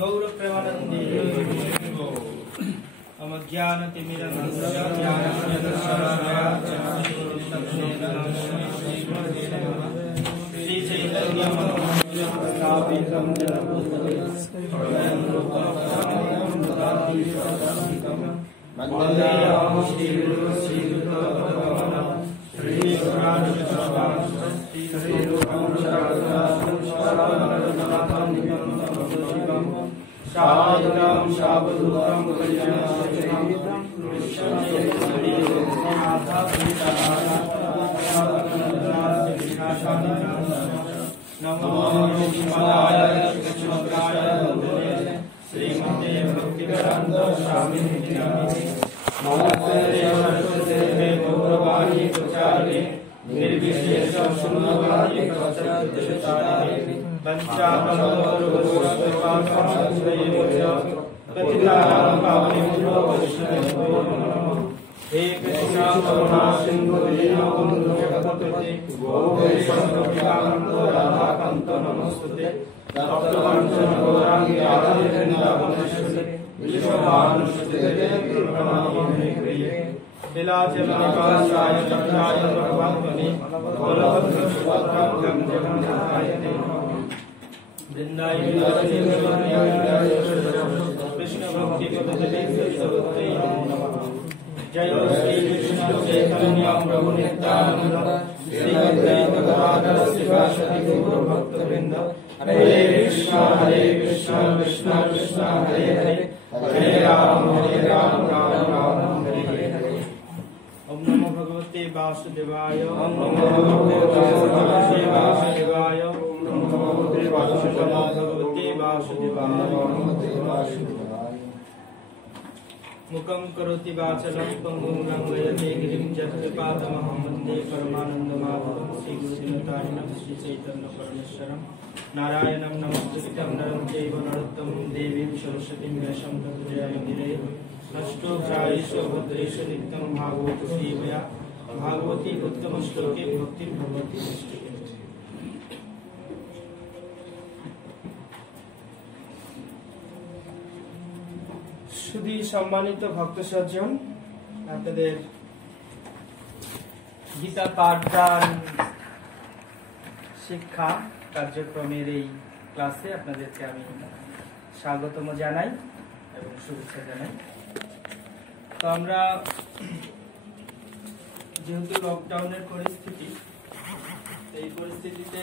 गौर प्रेमानंदी मम ज्ञान तिमिरन्धस्य श्री चैतन्य शायितं शाबदूतं श्रीमते भक्तिवेदांत स्वामिनिधि गौरवाणी प्रचारे निर्विशेष शून्यवादी प्रचारे हे कृष्ण करुणा सिंधु दीनबंधु जगत्पते गोपेशं राधाकांत नमस्ते तप्तकांचन गौरांगी राधे वृंदावनेश्वरी विश्वभानुसुते प्रणमामि प्रिये विलासमनिकाशाय चक्राय भगवत्मनि बलभद्र सुभद्राभ्यां जगन्नाथाय वृंदाय कृष्ण भक्ति पदे जय श्री कृष्ण चैतन्य प्रभु नित्यानंद श्री अद्वैत गदाधर शिवासादि गौर भक्तवृंद हरे कृष्ण कृष्ण कृष्ण हरे हरे हरे राम राम हरे हरे। ओम नमो भगवते वासुदेवाय ओम नमो भगवते वासुदेवाय ओम नमो भगवते वासुदेवाय। मुखं करोति वाचलं पंगुं लंघयते गिरिं जगत्पादमहं वन्दे परमानन्दमाधवं श्रीगुरुदिनतारिणं श्रीचैतन्यपरमेश्वरं नारायणं नमस्कृतं नरं चैव नरोत्तमं देवीं सरस्वतीं व्यासं ततो जयमुदीरये नष्टो प्रायेषु भद्रेषु नित्यं भागवतो सेवया भागवती उत्तमश्लोके भक्तिं भवति निष्ठिते। শুধু সম্মানিত ভক্ত সজ্জন, আপনাদের গীতা পাঠদান শিক্ষা কার্যক্রমের এই ক্লাসে আপনাদেরকে আমি স্বাগতম জানাই এবং শুভেচ্ছা জানাই। তো আমরা যেহেতু লকডাউনের পরিস্থিতি, এই পরিস্থিতিতে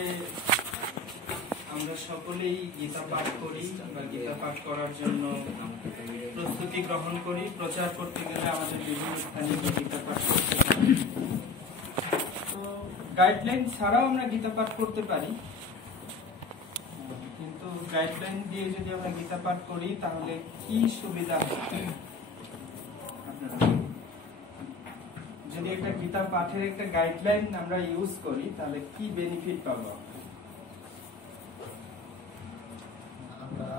আমরা সকলেই গীতা পাঠ করি বা গীতা পাঠ করার জন্য প্রস্তুতি গ্রহণ করি। প্রচার করতে গেলে আমাদের বিভিন্ন স্থানে গীতা পাঠ করতে পারি। তো গাইডলাইন ছাড়াও আমরা গীতা পাঠ করতে পারি, কিন্তু গাইডলাইন দিয়ে যদি আমরা গীতা পাঠ করি তাহলে কি সুবিধা হয়? যদি একটা গীতা পাঠের একটা গাইডলাইন আমরা ইউজ করি তাহলে কি বেনিফিট পাবো? আমরা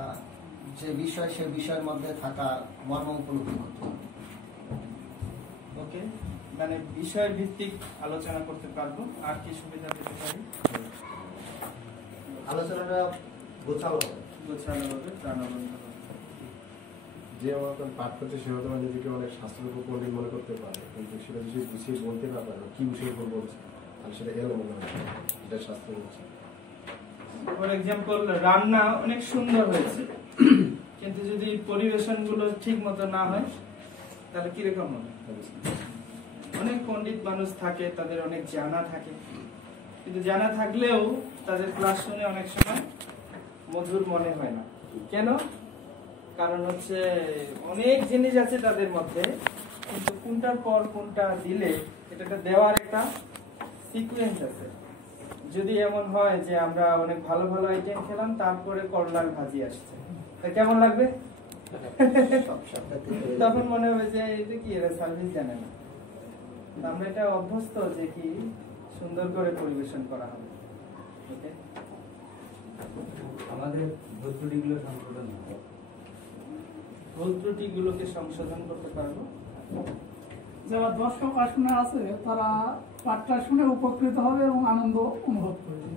যে বিষয় সে বিষয়ের মধ্যে থাকা মর্ম উপলব্ধি করতে হবে। ওকে, মানে বিষয় ভিত্তিক আলোচনা করতে পারবো। আর কি সুবিধা পেতে পারি? আলোচনাটা গোছালো হবে, প্রাণবন্ত হবে। যে আমার পাঠ করছে সে হয়তো নিজেকে অনেক শাস্ত্রের উপর পণ্ডিত মনে করতে পারে, কিন্তু সেটা যদি গুছিয়ে বলতে না পারে কি বিষয়ের উপর বলছে তাহলে সেটা এলো মনে হয় এটা শাস্ত্র বলছে। ফর এক্সাম্পল, রান্না অনেক সুন্দর হয়েছে, কিন্তু যদি পরিবেশন গুলো ঠিক মতো না হয় তাহলে কিরকম হবে? অনেক পণ্ডিত মানুষ থাকে, তাদের অনেক জানা থাকে, কিন্তু জানা থাকলেও তাদের ক্লাস শুনে অনেক সময় মধুর মনে হয় না। কেন? কারণ হচ্ছে অনেক জিনিস আছে তাদের মধ্যে, কিন্তু কোনটার পর কোনটা দিলে এটা দেওয়ার একটা সিকোয়েন্স আছে। যদি এমন হয় যে আমরা অনেক ভালো ভালো আইটেম খেলাম, তারপরে করলার ভাজি আসছে, তা কেমন লাগবে? তখন মনে হবে যে এটা কি, এরা সার্ভিস জানে না। আমরা এটা অভ্যস্ত যে কি সুন্দর করে পরিবেশন করা হবে। আমাদের ভুল ত্রুটিগুলো সংশোধন হবে, ভুল ত্রুটিগুলোকে সংশোধন করতে পারবো। যারা দর্শক আসনে আছে তারা পাঠটা শুনে উপকৃত হবে এবং আনন্দ অনুভব করবে।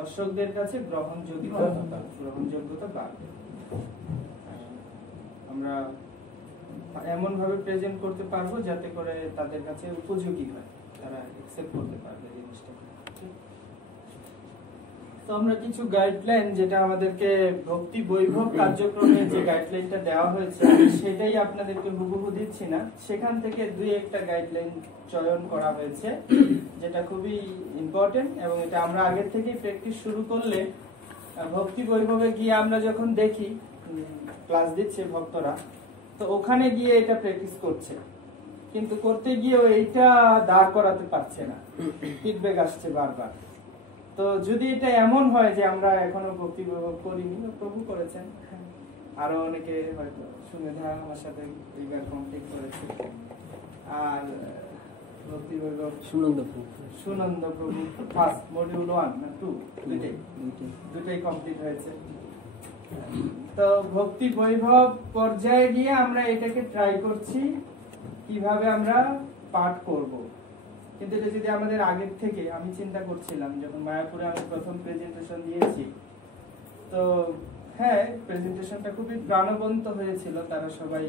দর্শকদের কাছে গ্রহণযোগ্যতা বাড়বে। আমরা এমন ভাবে প্রেজেন্ট করতে পারবো যাতে করে তাদের কাছে উপযোগী হয়, তারা অ্যাকসেপ্ট করতে পারবে জিনিসটা। তো আমরা কিছু গাইডলাইন, যেটা আমাদেরকে ভক্তি বৈভব কার্যক্রমে যে গাইডলাইনটা দেওয়া হয়েছে সেটাই আপনাদেরকে হুবহু দিচ্ছি না, সেখান থেকে দুই একটা গাইডলাইন চয়ন করা হয়েছে যেটা খুবই ইম্পর্টেন্ট, এবং এটা আমরা আগের থেকেই প্র্যাকটিস শুরু করলে ভক্তি বৈভবে গিয়ে আমরা যখন দেখি ক্লাস দিচ্ছে ভক্তরা, তো ওখানে গিয়ে এটা প্র্যাকটিস করছে, কিন্তু করতে গিয়েও এইটা দাঁড় করাতে পারছে না, ফিডব্যাক আসছে বারবার। তো যদি এটা এমন হয় যে আমরা এখনো ভক্তি বৈভব করিনি, প্রভু করেছেন, আরো অনেকে হয়তো সুমেধা আমার সাথে এইবার কমপ্লিট করেছে, আর ভক্তি বৈভব সুনন্দ প্রভু ফার্স্ট মডিউল 1 না 2 দুটাই কমপ্লিট হয়েছে। তো ভক্তি বৈভব পর্যায়ে গিয়ে আমরা এটাকে ট্রাই করছি কিভাবে আমরা পাঠ করব। কিন্তু এটা যদি আমাদের আগের থেকে, আমি চিন্তা করছিলাম যখন মায়াপুরে আমি প্রথম প্রেজেন্টেশন দিয়েছি, তো হ্যাঁ প্রেজেন্টেশনটা খুবই প্রাণবন্ত হয়েছিল, তারা সবাই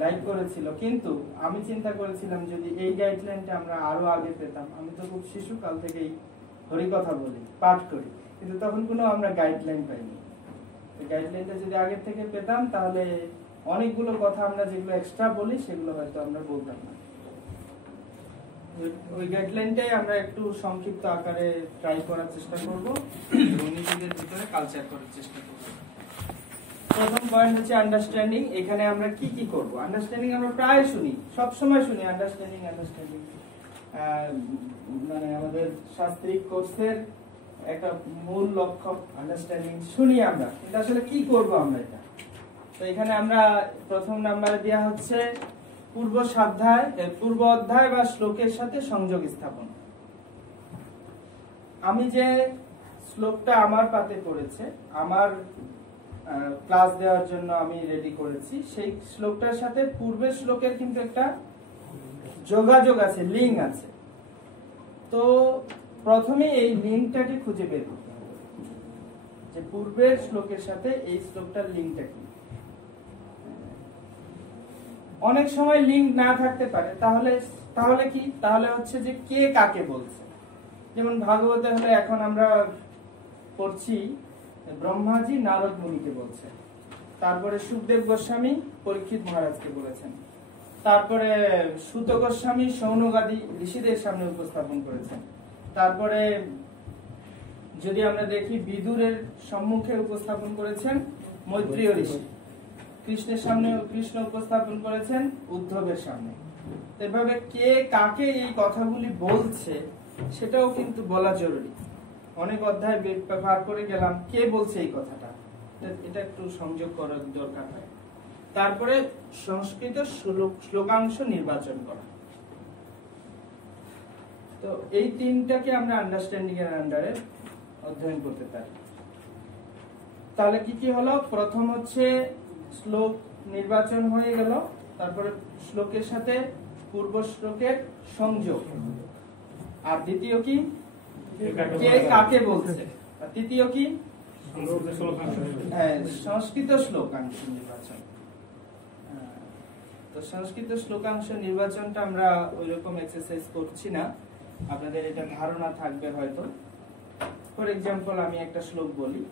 লাইক করেছিল, কিন্তু আমি চিন্তা করেছিলাম যদি এই গাইডলাইনটা আমরা আরো আগে পেতাম। আমি তো খুব শিশুকাল থেকেই হরিকথা বলি, পাঠ করি, কিন্তু তখন কোনো আমরা গাইডলাইন পাইনি। গাইডলাইনটা যদি আগের থেকে পেতাম তাহলে অনেকগুলো কথা আমরা যেগুলো এক্সট্রা বলি সেগুলো হয়তো আমরা বলতাম না। ওই গাইডলাইনটাই আমরা একটু সংক্ষিপ্ত আকারে ট্রাই করার চেষ্টা করব এবং নিজেদের ভিতরে কালচার করার চেষ্টা করব। প্রথম পয়েন্ট হচ্ছে আন্ডারস্ট্যান্ডিং। এখানে আমরা কি কি করব? আন্ডারস্ট্যান্ডিং আমরা প্রায় শুনি, সব সময় শুনি আন্ডারস্ট্যান্ডিং। মানে আমাদের শাস্ত্রিক কোর্সের একটা মূল লক্ষ্য আন্ডারস্ট্যান্ডিং শুনি আমরা, কিন্তু আসলে কি করব আমরা এটা? তো এখানে আমরা প্রথম নাম্বারে দেয়া হচ্ছে পূর্ব অধ্যায় বা শ্লোকের সাথে সংযোগ স্থাপন। আমি যে শ্লোকটা আমার পাতে পড়েছে, আমার ক্লাস দেওয়ার জন্য আমি রেডি করেছি, সেই শ্লোকটার সাথে পূর্বের শ্লোকের কিন্তু একটা যোগাযোগ আছে, লিঙ্ক আছে। তো প্রথমে এই লিঙ্কটাকে খুঁজে বের করতে হবে যে পূর্বের শ্লোকের সাথে এই শ্লোকটার লিঙ্কটা কি। অনেক সময় লিঙ্ক না থাকতে পারে, তাহলে কি? তাহলে হচ্ছে যে কে কাকে বলছে। যেমন ভাগবতে হলে এখন আমরা পড়ছি ব্রহ্মাজি নারদ মুনিকে বলছে, তারপরে সুখদেব গোস্বামী পরীক্ষিত মহারাজকে বলেছেন, তারপরে সুত গোস্বামী শৌনকাদি ঋষিদের সামনে উপস্থাপন করেছেন, তারপরে যদি আমরা দেখি বিদুরের সম্মুখে উপস্থাপন করেছেন মৈত্রেয় ঋষি, কৃষ্ণের সামনে কৃষ্ণ উপস্থাপন করেছেন উদ্ধবের সামনে। এভাবে কে কাকে এই কথাগুলি বলছে সেটাও কিন্তু বলা জরুরি। অনেক অধ্যায় ব্যবহার করে গেলাম, কে বলছে এই কথাটা, এটা একটু সংযোগ করার দরকার হয়। তারপরে সংস্কৃত শ্লোকাংশ নির্বাচন করা। তো এই তিনটাকে আমরা আন্ডারস্ট্যান্ডিং এর আন্ডারে অধ্যয়ন করতে পারি। তাহলে কি কি হলো? প্রথম হচ্ছে শ্লোক নির্বাচন হয়ে গেল, তারপরে শ্লোকের সাথে পূর্ব শ্লোকের সংযোগ, আর দ্বিতীয় কি কে কাকে বলছে, আর তৃতীয় কি সংস্কৃত শ্লোকাংশ নির্বাচন। তো সংস্কৃত শ্লোকাংশ নির্বাচনটা আমরা ওইরকম এক্সারসাইজ করছি না, আপনাদের এটা ধারণা থাকবে হয়তো। ফর এক্সাম্পল আমি একটা শ্লোক বলি,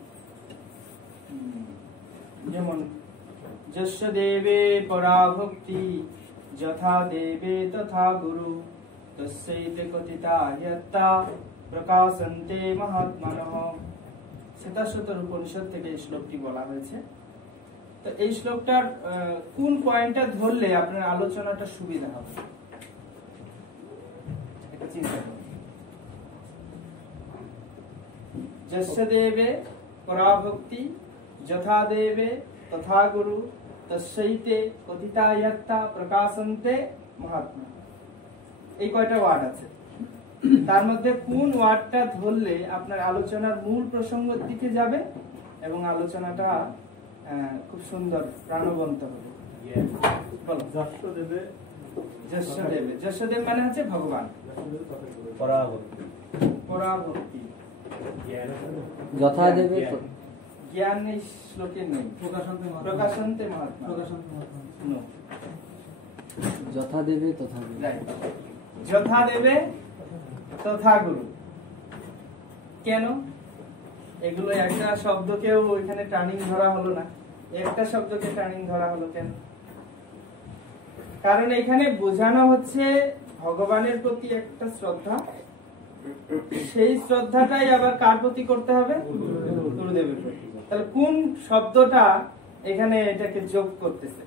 যেমন যস্য দেবে পরা ভক্তি যথা দেবে তথা গুরু তস্যৈতে কথিতা হ্যত্তা প্রকাশন্তে মহাত্মানঃ। শ্বেতাশ্বতর উপনিষদ থেকে এই শ্লোকটি বলা হয়েছে। তো এই শ্লোকটার কোন পয়েন্টটা ধরলে আপনার আলোচনাটা সুবিধা হবে এটা চিন্তা করুন। যস্য দেবে পরা ভক্তি যথা দেবে তথা গুরু তস্যৈতে কথিতা হ্যত্তা প্রকাশন্তে মহাত্মা। এই কয়টা ওয়ার্ড আছে, তার মধ্যে কোন ওয়ার্ডটা ধরলে আপনার আলোচনার মূল প্রসঙ্গের দিকে যাবে এবং আলোচনাটা খুব সুন্দর প্রাণবন্ত হবে? যশোদেব মানে হচ্ছে ভগবান, পরাভক্তি। যথা দেবে তো জ্ঞান এই শ্লোকে নেই। প্রকাশন্তে মহাত্মা No. যথা দেবে তথা দেবে। Right. যথা দেবে তথা গুরু। কেন এগুলো একটা শব্দকেও ওইখানে টার্নিং ধরা হলো না, একটা শব্দকে টার্নিং ধরা হলো কেন? কারণ এখানে বোঝানো হচ্ছে ভগবানের প্রতি একটা শ্রদ্ধা, সেই শ্রদ্ধাটাই আবার কার প্রতি করতে হবে? গুরুদেবের প্রতি। তাহলে কোন শব্দটা এখানে এটাকে যোগ করতেছে?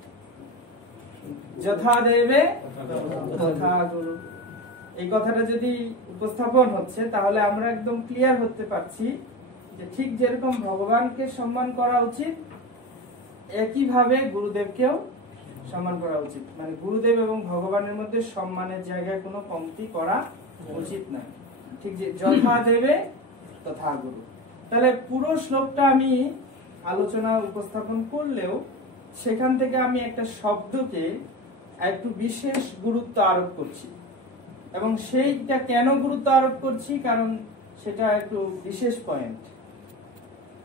যথা দেবে তথা গুরু। এই কথাটা যদি উপস্থাপন হচ্ছে তাহলে আমরা একদম ক্লিয়ার হতে পারছি যে ঠিক যেরকম ভগবানকে সম্মান করা উচিত একইভাবে গুরুদেবকেও সম্মান করা উচিত। মানে গুরুদেব এবং ভগবানের মধ্যে সম্মানের জায়গায় কোনো কমতি করা উচিত না। ঠিক যে যথা দেবে তথা গুরু। তাহলে পুরো শ্লোকটা আমি আলোচনা উপস্থাপন করলেও সেখান থেকে আমি একটা শব্দকে একটু বিশেষ গুরুত্ব আরোপ করছি, এবং সেইটা কেন গুরুত্ব আরোপ করছি কারণ সেটা একটু বিশেষ পয়েন্ট।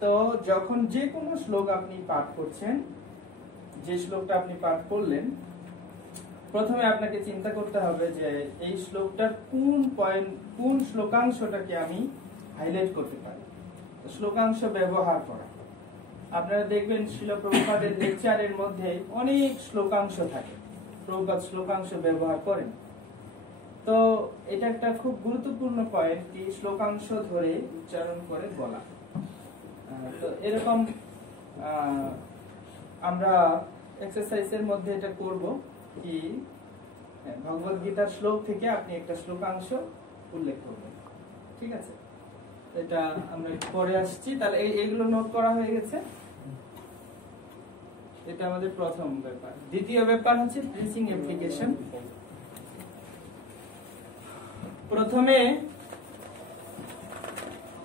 তো যখন যে কোনো শ্লোক আপনি পাঠ করছেন, যে শ্লোকটা আপনি পাঠ করলেন, প্রথমে আপনাকে চিন্তা করতে হবে যে এই শ্লোকটার কোন পয়েন্ট, কোন শ্লোকাংশটাকে আমি হাইলাইট করতে পারি। শ্লোকাংশ ব্যবহার করা। আপনারা দেখবেন শ্রীল প্রভুপাদের লেকচারের মধ্যে অনেক শ্লোকাংশ থাকে, প্রভুপাদ শ্লোকাংশ ব্যবহার করেন। তো এটা একটা খুব গুরুত্বপূর্ণ পয়েন্ট কি শ্লোকাংশ ধরে উচ্চারণ করে বলা। তো এরকম আমরা এক্সারসাইজের মধ্যে এটা করব কি ভগবদ গীতার শ্লোক থেকে আপনি একটা শ্লোকাংশ উল্লেখ করবেন, ঠিক আছে? এটা আমরা পরে আসছি। তাহলে এইগুলো নোট করা হয়ে গেছে। এটা আমাদের প্রথম ব্যাপার। দ্বিতীয় ব্যাপার হচ্ছে প্রিচিং অ্যাপ্লিকেশন। প্রথমে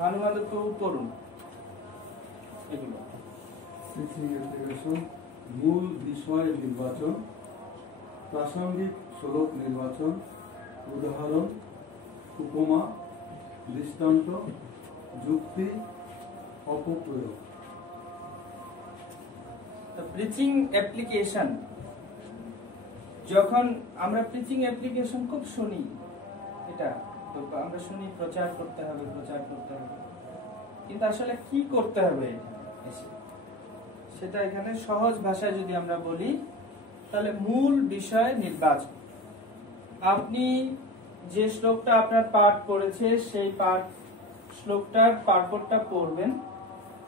ভানুমাধব প্রভু পড়ুন এগুলো। মূল বিষয় নির্বাচন, প্রাসঙ্গিক শ্লোক নির্বাচন, উদাহরণ, উপমা, দৃষ্টান্ত, যুক্তি, অপপ্রয়োগ। প্রিচিং অ্যাপ্লিকেশন, যখন আমরা প্রিচিং অ্যাপ্লিকেশন খুব শুনি, এটা তো আমরা শুনি প্রচার করতে হবে, প্রচার করতে হবে, কিন্তু আসলে কি করতে হবে সেটা এখানে সহজ ভাষায় যদি আমরা বলি তাহলে মূল বিষয় নির্বাচন। আপনি যে শ্লোকটা আপনার পাঠ করেছে সেই পাঠ শ্লোকটার পার্পটটা পড়বেন,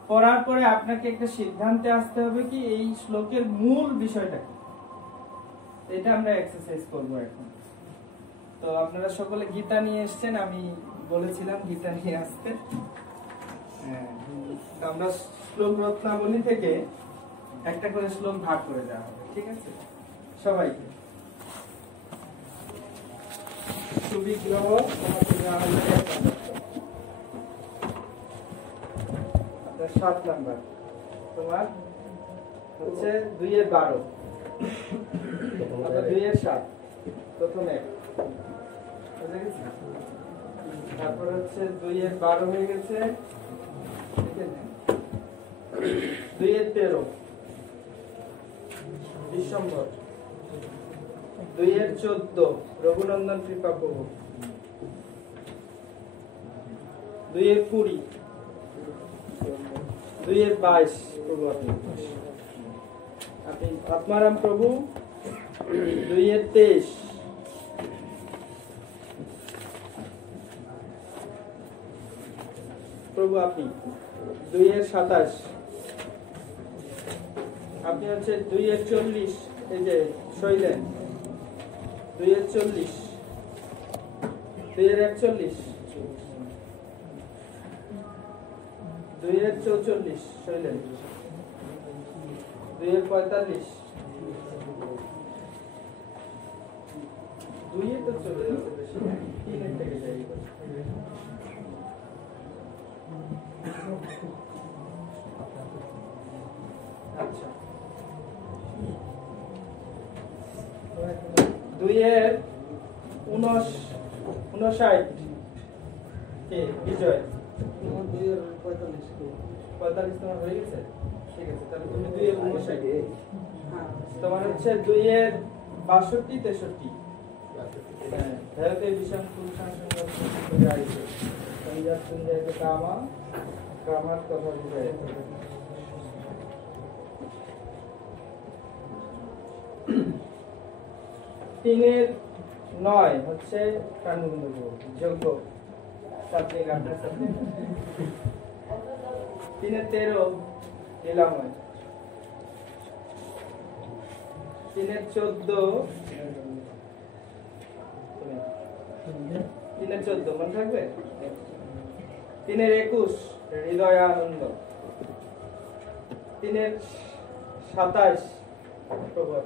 পড়ার পরে আপনাকে একটা সিদ্ধান্তে আসতে হবে কি এই শ্লোকের মূল বিষয়টা কি। এটা আমরা এক্সারসাইজ করব এখন। তো আপনারা সকলে গীতা নিয়ে এসেছেন, আমি বলেছিলাম গীতা নিয়ে আসতে। আমরা শ্লোক রত্নাবলী থেকে একটা করে শ্লোক ভাগ করে দেওয়া হবে, ঠিক আছে? সবাইকে সুবিগ্রহ 7 নাম্বার, তোমার হচ্ছে 2-12, 2-7, প্রথমে তারপর হচ্ছে 2-12 হয়ে গেছে, 2-13 ডিসেম্বর, 2-14 রঘুনন্দন কৃপা প্রভু, 2-20, 2-22 প্রভু আপনি আত্মারাম প্রভু, 2-23 প্রভু আপনি, 2-27 আপনি হচ্ছে 2-40 এই যে শৈলেন, 2-40, 2-41, 2-44 শৈলেন, 2-45, 2 তো চলে যাচ্ছে বেশি, 3 থেকে যাই। আচ্ছা 2-59 কে বিজয়, 45 তোমার হয়ে গেছে? ঠিক আছে, তাহলে তুমি 2 এর 59, তোমার হচ্ছে 2 এর 62 63। হ্যাঁ, হেলথ এডিশন পুরুষার সঙ্গে আইছে। তুমি যাচ্ছেন যে একটা কামার কথা বুঝাই। 3 এর 9 হচ্ছে কানুনবিন্দু যোগ্য সাবজেক্ট আপনার সাবজেক্ট। 3 এর 13 নিলাময়। 3 এর 14 3 এর 14 মনে থাকবে? 3 এর 21 হৃদয় আনন্দ। 3 এর 27 প্রভাত।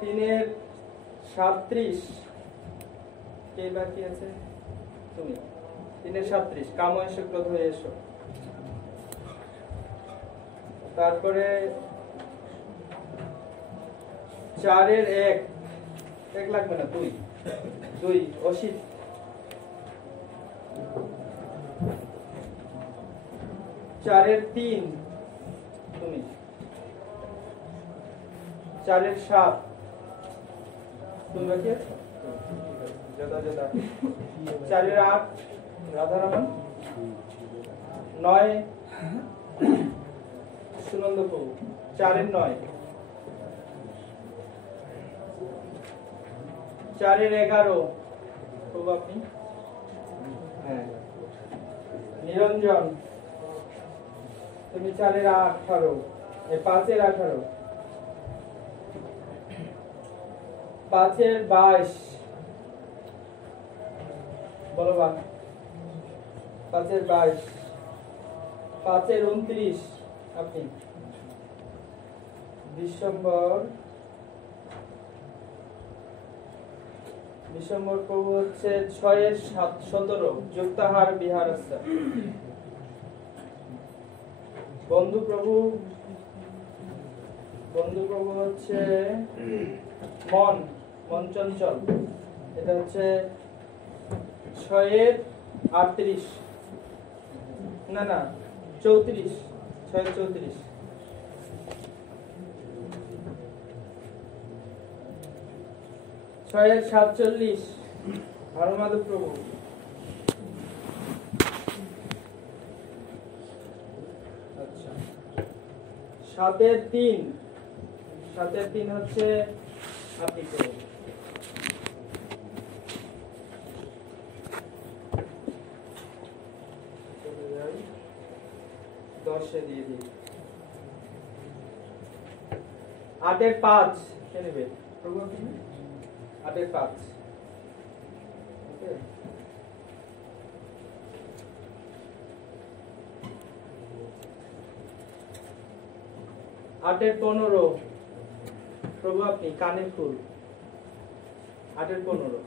3 এর 37 কে বাকি আছে? তুমি। 3 এর 37 কাম এসো ক্রোধ হয়ে এসো। তারপরে 4 এর 1 লাগবে না, 2 অসিত। 4 এর 3 তুমি। 4 এর 7 তুমি বাকি আছো? দাদা 4 এর 8 রাধারমন। 9 সুনন্দ প্রভু। 4 এর 9। 4 এর 11 প্রভু আপনি। হ্যাঁ, নিরঞ্জন তুমি। 4 এর 18 5 এর 18। 5 এর 22 বলবান। 5 এর 22। 5 এর 29 আপনি। ডিসেম্বর প্রভু হচ্ছে 6 এর 17 যুক্তাহার বিহারস্থ। বন্ধু প্রভু হচ্ছে মন চঞ্চল। এটা হচ্ছে 6 এর 38 না 34 6 এর 34। 6 এর 47 হরমাধব প্রভু। 7 এর 3 হচ্ছে আপনি প্রভু। 10 এ দিয়ে দিই। 8 এর 5 কে নেবে প্রভু আপনি? 8 এর 5 ওকে। 8 এর 15 প্রভু আপনি কানের ফুল। 8 এর 15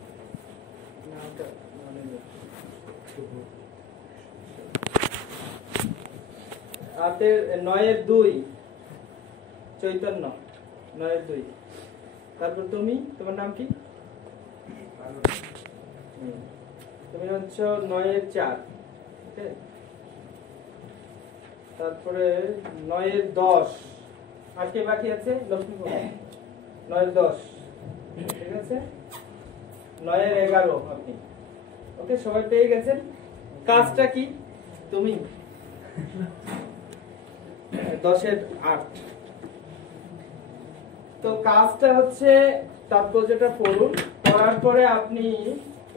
নামটা মনে নেই। 8 এর 9 এর 2 চৈতন্য। 9 এর 2। তারপর তুমি, তোমার নাম কি? তুমি হচ্ছে 9 এর 4 ওকে। তারপরে 9 এর 10 আর কে বাকি আছে? লক্ষ্মী প্রভু। 9 এর 10 ঠিক আছে। 9 এর 11 আপনি ওকে। সবাই পেয়ে গেছেন। কাজটা কি? তুমি 10 এর 8। তো কাজটা হচ্ছে তাৎপর্যটা পড়ুন। পড়ার পরে আপনি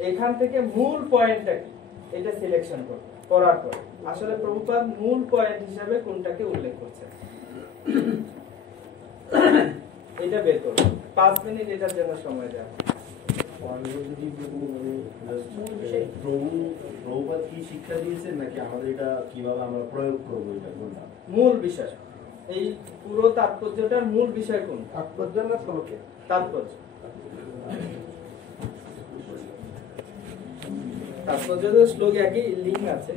এখান থেকে মূল পয়েন্টটা কি এটা সিলেকশন করুন। পড়ার পরে আসলে প্রভুপাদ মূল পয়েন্ট হিসাবে কোনটাকে উল্লেখ করছেন এটা বের করুন। 5 মিনিট এটার জন্য সময় দেওয়া। প্রভুপাদ কি শিক্ষা দিয়েছেন নাকি আমাদের এটা কিভাবে আমরা প্রয়োগ করবো এটা কোনটা? মূল বিষয় এই পুরো তাৎপর্যটার মূল বিষয় কোন? তাৎপর্য না শ্লোকে? তাৎপর্য। তাৎপর্য তো শ্লোকে একই লিঙ্ক আছে।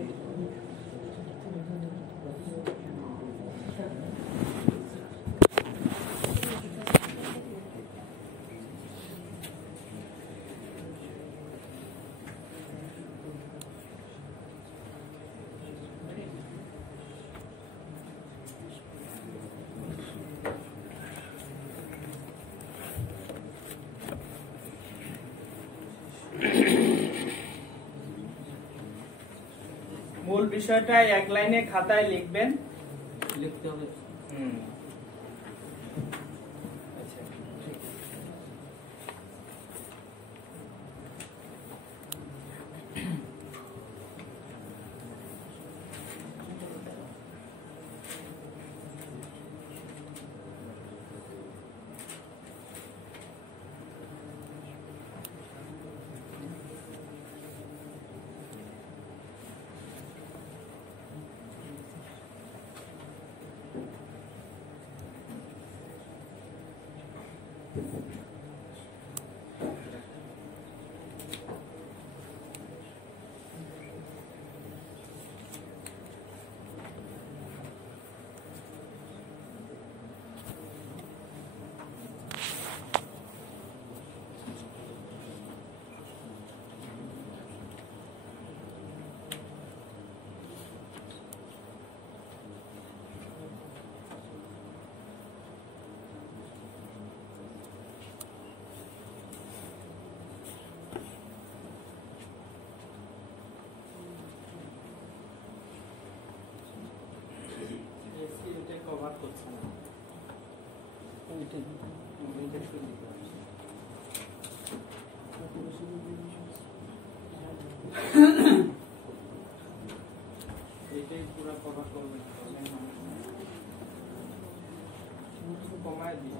মূল বিষয়টা এক লাইনে খাতায় লিখবেন। লিখতে হবে। আচ্ছা, এটা কভার করছে না। এটা শুরু দিতে হবে। এটাই পুরো কভার করবে, কমায় দিই।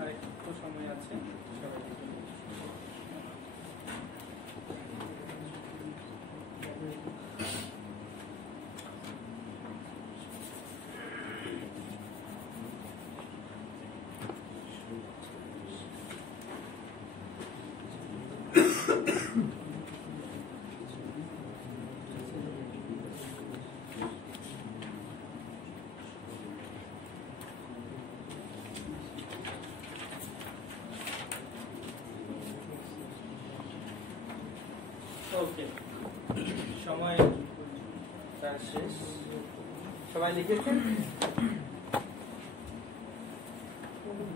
আরেকটু সময় আছে, সবাই দেখে নিন। ওকে, সময় প্রায় শেষ। সবাই লিখেছেন?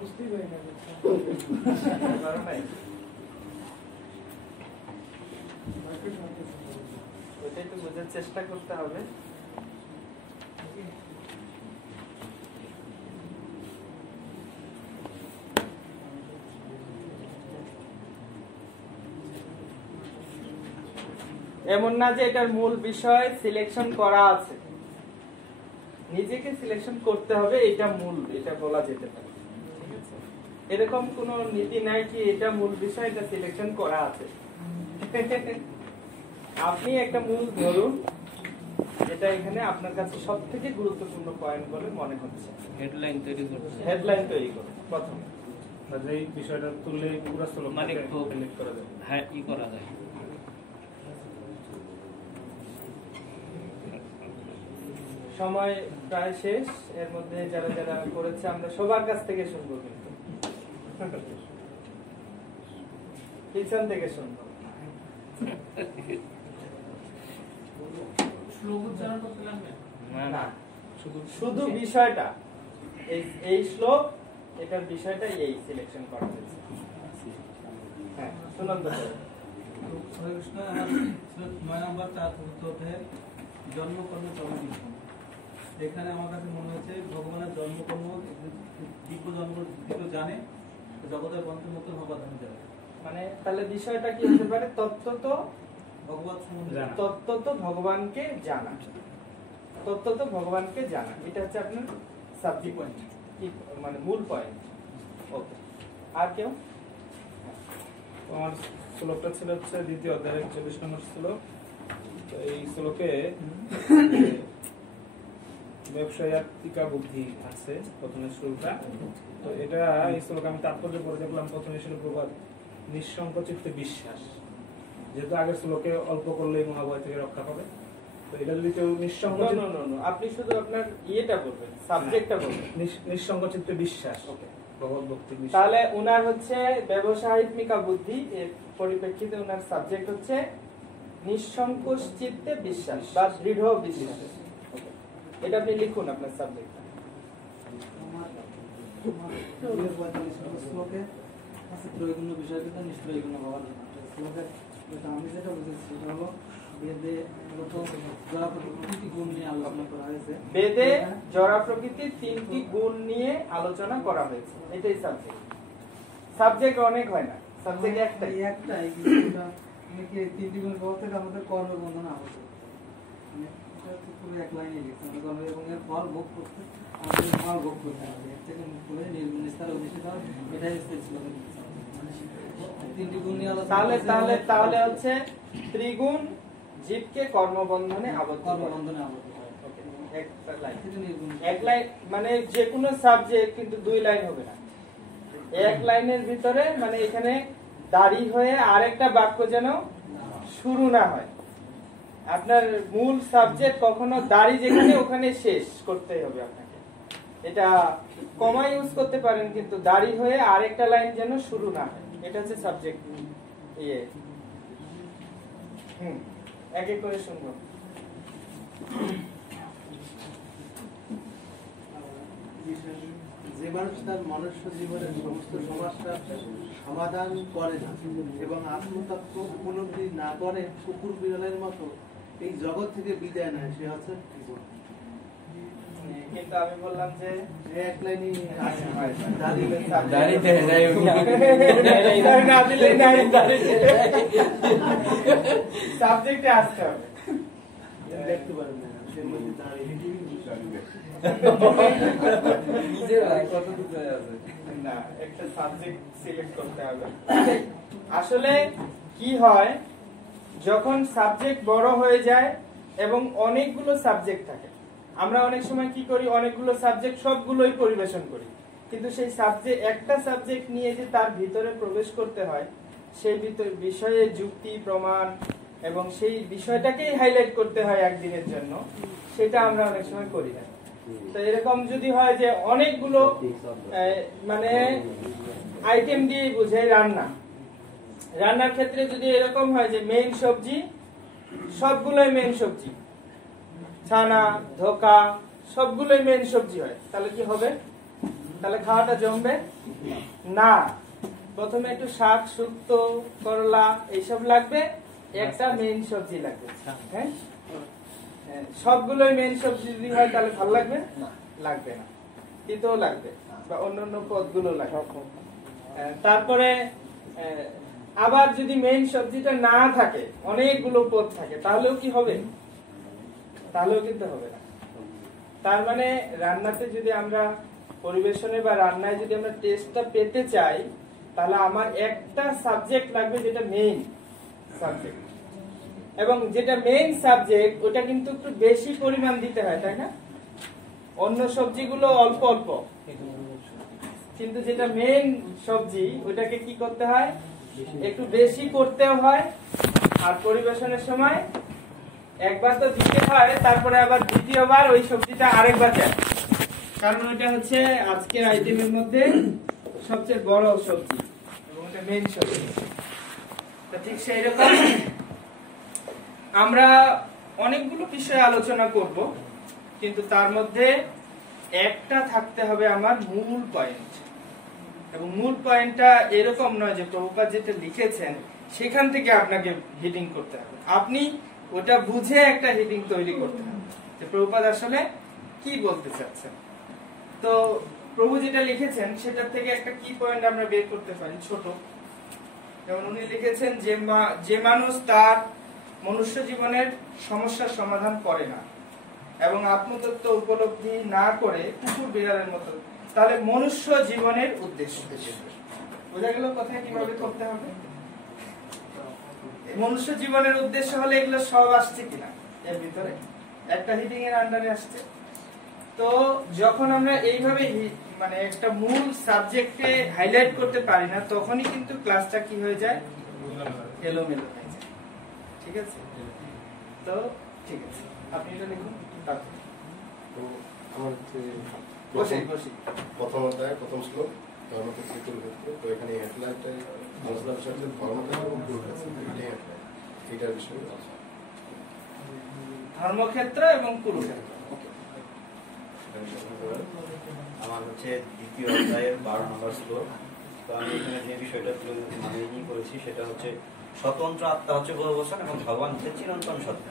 বুঝতেই পারি না। পারো নাই? ওইটাই তো বোঝার চেষ্টা করতে হবে। এমন না যে এটার মূল বিষয় সিলেকশন করা আছে, নিজেকে সিলেকশন করতে হবে, এটা মূল, এটা বলা যেতে পারে। ঠিক আছে, এরকম কোন নীতি নাই কি এটা মূল বিষয়, এটা সিলেকশন করা আছে। আপনি একটা মূল ধরুন যেটা এখানে আপনার কাছে সবথেকে গুরুত্বপূর্ণ পয়েন্ট বলে মনে হচ্ছে। হেডলাইন তৈরি করতে হেডলাইন তৈরি করুন প্রথমে। এই বিষয়টা তুললে পুরো শ্লোক মানে খুব উল্লেখ করা যায়। হ্যাঁ ই করা যায়। সময় প্রায় শেষ। এর মধ্যে যারা যারা করেছে আমরা সবার কাছ থেকে শুনবো, কিন্তু পিছন থেকে শুনবো। শ্লোক উচ্চারণ করতে লাগবে না, শুধু বিষয়টা এই শ্লোক, এটার বিষয়টা এই সিলেকশন করা হয়েছে। হ্যাঁ, সুনন্দ স্যার। হরে কৃষ্ণ। আমার 9 নম্বর 4 অধ্যায়ে জন্মকর্ম চরমবিধি। এখানে আমার কাছে মনে হয়েছে ভগবানের জন্মকর্ম দিব্য জন্ম দিব্য জানে, জগতের বন্ধুমুক্ত ভগবান জানে। মানে তাহলে বিষয়টা কি হতে পারে? তত্ত্বত ভগবত সম্বন্ধে জানা। তত্ত্বত ভগবানকে জানা, তত্ত্বত ভগবানকে জানা, এটা হচ্ছে আপনার সাবজেক্ট পয়েন্ট, মানে মূল পয়েন্ট। ওকে, আর কেউ? আমার শ্লোকটা ছিল হচ্ছে দ্বিতীয় অধ্যায়ের 24 নম্বর শ্লোক। তো এই শ্লোকে ব্যবসায়িকা বুদ্ধি আছে প্রথমে শুরুটা। তো এটা এই শ্লোক আমি তাৎপর্য করে দেখলাম। প্রথমে ছিল প্রবাদ নিঃসংক চিত্তে বিশ্বাস, যেহেতু আগের শ্লোকে অল্প করলেই মহাভয় থেকে রক্ষা পাবে। তো এটা যদি কেউ নিঃসংক আপনি শুধু আপনার ইয়েটা বলবেন, সাবজেক্টটা বলবেন, নিঃসংক চিত্তে বিশ্বাস, ওকে। ভগবত ভক্তি বিশ্বাস। তাহলে উনার হচ্ছে ব্যবসায়িকা বুদ্ধি, এর পরিপ্রেক্ষিতে উনার সাবজেক্ট হচ্ছে নিঃসংকোচ চিত্তে বিশ্বাস বা দৃঢ় বিশ্বাস। এটা আপনি লিখুন আপনার সাবজেক্টটা। শ্লোকে আছে ত্রৈগুণ্য বিষয় কিন্তু নিষ্ত্রৈগুণ্য ভগবান শ্লোকে। আমি যেটা বুঝেছি সেটা হলো বেদে জড়া প্রকৃতি গুণ নিয়ে আলোচনা করা হয়েছে। বেদে জড়া প্রকৃতির 3টি গুণ নিয়ে আলোচনা করা হয়েছে, এটাই সাবজেক্ট। সাবজেক্ট অনেক হয় না, সাবজেক্ট একটাই। একটাই আমি কি 3টি গুণ পাওয়া থেকে আমাদের কর্মবন্ধন আবশ্যক, মানে এটা তো পুরো এক লাইনে লিখছে। আমরা কর্ম এবং এর ফল ভোগ করতে আমাদের ফল ভোগ করতে হবে, এর থেকে মুক্ত হয়ে নিস্তার অভিষেক হয়, এটাই হচ্ছে শ্লোকের 3টি গুণ নিয়ে আলোচনা। তাহলে হচ্ছে ত্রিগুণ জীবকে কর্মবন্ধনে আবদ্ধ করে। কর্মবন্ধনে আবদ্ধ হয়। একটা লাইন, এটা নির্গুণ। এক লাইন মানে যে কোনো সাবজেক্ট কিন্তু 2 লাইন হবে না, এক লাইনের ভিতরে, মানে এখানে দাঁড়ি হয়ে আরেকটা বাক্য যেন শুরু না হয়। আপনার মূল সাবজেক্ট কখনো দাঁড়ি যেখানে ওখানে শেষ করতে হবে আপনাকে। এটা কমা ইউজ করতে পারেন, কিন্তু দাঁড়ি হয়ে আরেকটা লাইন যেন শুরু না হয়, এটা হচ্ছে সাবজেক্ট। ইয়ে এক এক করে শুনবো। যে মানুষ তার মনুষ্য জীবনের সমস্ত সমস্যার সমাধান করে না এবং আত্মতত্ত্ব উপলব্ধি না করে কুকুর বিড়ালের মতো এই জগৎ থেকে বিদায় নেয়, সে হচ্ছে জীবন। কিন্তু আমি বললাম যে এক লাইনই আছে, দাঁড়িতে যাই সাবজেক্টে আসতে হবে। দেখতে পারেন না, সে মধ্যে দাঁড়িয়ে না, একটা সাবজেক্ট সিলেক্ট করতে হবে। আসলে কি হয়, যখন সাবজেক্ট বড় হয়ে যায় এবং অনেকগুলো সাবজেক্ট থাকে, আমরা অনেক সময় কি করি, অনেকগুলো সাবজেক্ট সবগুলোই পরিবেশন করি, কিন্তু সেই সাবজেক্ট একটা সাবজেক্ট নিয়ে যে তার ভিতরে প্রবেশ করতে হয়, সেই বিষয়ে যুক্তি প্রমাণ এবং সেই বিষয়টাকেই হাইলাইট করতে হয় একদিনের জন্য, সেটা আমরা অনেক সময় করি না। তো এরকম যদি হয় যে অনেকগুলো মানে আইটেম দিয়ে বুঝাই রান্নার ক্ষেত্রে যদি এরকম হয় যে মেইন সবজি সবগুলোই মেইন সবজি, ছানা ধোকা সবগুলোই মেইন সবজি হয়, তাহলে কি হবে? তাহলে খাওয়াটা জমবে না। প্রথমে একটু শাক, শুক্তো, করলা এইসব লাগবে, একটা মেইন সবজি লাগবে। হ্যাঁ, সবগুলোই মেইন সবজি যদি হয় তাহলে ভালো লাগবে না, লাগবে না, তিতও লাগবে বা অন্যান্য পদগুলো লাগবে। তারপরে আবার যদি মেইন সবজিটা না থাকে, অনেকগুলো পদ থাকে, তাহলেও কি হবে? তাহলেও কিন্তু হবে না। তার মানে রান্নাতে যদি আমরা পরিবেশনে বা রান্নায় যদি আমরা টেস্টটা পেতে চাই, তাহলে আমার একটা সাবজেক্ট লাগবে যেটা মেইন সাবজেক্ট, এবং যেটা মেইন সাবজেক্ট ওটা কিন্তু একটু বেশি পরিমাণ দিতে হয়, তাই না? অন্য সবজিগুলো অল্প অল্প, কিন্তু যেটা মেইন সবজি ওটাকে কি করতে হয়? একটু বেশি করতেও হয়, আর পরিবেশনের সময় একবার তো দিতে হয়, তারপরে আবার দ্বিতীয়বার ওই সবজিটা আরেকবার চাই, কারণ ওইটা হচ্ছে আজকের আইটেমের মধ্যে সবচেয়ে বড় সবজি এবং এটা মেইন সবজি। তো ঠিক সেই রকম আমরা অনেকগুলো বিষয়ে আলোচনা করব, কিন্তু তার মধ্যে একটা থাকতে হবে আমার মূল পয়েন্ট, এবং মূল পয়েন্টটা এরকম নয় যে প্রভুপাদ যেটা লিখেছেন সেখান থেকে আপনাকে হিডিং করতে হবে, আপনি ওটা বুঝে একটা হিডিং তৈরি করতে হবে যে প্রভুপাদ আসলে কি বলতে চাচ্ছেন। তো প্রভু যেটা লিখেছেন সেটার থেকে একটা কি পয়েন্ট আমরা বের করতে পারি ছোট, যেমন উনি লিখেছেন যে মানুষ তার মনুষ্য জীবনের সমস্যার সমাধান করে না এবং আত্মতত্ত্ব উপলব্ধি না করে কুকুর বিড়ালের মতো, তাহলে মনুষ্য জীবনের উদ্দেশ্য বোঝা গেল কোথায় কিভাবে করতে হবে। মনুষ্য জীবনের উদ্দেশ্য হলে এগুলো সব আসছে কিনা এর ভিতরে, একটা হিডিং এর আন্ডারে আসছে। তো যখন আমরা এইভাবে মানে একটা মূল সাবজেক্টে হাইলাইট করতে পারি না, তখনই কিন্তু ক্লাসটা কি হয়ে যায়? এলোমেলো হয়ে যায়। ঠিক আছে? তো ঠিক আছে, আপনি এটা লিখুন। তো আমার প্রথম অধ্যায় প্রথম শ্লোক ধর্মক্ষেত্রে কুরুক্ষেত্র। তো এখানে হেডলাইনটাই আলোচনা বিষয় হচ্ছে ধর্মক্ষেত্র এবং কুরুক্ষেত্র, এটার বিষয়ে ধর্মক্ষেত্র এবং কুরুক্ষেত্র। আমার হচ্ছে দ্বিতীয় অধ্যায়ের 12 নম্বর শ্লোক। তো আমি এখানে যে বিষয়টা মানে নিয়ে করেছি সেটা হচ্ছে স্বতন্ত্র আত্মা হচ্ছে বহুবচন এবং ভগবান হচ্ছে চিরন্তন সত্য।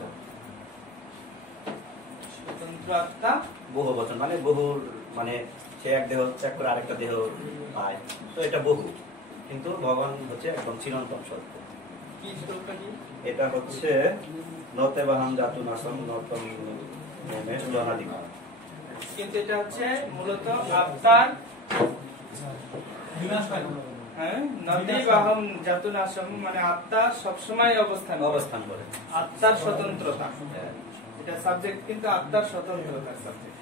স্বতন্ত্র আত্মা বহুবচন মানে বহুর, মানে সে এক দেহ ত্যাগ করে আরেকটা দেহ পায়, তো এটা বহু, কিন্তু ভগবান হচ্ছে একদম চিরন্তন সত্য। কি শ্লোকটা কি? এটা হচ্ছে নতে বাহাম জাতু নাসম নতম মেষ জনাদিমা। কিন্তু এটা হচ্ছে মূলত আত্মার নদী বাহম জাতুনাশম, মানে আত্মা সবসময় অবস্থান করে, আত্মার স্বতন্ত্রতা, এটা সাবজেক্ট কিন্তু আত্মার স্বতন্ত্রতার সাবজেক্ট।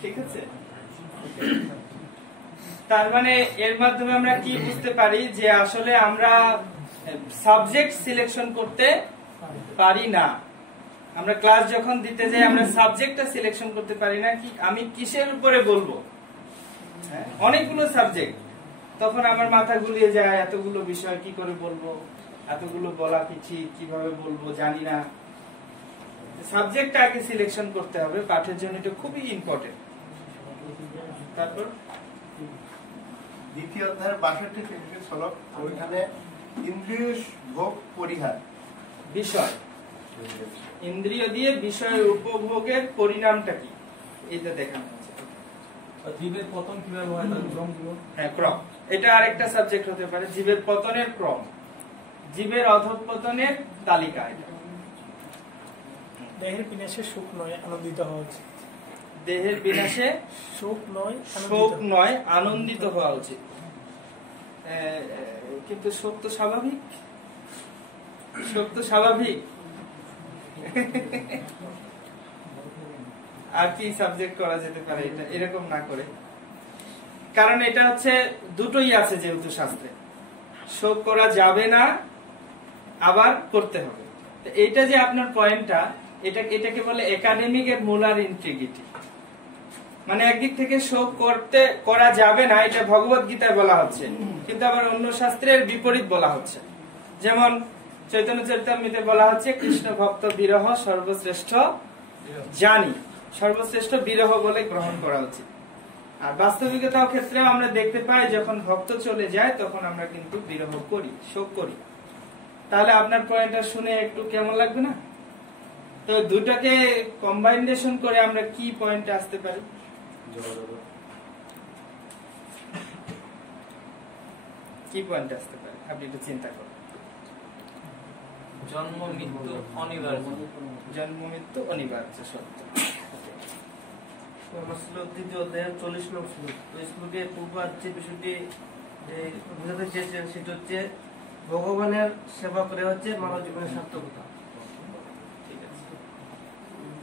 ঠিক আছে? তার মানে এর মাধ্যমে আমরা কি বুঝতে পারি যে আসলে আমরা সাবজেক্ট সিলেকশন করতে পারি না। আমরা ক্লাস যখন দিতে যাই আমরা সাবজেক্টটা সিলেকশন করতে পারি না, কি আমি কিসের উপরে বলবো, অনেকগুলো সাবজেক্ট, তখন আমার মাথা গুলিয়ে যায়, এতগুলো বিষয় কি করে বলবো, এতগুলো বলা কি কিভাবে বলবো জানি না। সাবজেক্টটা আগে সিলেকশন করতে হবে, পাঠের জন্য এটা খুবই ইম্পর্টেন্ট। তারপর দ্বিতীয় অধ্যায়ের 62 শ্লোক, ওইখানে ইন্দ্রিয় ভোগ পরিহার বিষয়, ইন্দ্রিয় দিয়ে বিষয় উপভোগের পরিণামটা কি এটা দেখানো হচ্ছে। জীবের পতন কিভাবে হয় তার ক্রম দিব। হ্যাঁ, ক্রম, এটা আরেকটা সাবজেক্ট হতে পারে, জীবের পতনের ক্রম, জীবের অধঃপতনের তালিকা। এটা দেহের বিনাশে সুখ নয় আনন্দিত হওয়া উচিত। দেহের বিনাশে শোক নয় আনন্দিত হওয়া উচিত। কিন্তু শোক তো স্বাভাবিক, শোক তো স্বাভাবিক। আর কি সাবজেক্ট করা যেতে পারে এটা এরকম না করে, কারণ এটা হচ্ছে দুটোই আছে যেহেতু শাস্ত্রে, শোক করা যাবে না, আবার করতে হবে। তো এইটা যে আপনার পয়েন্টটা, এটাকে বলে একাডেমিক এর মোলার ইন্টিগ্রিটি। মানে একদিক থেকে শোক করা যাবে না, এটা ভগবত গীতায় বলা হচ্ছে, কিন্তু আবার অন্য শাস্ত্রের বিপরীত বলা হচ্ছে। যেমন চৈতন্য চরিতামৃতে বলা হচ্ছে কৃষ্ণ ভক্ত বিরহ সর্বশ্রেষ্ঠ জানি, সর্বশ্রেষ্ঠ বিরহ বলে গ্রহণ করা উচিত। আর বাস্তবিকতার ক্ষেত্রে আমরা দেখতে পাই যখন ভক্ত চলে যায় তখন আমরা কিন্তু বিরহ করি, শোক করি। তাহলে আপনার পয়েন্টটা শুনে একটু কেমন লাগবে না? তো দুটাকে কম্বাইনেশন করে আমরা কি পয়েন্টে আসতে পারি? কি পয়েন্টে আসতে পারি আপনি একটু চিন্তা করুন। জন্ম মৃত্যু অনিবার্য, জন্ম মৃত্যু অনিবার্য সত্য। দ্বিতীয় অধ্যায়ের 40 নং শ্লোক। তো শ্লোকে প্রভুপাদ যে বিষয়টি বোঝাতে চেয়েছেন সেটা হচ্ছে ভগবানের সেবা করে হচ্ছে মানব জীবনের সার্থকতা। ঠিক আছে।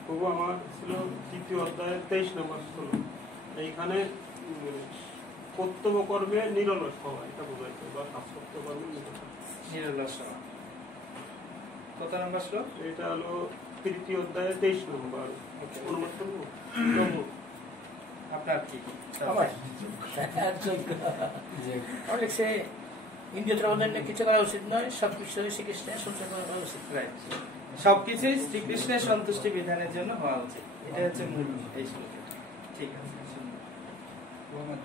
প্রভু আমার ছিল তৃতীয় অধ্যায়ের 23 নম্বর শ্লোক। এইখানে কর্তব্য কর্মে নিরলস হওয়া, এটা বোঝাইছে, বা শাস্ত্র কর্মে নিরলস হওয়া। কত নম্বর শ্লোক? এটা হলো তৃতীয় অধ্যায়ের 23 নম্বর। অনুবাদ করবো? আপনার কি লিখছে ইন্দ্রিয় অন্যান্য কিছু করা উচিত নয়, সবকিছু শ্রীকৃষ্ণের সন্তুষ্ট করা উচিত। সবকিছুই শ্রীকৃষ্ণের সন্তুষ্টি বিধানের জন্য হওয়া উচিত, এটা হচ্ছে মূল এই শ্লোকে। ঠিক আছে,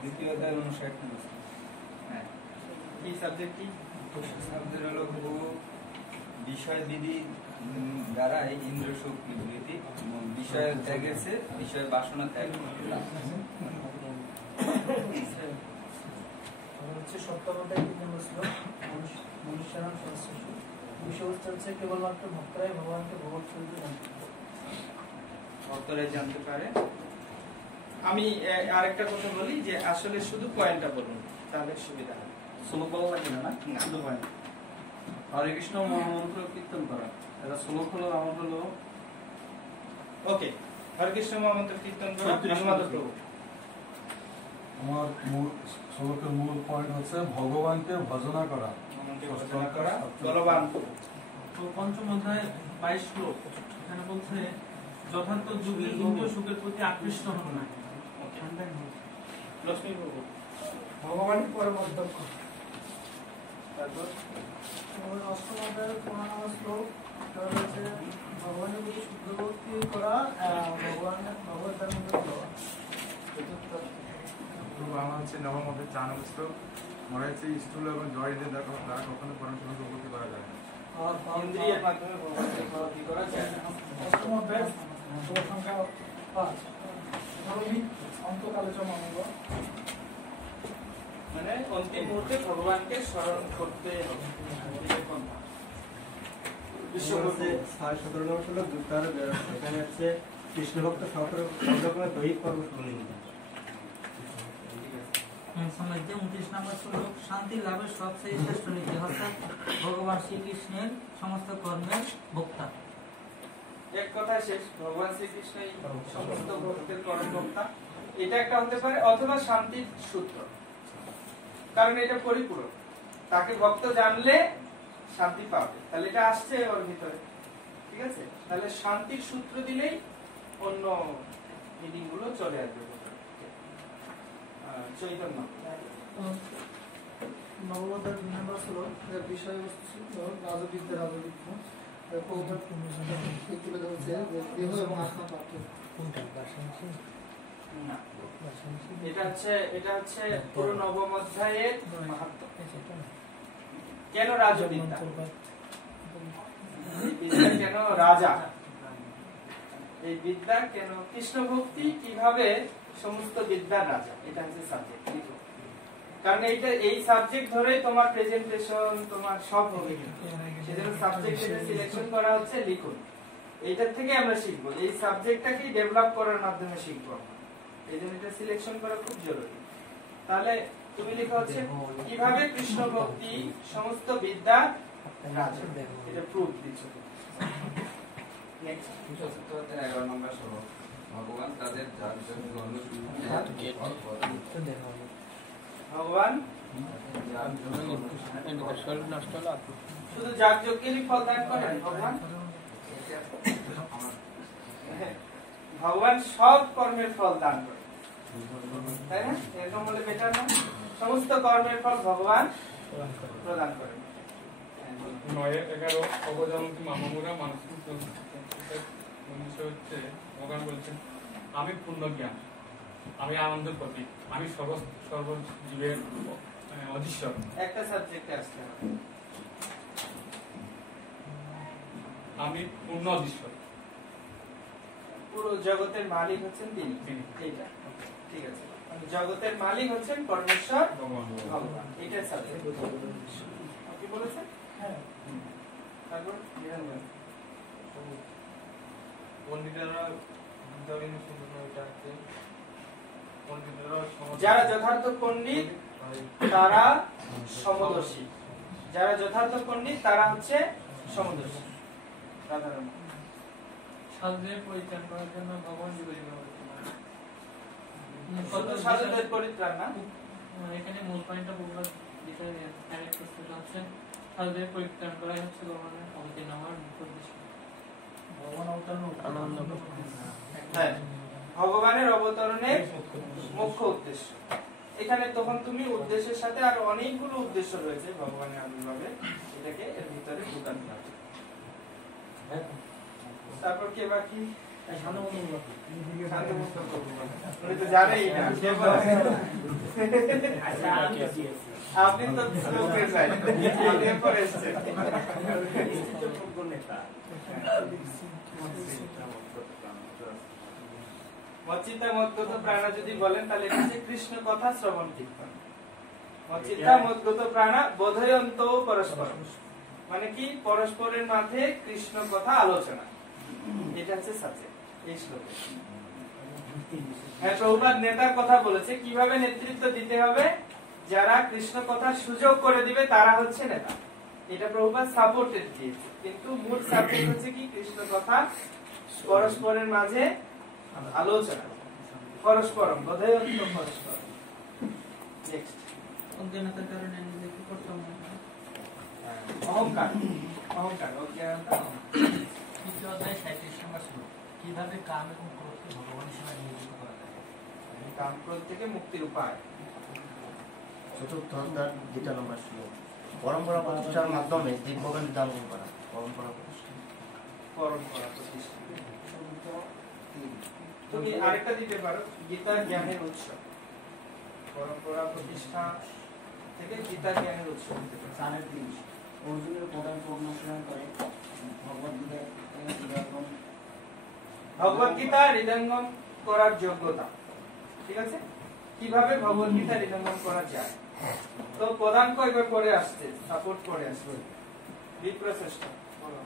দ্বিতীয় অধ্যায় 59 নম্বর। হ্যাঁ, কি সাবজেক্ট? কি সাবজেক্ট হলো বিষয় বিধি দ্বারা এই ইন্দ্র সুখ নিবৃত্তি, বিষয় ত্যাগেছে, বিষয় বাসনা ত্যাগ। কেবলমাত্র ভক্তরাই ভগবানকে ভগবত স্বরূপে জানতে পারে। ভক্তরাই জানতে পারে। আমি আরেকটা কথা বলি যে আসলে শুধু পয়েন্টটা বলুন, তাহলে সুবিধা হবে। শ্লোক বলা লাগে না, শুধু পয়েন্ট। হরে কৃষ্ণ মহামন্ত্র কীর্তন করা, এটা শ্লোক হলো, আমার হলো ওকে। হরে কৃষ্ণ মহামন্ত্র কীর্তন করা। ধন্যবাদ প্রভু। আমার মূল শ্লোকের মূল পয়েন্ট হচ্ছে ভগবানকে ভজনা করা। বলবান। তো পঞ্চম অধ্যায় 22 শ্লোক, এখানে বলছে যথার্থ যুগে ইন্দ্রিয় সুখের প্রতি আকৃষ্ট হন না। লক্ষ্মী প্রভু। ভগবানের পরম অধ্যক্ষ। তারপর অষ্টম অধ্যায়ের 15 নম্বর শ্লোক, হচ্ছে ভগবানের প্রতি শুদ্ধ ভক্তি করা, ভগবানের ভগবত দান দেওয়া। আমার হচ্ছে নবম অধ্যায় 4 নম্বর শ্লোক, মনে হচ্ছে স্থূল এবং জড়ের দ্বারা কখনো পরমেশ্বরকে উপলব্ধি করা যায় না। ইন্দ্রিয়ের মাধ্যমে ভগবানকে উপলব্ধি করা যায় না। অষ্টম অধ্যায় সংখ্যা 5, অন্তকালে চমঙ্গ, মানে অন্তিম মুহূর্তে ভগবানকে স্মরণ করতে হবে। বিশ্বকর্মা 17 নম্বর শ্লোক, এখানে হচ্ছে কৃষ্ণ ভক্ত সর্বরকমের দৈহিক কর্ম সুনির্দিষ্ট। 29 নম্বর শ্লোক, শান্তি লাভের সবচেয়ে শ্রেষ্ঠ নীতি অর্থাৎ ভগবান শ্রীকৃষ্ণের সমস্ত কর্মের ভোক্তা। এক কথায় শেষ, ভগবান শ্রীকৃষ্ণই সমস্ত ভক্তের কর্মকর্তা। এটা একটা হতে পারে, অথবা শান্তির সূত্র, কারণ এটা পরিপূরক। তাকে ভক্ত জানলে শান্তি পাবে, তাহলে এটা আসছে ওর ভিতরে। ঠিক আছে, তাহলে শান্তির সূত্র দিলেই অন্য মিনিং গুলো চলে আসবে। চৈতন্য নবম অধ্যায়ের 2 নম্বর শ্লোক, এর বিষয়বস্তু ছিল রাজবিদ্যা। রাজবিদ্যা তুলে ধরছে যে দেহ এবং আত্মা পার্থক্য। এটা হচ্ছে পুরো নবম অধ্যায়ের মাহাত্ম্য। কেন রাজবিদ্যা, কেন রাজা, এই বিদ্যা কেন, কৃষ্ণ ভক্তি কিভাবে সমস্ত বিদ্যার রাজা, এটা হচ্ছে সাবজেক্ট। কারণ এই সাবজেক্ট ধরেই তোমার প্রেজেন্টেশন তোমার সব হবে, সেজন্য সাবজেক্ট সিলেকশন করা হচ্ছে। লিখুন, এইটার থেকে আমরা শিখবো, এই সাবজেক্টটাকে ডেভেলপ করার মাধ্যমে শিখবো। এই জন্য এটা সিলেকশন করা খুব জরুরি। তাহলে তুমি লেখা হচ্ছে কিভাবে কৃষ্ণ ভক্তি সমস্ত বিদ্যা রাজা, এটা প্রুফ দিচ্ছ। নেক্সট 11 নম্বর শ্লোক, ভগবান তাদের ভগবান শুধু যাগযজ্ঞেরই ফল দান করেন ভগবান? ভগবান সব কর্মের ফল দান করেন, তাই না? এরকম বলে বেটার না? সমস্ত কর্মের ফল ভগবান প্রদান করেন। 9-11 অবজামুখী মামামুরা মানসিক মনীষা হচ্ছে ভগবান বলছেন, আমি পূর্ণ জ্ঞান, আমি আনন্দের প্রতীক, আমি সর্বজীবের অধীশ্বর। একটা সাবজেক্টে আসতে হবে, আমি পূর্ণ অধীশ্বর। পুরো জগতের মালিক হচ্ছেন তিনি। এইটা ঠিক আছে, জগতের মালিক হচ্ছেন পরমেশ্বর ভগবান, এটাই সাবজেক্ট। আপনি বলেছেন? হ্যাঁ। তারপর যারা যথার্থ পণ্ডিত তারা সমদর্শী, যারা যথার্থ পণ্ডিত তারা হচ্ছে সমদর্শী। সাধারণ সাধুদের পরিত্রাণ করার জন্য ভগবান সাধুদের পরিত্রাণ না, এখানে মূল পয়েন্টটা বলবার বিষয় হচ্ছে সাধুদের পরিত্রাণ করাই হচ্ছে ভগবানের অবতীর্ণ হওয়ার মুখ্য উদ্দেশ্য। ভগবান হ্যাঁ, ভগবানের অবতরণের মুখ্য উদ্দেশ্য। এখানে তখন তুমি উদ্দেশ্যের সাথে আর অনেকগুলো উদ্দেশ্য রয়েছে ভগবানের আবির্ভাবে, এটাকে এর ভিতরে ঢুকাতে হবে। তারপর কে বাকি? উনি তো জানেই না, আপনি তো লোকের চাই, আপনি এরপরে এসছেন। মচ্চিতা মদগত প্রাণা যদি বলেন তাহলে এটা হচ্ছে কৃষ্ণ কথা শ্রবণ কীর্তন। মচ্চিতা মদগত প্রাণা বোধয়ন্ত পরস্পর, মানে কি পরস্পরের মাঝে কৃষ্ণ কথা আলোচনা, এটা হচ্ছে সাবজেক্ট এই শ্লোকে। হ্যাঁ, প্রভুপাদ নেতার কথা বলেছে, কিভাবে নেতৃত্ব দিতে হবে, যারা কৃষ্ণ কথার সুযোগ করে দিবে তারা হচ্ছে নেতা। এটা প্রভুপাদ সাপোর্টেড দিয়েছে, কিন্তু মূল সাবজেক্ট হচ্ছে কি কৃষ্ণ কথা পরস্পরের মাঝে আলোচনা, পরস্পরম বোধয়ন্ত পরস্পর। নেক্সট, অজ্ঞানতার কারণে নিজেকে করতে হবে অহংকার, অহংকার অজ্ঞানতা। তৃতীয় অধ্যায় 37 নম্বর শ্লোক, কিভাবে কাম এবং ক্রোধকে ভগবানের সেবায় নিয়োজিত করা যায়? কাম ক্রোধ থেকে মুক্তির উপায়। চতুর্থ অধ্যায় 2 নম্বর শ্লোক, পরম্পরা প্রতিষ্ঠার মাধ্যমে দিব্যজ্ঞান নির্ধারণ করা। পরম্পরা প্রতিষ্ঠা, পরম্পরা প্রতিষ্ঠা। তুমি আরেকটা দিতে পারো, গীতার জ্ঞানের উৎস। পরম্পরা প্রতিষ্ঠা থেকে গীতার জ্ঞানের উৎস দিতে পারো। 3.3 অর্জুনের প্রধান অনুসরণ করে ভগবদ্গীতা হৃদয়ঙ্গম করার যোগ্যতা। ঠিক আছে, কিভাবে ভগবদ্গীতা হৃদয়ঙ্গম করা যায়? তো প্রধান কয়েকবার পরে আসছে, সাপোর্ট করে আসছে বিপ্রচেষ্টা। বলো,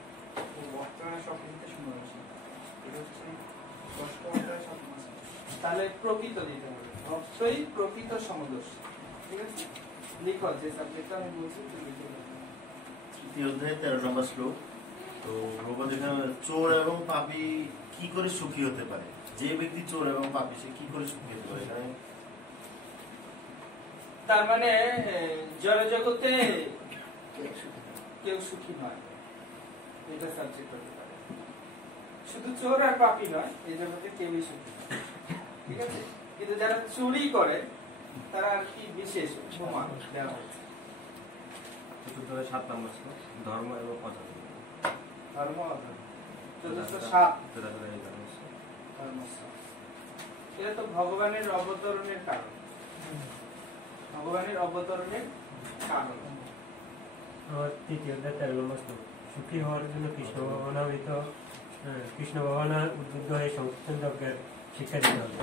বর্তমানে সব কিছু সুন্দর আছে, এটা হচ্ছে ষষ্ঠ অধ্যায় 7 মাস। তাহলে প্রকৃত দিতে হবে, অবশ্যই প্রকৃত সমদর্শী। ঠিক আছে, লিখো যে সাবজেক্টটা আমি বলছি লিখে দেবো। তৃতীয় অধ্যায় 13 নম্বর শ্লোক, তো চোর এবং পাপী কি করে সুখী হতে পারে? যে ব্যক্তি চোর এবং পাপী সে কি করে সুখী হতে পারে? তার মানে জড়জগতে কেউ সুখী নয়, এটা সাবজেক্ট হতে পারে। শুধু চোর আর পাপী নয়, এই জগতে কেউই সুখী নয়। ঠিক আছে, কিন্তু যারা চুরি করে তারা আর কি বিশেষ উপমা দেওয়া হচ্ছে। চতুর্থ অধ্যায় 7 নম্বর শ্লোক, ধর্ম এবং অধর্ম। ধর্ম অধর্ম 407 এটা তো ভগবানের অবতরণের কারণ, ভগবানের অবতরণের কারণ। তৃতীয় অধ্যায় 13 নম্বর শ্লোক, সুখী হওয়ার জন্য কৃষ্ণ ভগবানের উদ্বুদ্ধ হয়ে সংকীর্তন যজ্ঞের শিক্ষা দিতে হবে।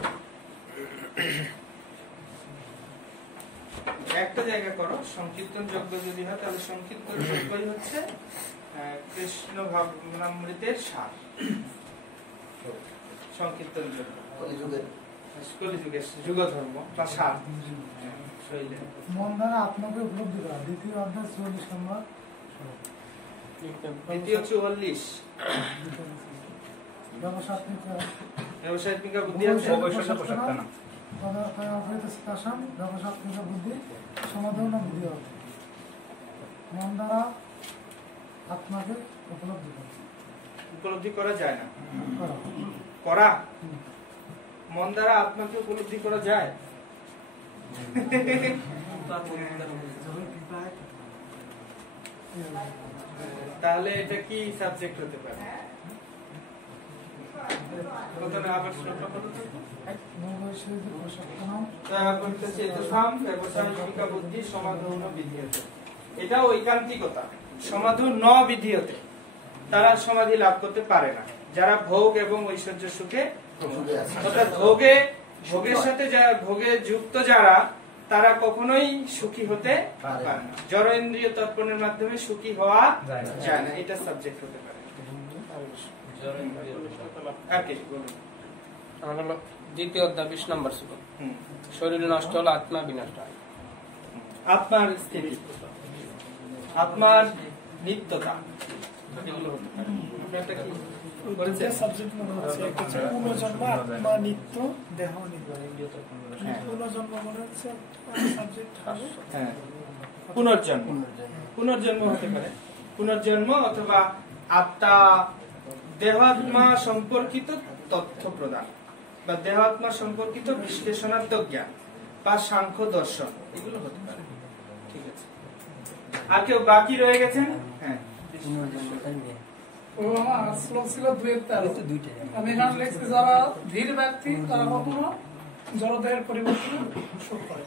একটা জায়গা করো, সংকীর্তন যজ্ঞ যদি হয় তাহলে সংকীর্তন যজ্ঞই হচ্ছে কৃষ্ণ ভাবনামৃতের সার। সংকীর্তন যজ্ঞ কলিযুগের যুগ ধর্ম বা সার শৈলী। মন দ্বারা আপনাকে উপলব্ধি করা। দ্বিতীয় অধ্যায় 44 নম্বর, দ্বিতীয় 44 ব্যবসায়িক বুদ্ধি আছে, ব্যবসায়িক বুদ্ধি সমাধান না বুঝি হতে মন দ্বারা আত্মাকে উপলব্ধি করা যায় না করা মন দ্বারা আত্মাকে উপলব্ধি করা যায় তাহলে এটা কি সাবজেক্ট হতে পারে আবার শ্লোকটা বলো তো। এটা ঐকান্তিকতা সমাধু ন বিধিয়তে, তারা সমাধি লাভ করতে পারে না যারা ভোগ এবং ঐশ্বর্য সুখে, অর্থাৎ ভোগের সাথে যারা ভোগে যুক্ত যারা, তারা কখনোই সুখী হতে পারে না। জড় ইন্দ্রিয় তর্পণের মাধ্যমে সুখী হওয়া যায় না, এটা সাবজেক্ট হতে পারে। দ্বিতীয় অধ্যায় 20 নম্বর ছিল শরীর নষ্ট হলো আত্মা বিনষ্ট হয়। আত্মার স্থিতি, আত্মার নিত্যতা, এগুলো হতে পারে। সাবজেক্ট মনে হচ্ছে একটা হচ্ছে পুনর্জন্ম, আত্মা নিত্য, দেহ নিত্য। পুনর্জন্ম মনে হচ্ছে সাবজেক্ট হবে। হ্যাঁ, পুনর্জন্ম, পুনর্জন্ম হতে পারে। পুনর্জন্ম অথবা আত্মা দেহাত্মা সম্পর্কিত তথ্য প্রদান বা দেহাত্মা সম্পর্কিত বিশ্লেষণাত্মক জ্ঞান বা সাংখ্য দর্শন, এগুলো হতে পারে। ঠিক আছে, আর কেউ বাকি রয়ে গেছেন? হ্যাঁ, শ্লোক ছিল 2-13। আমি এখানে লিখছি যারা ধীর ব্যক্তি তারা কখনো জড়দেহের পরিবর্তন শোক করে।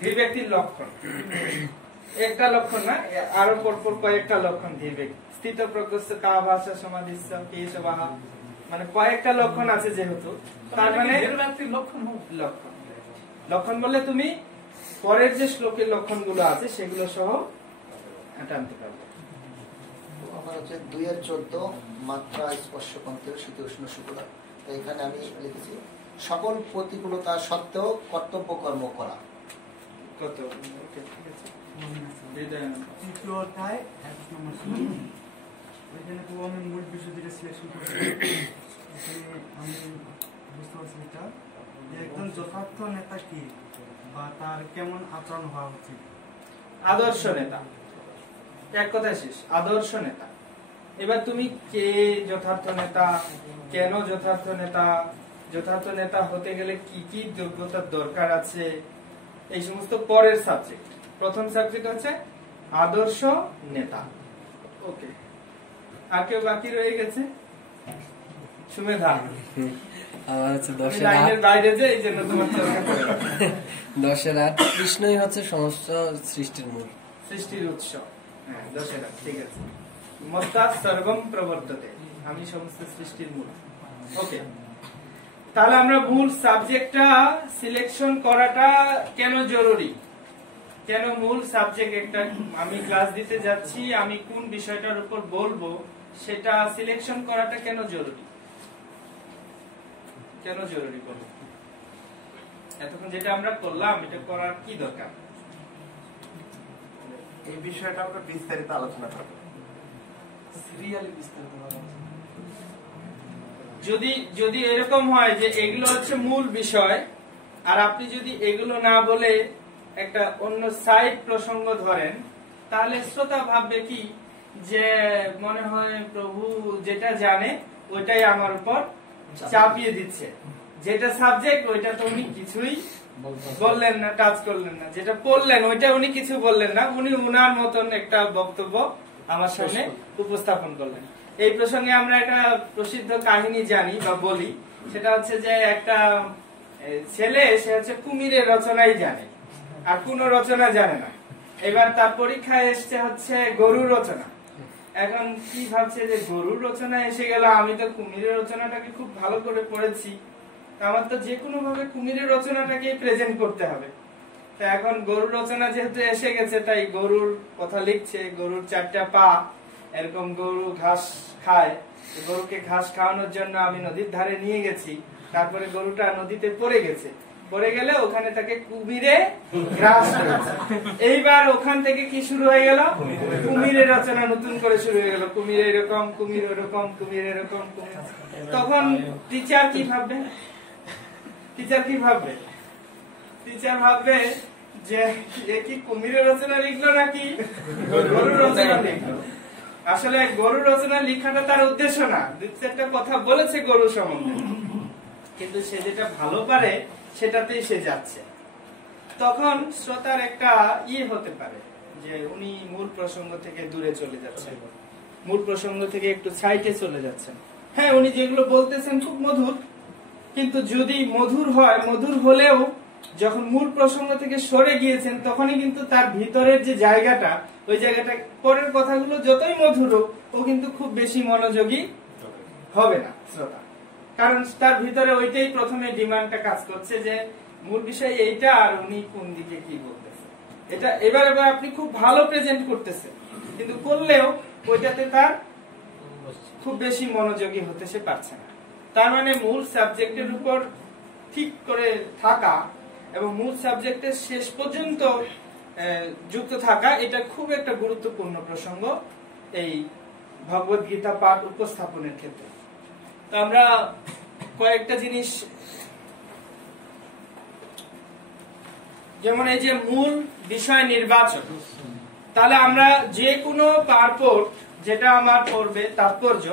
ধীর ব্যক্তির লক্ষণ একটা লক্ষণ না, আরো পরপর কয়েকটা লক্ষণ ধীর ব্যক্তি। স্থিত প্রজ্ঞস্য কা ভাষা সমাধিস্য কেশবাহ, মানে কয়েকটা লক্ষণ আছে যেহেতু, তার মানে ধীর ব্যক্তির লক্ষণ হবে। লক্ষণ, লক্ষণ বললে তুমি পরের যে শ্লোকের লক্ষণগুলো আছে সেগুলো সহ টানতে পারবে। আমার হচ্ছে 2-14 মাত্রা স্পর্শ কন্তের শীতোষ্ণ শুক্লা। এখানে আমি লিখেছি সকল প্রতিকূলতা সত্ত্বেও কর্তব্য কর্ম করা। তৃতীয় অধ্যায় 1 নম্বর শ্লোক। এখানে তো আমি মূল বিষয় যেটা সিলেকশন করেছি, আমি বুঝতে পারছি এটা যে একজন যথার্থ নেতা কি বা তার কেমন আচরণ হওয়া উচিত। আদর্শ নেতা, এক কথায় শেষ, আদর্শ নেতা। এবার তুমি কে যথার্থ নেতা, কেন যথার্থ নেতা, যথার্থ নেতা হতে গেলে কি কি যোগ্যতার দরকার আছে, এই সমস্ত পরের সাবজেক্ট। প্রথম সাবজেক্ট হচ্ছে আদর্শ নেতা। ওকে, আর কেউ বাকি রয়ে গেছে? সুমেধা, আমার হচ্ছে লাইনের বাইরে যে এই জন্য তোমার চর্চা করে। 10-8 কৃষ্ণই হচ্ছে সমস্ত সৃষ্টির মূল, সৃষ্টির উৎস। হ্যাঁ, 10-8 ঠিক আছে। মত্তা সর্বম প্রবর্ততে, আমি সমস্ত সৃষ্টির মূল। ওকে, তাহলে আমরা মূল সাবজেক্টটা সিলেকশন করাটা কেন জরুরি, কেন মূল সাবজেক্ট একটা আমি ক্লাস দিতে যাচ্ছি, আমি কোন বিষয়টার উপর বলবো সেটা সিলেকশন করাটা কেন জরুরি, কেন জরুরি বলো? এতক্ষণ যেটা আমরা করলাম এটা করার কি দরকার? এই বিষয়টা আমরা বিস্তারিত আলোচনা করব। যদি এরকম হয় যে এগুলো হচ্ছে মূল বিষয়, আর আপনি যদি এগুলো না বলে একটা অন্য সাইড প্রসঙ্গ ধরেন, তাহলে শ্রোতা ভাববে কি যে মনে হয় প্রভু যেটা জানে ওইটাই আমার উপর চাপিয়ে দিচ্ছে, যেটা সাবজেক্ট ওইটা তো উনি কিছুই বললেন না, টাচ করলেন না, যেটা পড়লেন ওইটা উনি কিছু বললেন না, উনি উনার মতন একটা বক্তব্য আমার সামনে উপস্থাপন করলেন। এই প্রসঙ্গে আমরা একটা প্রসিদ্ধ কাহিনী জানি বা বলি, সেটা হচ্ছে যে একটা ছেলে, সে হচ্ছে কুমিরের রচনাই জানে আর কোন রচনা জানে না। এবার তার পরীক্ষায় এসছে হচ্ছে গরুর রচনা। এখন কি ভাবছে যে গরুর রচনা এসে গেল, আমি তো কুমিরের রচনাটাকে খুব ভালো করে পড়েছি, আমার তো যে কোনো ভাবে কুমিরের রচনাটাকে প্রেজেন্ট করতে হবে। তো এখন গরুর রচনা যেহেতু এসে গেছে, তাই গরুর কথা লিখছে। গরুর 4টা পা, এরকম গরু ঘাস খায়, গরুকে ঘাস খাওয়ানোর জন্য আমি নদীর ধারে নিয়ে গেছি, তারপরে গরুটা নদীতে পড়ে গেছে, পড়ে গেলে ওখানে তাকে কুমিরে গ্রাস করেছে। এইবার ওখান থেকে কি শুরু হয়ে গেল, কুমিরের রচনা নতুন করে শুরু হয়ে গেল, কুমির এরকম, কুমির এরকম, কুমির এরকম। তখন টিচার কি ভাববে, টিচার কি ভাববে, টিচার ভাববে যে এ কি কুমিরের রচনা লিখলো নাকি গরুর রচনা লিখলো। আসলে গরুর রচনা লিখাটা তার উদ্দেশ্য না, দুই চারটা কথা বলেছে গরু সম্বন্ধে, কিন্তু সে যেটা ভালো পারে সেটাতেই সে যাচ্ছে। তখন শ্রোতার একটা হতে পারে যে উনি মূল প্রসঙ্গ থেকে দূরে চলে যাচ্ছেন, মূল প্রসঙ্গ থেকে একটু সাইডে চলে যাচ্ছেন। হ্যাঁ, উনি যেগুলো বলতেছেন খুব মধুর, কিন্তু যদি মধুর হয়, মধুর হলেও যখন মূল প্রসঙ্গ থেকে সরে গিয়েছেন তখনই কিন্তু তার ভিতরের যে জায়গাটা, ওই জায়গাটা পরের কথাগুলো যতই মধুর হোক ও কিন্তু খুব বেশি মনোযোগী হবে না শ্রোতা, কারণ তার ভিতরে ওইটাই প্রথমে ডিমান্ডটা কাজ করছে যে মূল বিষয় এইটা আর উনি কোন দিকে কি বলতেছে। এটা এবার আপনি খুব ভালো প্রেজেন্ট করতেছেন, কিন্তু করলেও ওইটাতে তার খুব বেশি মনোযোগী হতে সে পারছে না। তার মানে মূল সাবজেক্টের উপর ঠিক করে থাকা এবং মূল সাবজেক্টের শেষ পর্যন্ত যুক্ত থাকা, এটা খুব একটা গুরুত্বপূর্ণ প্রসঙ্গ এই ভগবদ গীতা পাঠ উপস্থাপনের ক্ষেত্রে। তো আমরা কয়েকটা জিনিস, যেমন এই যে মূল বিষয় নির্বাচন, তাহলে আমরা যে কোনো পারপোর্ট যেটা আমার পড়বে তাৎপর্য,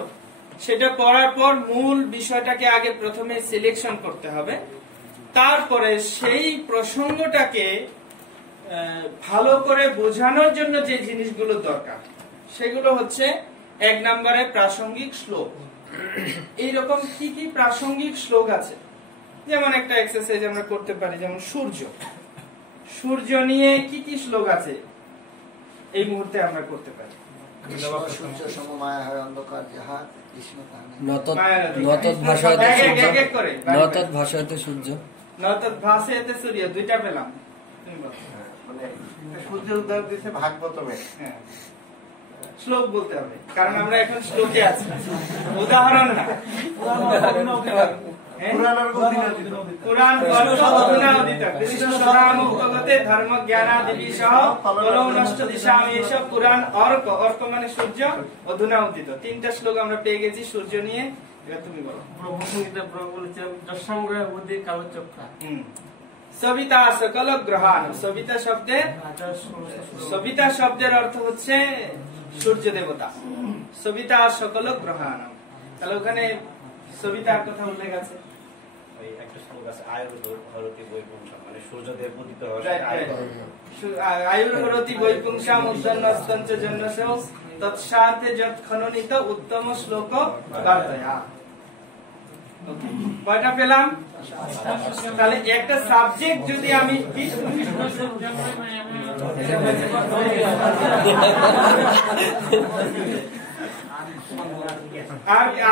সেটা পড়ার পর মূল বিষয়টাকে আগে প্রথমে সিলেকশন করতে হবে, তারপরে সেই প্রসঙ্গটাকে ভালো করে বোঝানোর জন্য যে জিনিসগুলো দরকার সেগুলো হচ্ছে 1 নম্বরে প্রাসঙ্গিক শ্লোক। এইরকম কি কি প্রাসঙ্গিক শ্লোক আছে, যেমন একটা এক্সারসাইজ আমরা করতে পারি, যেমন সূর্য নিয়ে কি কি শ্লোক আছে এই মুহূর্তে আমরা করতে পারি। সূর্য সমমায়া হয় অন্ধকার যাহা কৃষ্ণ ভাষাতে সূর্য, নতৎ ভাসেতে সূর্য, দুইটা পেলাম। মানে সূর্যের উদাহরণ দিয়েছে ভাগবতমে। হ্যাঁ, শ্লোক বলতে হবে, কারণ আমরা এখন শ্লোকে আছি, উদাহরণ না। পুরাণ ধর্ম জ্ঞানাদিবিষহ কলৌ নষ্ট দিশামেষ পুরাণ অর্ক, অর্ক মানে সূর্য, অধুনা উদিত। 3টা শ্লোক আমরা পেয়ে গেছি সূর্য নিয়ে। এবার তুমি বলো। সবিতা সকল গ্রহাণ, সবিতা শব্দের অর্থ হচ্ছে সূর্য দেবতা। সবিতা সকল গ্রহাণ, তাহলে ওখানে সবিতার কথা উল্লেখ আছে। আয়ুর্হরতি বৈপুংসাম উদ্দন্নস্তঞ্চ জন্মসৌ তৎসার্থে যৎ খননিত উত্তম শ্লোক বার্তয়া। কয়টা পেলাম? তাহলে একটা সাবজেক্ট যদি আমি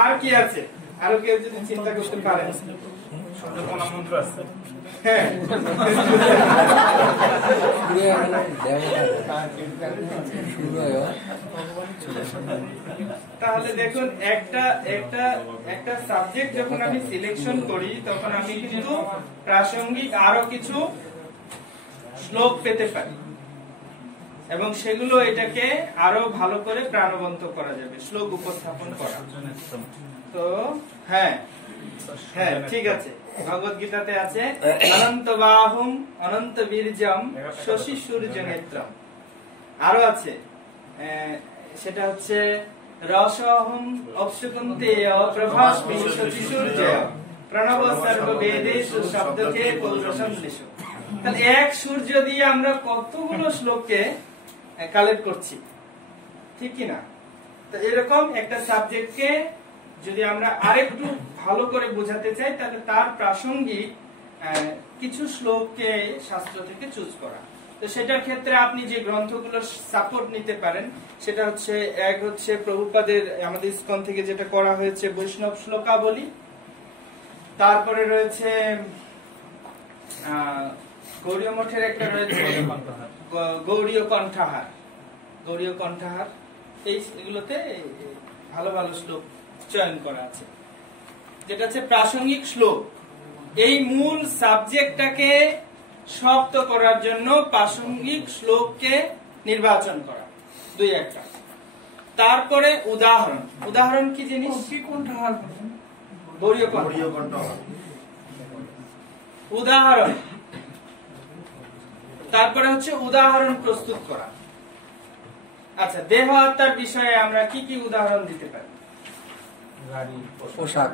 আর কি আছে, আরো কেউ যদি চিন্তা করতে পারে। মন্ত্র আছে, তাহলে দেখুন একটা সাবজেক্ট যখন আমি সিলেকশন করি তখন আমি কিন্তু প্রাসঙ্গিক আরো কিছু শ্লোক পেতে পারি এবং সেগুলো এটাকে আরো ভালো করে প্রাণবন্ত করা যাবে, শ্লোক উপস্থাপন করা। তো হ্যাঁ হ্যাঁ ঠিক আছে, ভগবদ গীতাতে আছে অনন্ত বাহুম অনন্ত বীর্যম শশী সূর্য নেত্রম। আরো আছে, সেটা হচ্ছে রসহম অপসুকুন্তে প্রভাস্মি শশী সূর্য প্রণব সর্ববেদেষু শব্দকে পৌরসংশ্লিষ্ট। তাহলে এক সূর্য দিয়ে আমরা কতগুলো শ্লোককে কালেক্ট করছি, ঠিক কি না? তো এরকম একটা সাবজেক্টকে যদি আমরা আরেকটু ভালো করে বোঝাতে চাই তাহলে তার প্রাসঙ্গিক কিছু শ্লোককে শাস্ত্র থেকে চুজ করা। তো সেটার ক্ষেত্রে আপনি যে গ্রন্থগুলোর সাপোর্ট নিতে পারেন সেটা হচ্ছে, এক হচ্ছে প্রভুপাদের আমাদের ইসকন থেকে যেটা করা হয়েছে বৈষ্ণব শ্লোকাবলী, তারপরে রয়েছে গৌড়ীয় মঠের একটা রয়েছে গৌড়ীয় কণ্ঠাহার। এইগুলোতে ভালো ভালো শ্লোক চয়ন করা আছে, যেটা হচ্ছে প্রাসঙ্গিক শ্লোক। এই মূল সাবজেক্টটাকে শক্ত করার জন্য প্রাসঙ্গিক শ্লোককে নির্বাচন করা, দুই একটা। তারপরে উদাহরণ কি জিনিস? গৌড়ীয় কণ্ঠাহার। তারপরে হচ্ছে উদাহরণ প্রস্তুত করা। আচ্ছা, দেহ আত্মার বিষয়ে আমরা কি কি উদাহরণ দিতে পারি? পোশাক,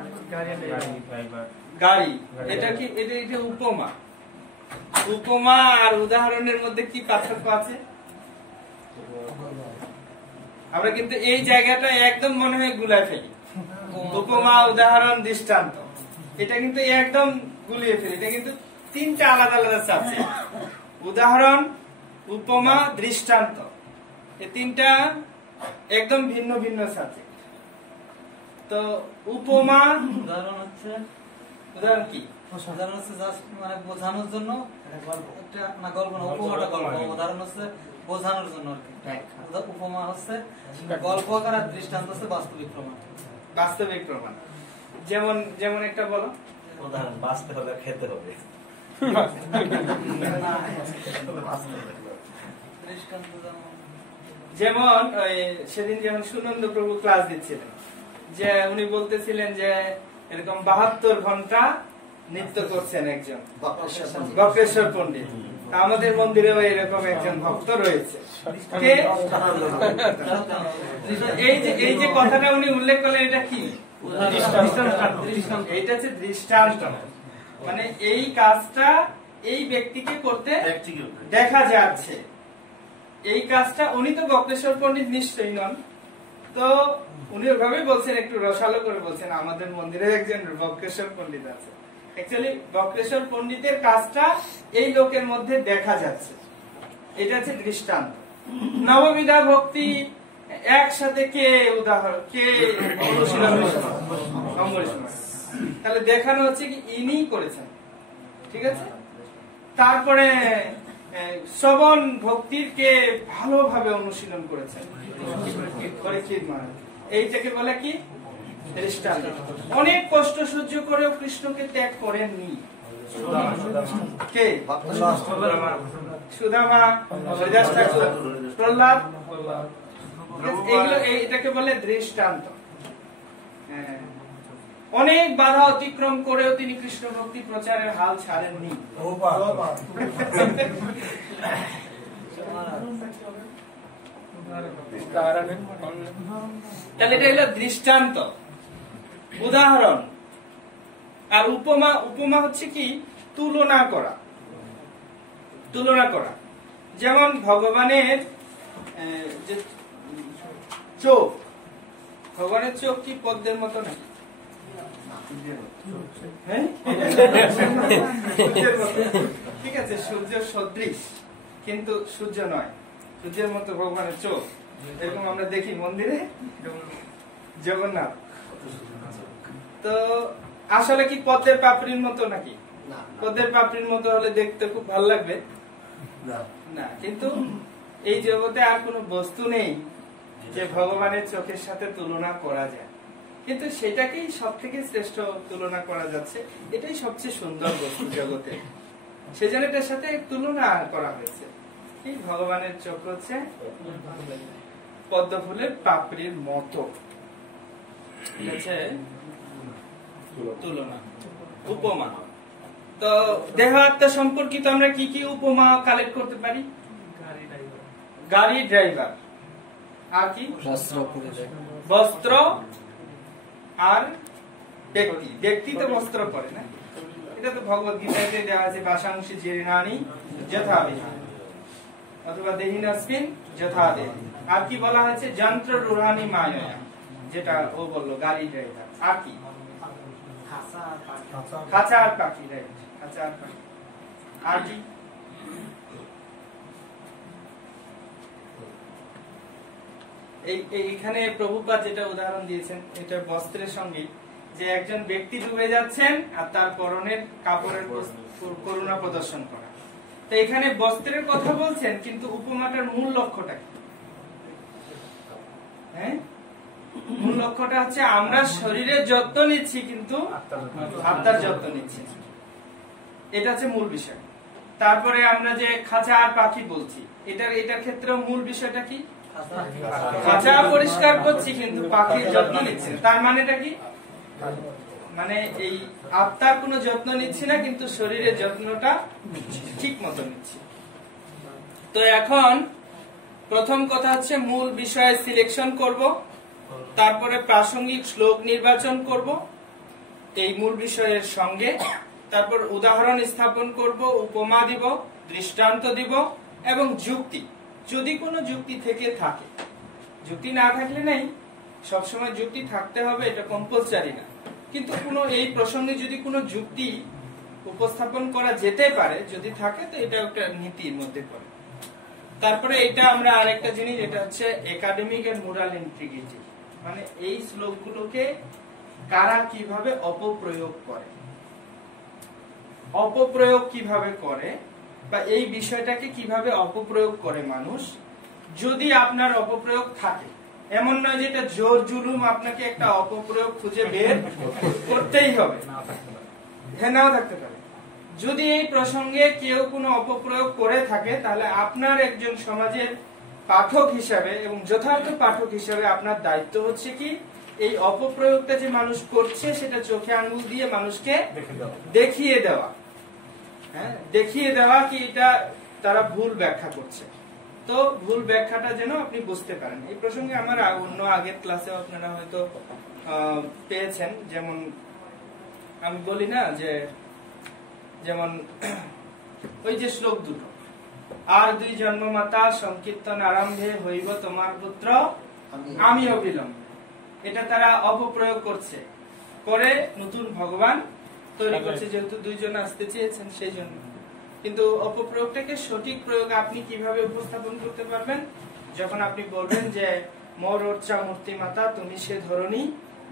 গাড়ি, এটা কি এটা উপমা। উপমা আর উদাহরণের মধ্যে কি পার্থক্য আছে? আমরা কিন্তু এই জায়গাটা একদম মনে হয় গুলায় ফেলি। উপমা, উদাহরণ, দৃষ্টান্ত, এটা কিন্তু একদম গুলিয়ে ফেলি। এটা কিন্তু তিনটা আলাদা আলাদা সাবজেক্ট। উদাহরণ, উপমা, দৃষ্টান্ত, এই তিনটা একদম ভিন্ন ভিন্ন সাবজেক্ট। তো উপমা, উদাহরণ হচ্ছে, উদাহরণ কি? উদাহরণ হচ্ছে জাস্ট মানে বোঝানোর জন্য একটা না, গল্প না, উপমাটা গল্প। উদাহরণ হচ্ছে বোঝানোর জন্য আর কি। উপমা হচ্ছে গল্প আকার, আর দৃষ্টান্ত হচ্ছে বাস্তবিক প্রমাণ। বাস্তবিক প্রমাণ যেমন যেমন একটা বলো উদাহরণ। বাঁচতে হলে খেতে হবে। দৃষ্টান্ত যেমন সেদিন যেমন সুনন্দ প্রভু ক্লাস দিচ্ছিলেন, যে উনি বলতেছিলেন যে এরকম 72 ঘন্টা নৃত্য করছেন একজন বক্রেশ্বর পণ্ডিত। আমাদের মন্দিরেও এরকম একজন ভক্ত রয়েছে। এই যে কথাটা উনি উল্লেখ করলেন, এটা কি? এইটা হচ্ছে দৃষ্টান্ত। মানে এই কাজটা এই ব্যক্তিকে করতে দেখা যাচ্ছে। এই কাজটা উনি তো বক্রেশ্বর পণ্ডিত নিশ্চয়ই নন, তো উনি ওভাবেই বলছেন, একটু রসালো করে বলছেন আমাদের মন্দিরে একজন বক্রেশ্বর পণ্ডিত আছে। অ্যাকচুয়ালি বক্রেশ্বর পণ্ডিতের কাজটা এই লোকের মধ্যে দেখা যাচ্ছে। এটা হচ্ছে দৃষ্টান্ত। নববিধা ভক্তি একসাথে কে উদাহরণ, কে অনুশীলন, তাহলে দেখানো হচ্ছে কি ইনি করেছেন। ঠিক আছে। তারপরে শ্রবণ ভক্তির কে ভালোভাবে অনুশীলন করেছেন, এইটাকে বলে কি? দৃষ্টান্ত। অনেক কষ্ট সহ্য করেও কৃষ্ণকে ত্যাগ করেননি কে? সুদামা, হরিদাস ঠাকুর, প্রহ্লাদ। এগুলো এটাকে বলে দৃষ্টান্ত। অনেক বাধা অতিক্রম করেও তিনি কৃষ্ণ ভক্তি প্রচারের হাল ছাড়েননি। তাহলে এটা হলো দৃষ্টান্ত, উদাহরণ। আর উপমা, উপমা হচ্ছে কি? তুলনা করা। তুলনা করা যেমন ভগবানের যে চোখ, ভগবানের চোখ কি পদ্মের মতো নাকি? ঠিক আছে, সূর্য সদৃশ কিন্তু সূর্য নয়। সূর্যের মতো ভগবানের চোখ, এরকম আমরা দেখি মন্দিরে জগন্নাথ। তো আসলে কি পদ্মের পাপড়ির মতো নাকি? পদ্মের পাপড়ির মতো হলে দেখতে খুব ভালো লাগবে না, কিন্তু এই জগতে আর কোনো বস্তু নেই যে ভগবানের চোখের সাথে তুলনা করা যায়। কিন্তু সেটাকেই সব থেকে শ্রেষ্ঠ তুলনা করা যাচ্ছে। এটাই সবচেয়ে সুন্দর বস্তু জগতে, সেজন্য এটার সাথে তুলনা করা হয়েছে। এই ভগবানের চোখ হচ্ছে পদ্ম ফুলের পাপড়ির মতো। তুলনা, উপমা। তো দেহ আত্মা সম্পর্কিত আমরা কি কি উপমা কালেক্ট করতে পারি? গাড়ি ড্রাইভার, আর কি? বস্ত্র আর ব্যক্তি। ব্যক্তি তো বস্ত্র পরে না, এটা তো ভগবত গীতাতে দেওয়া আছে, বাসাংশী জীর্ণানি যথা বিহার, অথবা দেহিনাস্মিন যথা দেহি। আর কি বলা হয়েছে? যন্ত্র রুহানি মায়া, যেটা ও বললো গাড়ি ড্রাইভার। আর কি? খাঁচা আর পাখি। খাঁচা আর পাখি। আর কি? এইখানে প্রভুপাদ যেটা উদাহরণ দিয়েছেন, এটা বস্ত্রের সঙ্গে, যে একজন ব্যক্তি ডুবে যাচ্ছেন আর তার পরনের কাপড়ের করুণা প্রদর্শন করা। তো এখানে বস্ত্রের কথা বলছেন, কিন্তু উপমাটার মূল লক্ষ্যটা কি? হ্যাঁ, মূল লক্ষ্যটা হচ্ছে আমরা শরীরের যত্ন নিচ্ছি কিন্তু আত্মার যত্ন নিচ্ছি, এটা হচ্ছে মূল বিষয়। তারপরে আমরা যে খাঁচা আর পাখি বলছি, এটার ক্ষেত্রে মূল বিষয়টা কি? খাঁচা পরিষ্কার করছি কিন্তু পাখির যত্ন নিচ্ছি না। তার মানেটা কি? মানে এই আত্মার কোনো যত্ন নিচ্ছি না, কিন্তু শরীরের যত্নটা ঠিক মতো নিচ্ছি। তো এখন প্রথম কথা হচ্ছে মূল বিষয়ে সিলেকশন করব, তারপরে প্রাসঙ্গিক শ্লোক নির্বাচন করব এই মূল বিষয়ের সঙ্গে, তারপর উদাহরণ স্থাপন করব, উপমা দিব, দৃষ্টান্ত দিব এবং যুক্তি, যদি কোনো যুক্তি থেকে থাকে। যুক্তি না থাকলে নেই, সবসময় যুক্তি থাকতে হবে এটা কম্পালসারি না, কিন্তু কোনো এই প্রসঙ্গে যদি কোনো যুক্তি উপস্থাপন করা যেতে পারে, যদি থাকে তো এটা একটা নীতির মধ্যে পড়ে। তারপরে এটা আমরা আরেকটা জিনিস, এটা হচ্ছে একাডেমিক এন্ড মোরাল ইন্টিগ্রিটি, মানে এই শ্লোকগুলোকে কারা কিভাবে অপপ্রয়োগ করে, অপপ্রয়োগ কিভাবে করে বা এই বিষয়টাকে কিভাবে অপপ্রয়োগ করে মানুষ। যদি আপনার অপপ্রয়োগ থাকে, এমন নয় যে এটা জোর জুলুম আপনাকে একটা অপপ্রয়োগ খুঁজে বের করতেই হবে, হ্যাঁ নাও থাকতে পারে। যদি এই প্রসঙ্গে কেউ কোনো অপপ্রয়োগ করে থাকে, তাহলে আপনার একজন সমাজের পাঠক হিসাবে এবং যথার্থ পাঠক হিসাবে আপনার দায়িত্ব হচ্ছে কি এই অপপ্রয়োগটা যে মানুষ করছে সেটা চোখে আঙুল দিয়ে মানুষকে দেখিয়ে দেওয়া, হ্যাঁ দেখিয়ে দেওয়া কি এটা তারা ভুল ব্যাখ্যা করছে, তো ভুল ব্যাখ্যাটা যেন আপনি বুঝতে পারেন। এই প্রসঙ্গে আমার অন্য আগের ক্লাসেও আপনারা হয়তো পেয়েছেন, যেমন আমি বলি না যে যেমন ওই যে শ্লোক দুটো, আর দুই জন্মমাতা সংকীর্তন আরম্ভে হইব তোমার পুত্র আমি অবিলম্বে, এটা তারা অপপ্রয়োগ করছে, করে নতুন ভগবান তৈরি করছে, যেহেতু দুইজন আসতে চেয়েছেন সেই জন্য। কিন্তু অপপ্রয়োগটাকে সঠিক প্রয়োগ আপনি কিভাবে উপস্থাপন করতে পারবেন, যখন আপনি বলবেন যে মোর ওরচা মূর্তি মাতা তুমি সে ধরনী,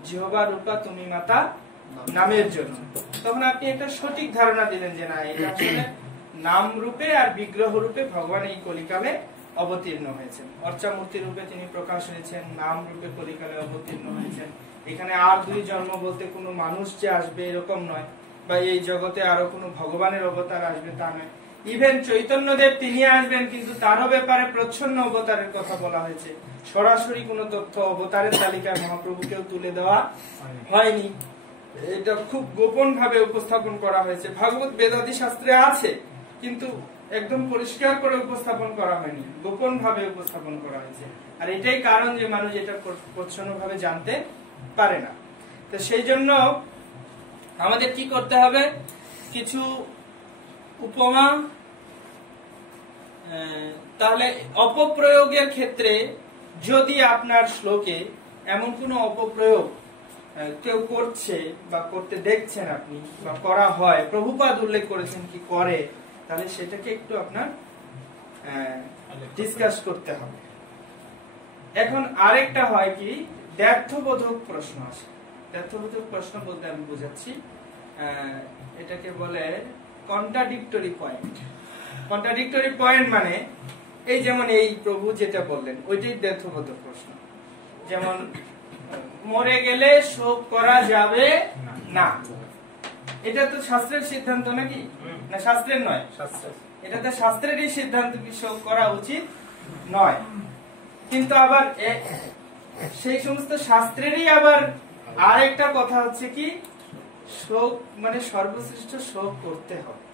জিহবা রূপা তুমি মাতা নামের জন্য, তখন আপনি একটা সঠিক ধারণা দিলেন যে না এটা আসলে নাম রূপে আর বিগ্রহ রূপে ভগবান এই কলিকালে অবতীর্ণ হয়েছেন, অর্চা মূর্তি রূপে তিনি প্রকাশ হয়েছেন, নাম রূপে কলিকালে অবতীর্ণ হয়েছেন। এখানে আর দুই জন্ম বলতে কোনো মানুষ যে আসবে এরকম নয়, বা এই জগতে আরো কোনো ভগবানের অবতার আসবে তা নয়। ইভেন চৈতন্যদেব তিনি আসবেন, কিন্তু তারও ব্যাপারে প্রচ্ছন্ন অবতারের কথা বলা হয়েছে, সরাসরি কোনো তথ্য অবতারের তালিকায় মহাপ্রভুকেও তুলে দেওয়া হয়নি, এটা খুব গোপন ভাবে উপস্থাপন করা হয়েছে। ভাগবত বেদাদি শাস্ত্রে আছে, কিন্তু একদম পরিষ্কার করে উপস্থাপন করা হয়নি, গোপন ভাবে উপস্থাপন করা হয়েছে। আর এটাই কারণ যে মানুষ এটা প্রচ্ছন্ন ভাবে জানতে পারে না। তো সেই জন্য আমাদের কি করতে হবে, কিছু উপমা, তাহলে অপপ্রয়োগের ক্ষেত্রে যদি আপনার শ্লোকে এমন কোনো অপপ্রয়োগ কেউ করছে বা করতে দেখছেন আপনি বা করা হয়, প্রভুপাদ উল্লেখ করেছেন কি করে, তাহলে সেটাকে একটু আপনার ডিসকাস করতে হবে। এখন আরেকটা হয় কি, দ্ব্যর্থবোধক প্রশ্ন আসে। দ্ব্যর্থবোধক প্রশ্ন বলতে আমি বোঝাচ্ছি, এটাকে বলে কন্ট্রাডিক্টরি পয়েন্ট। কন্ট্রাডিক্টরি পয়েন্ট মানে এই যেমন এই প্রভু যেটা বললেন ওইটাই দ্ব্যর্থবোধক প্রশ্ন। যেমন মরে গেলে শোক করা যাবে না, এটা তো শাস্ত্রের সিদ্ধান্ত নাকি না? শাস্ত্রের নয়, এটা তো শাস্ত্রেরই সিদ্ধান্ত কি শোক করা উচিত নয়, কিন্তু আবার সেই সমস্ত শাস্ত্রেরই আবার আরেকটা কথা হচ্ছে কি শোক মানে সর্বশ্রেষ্ঠ শোক করতে হবে,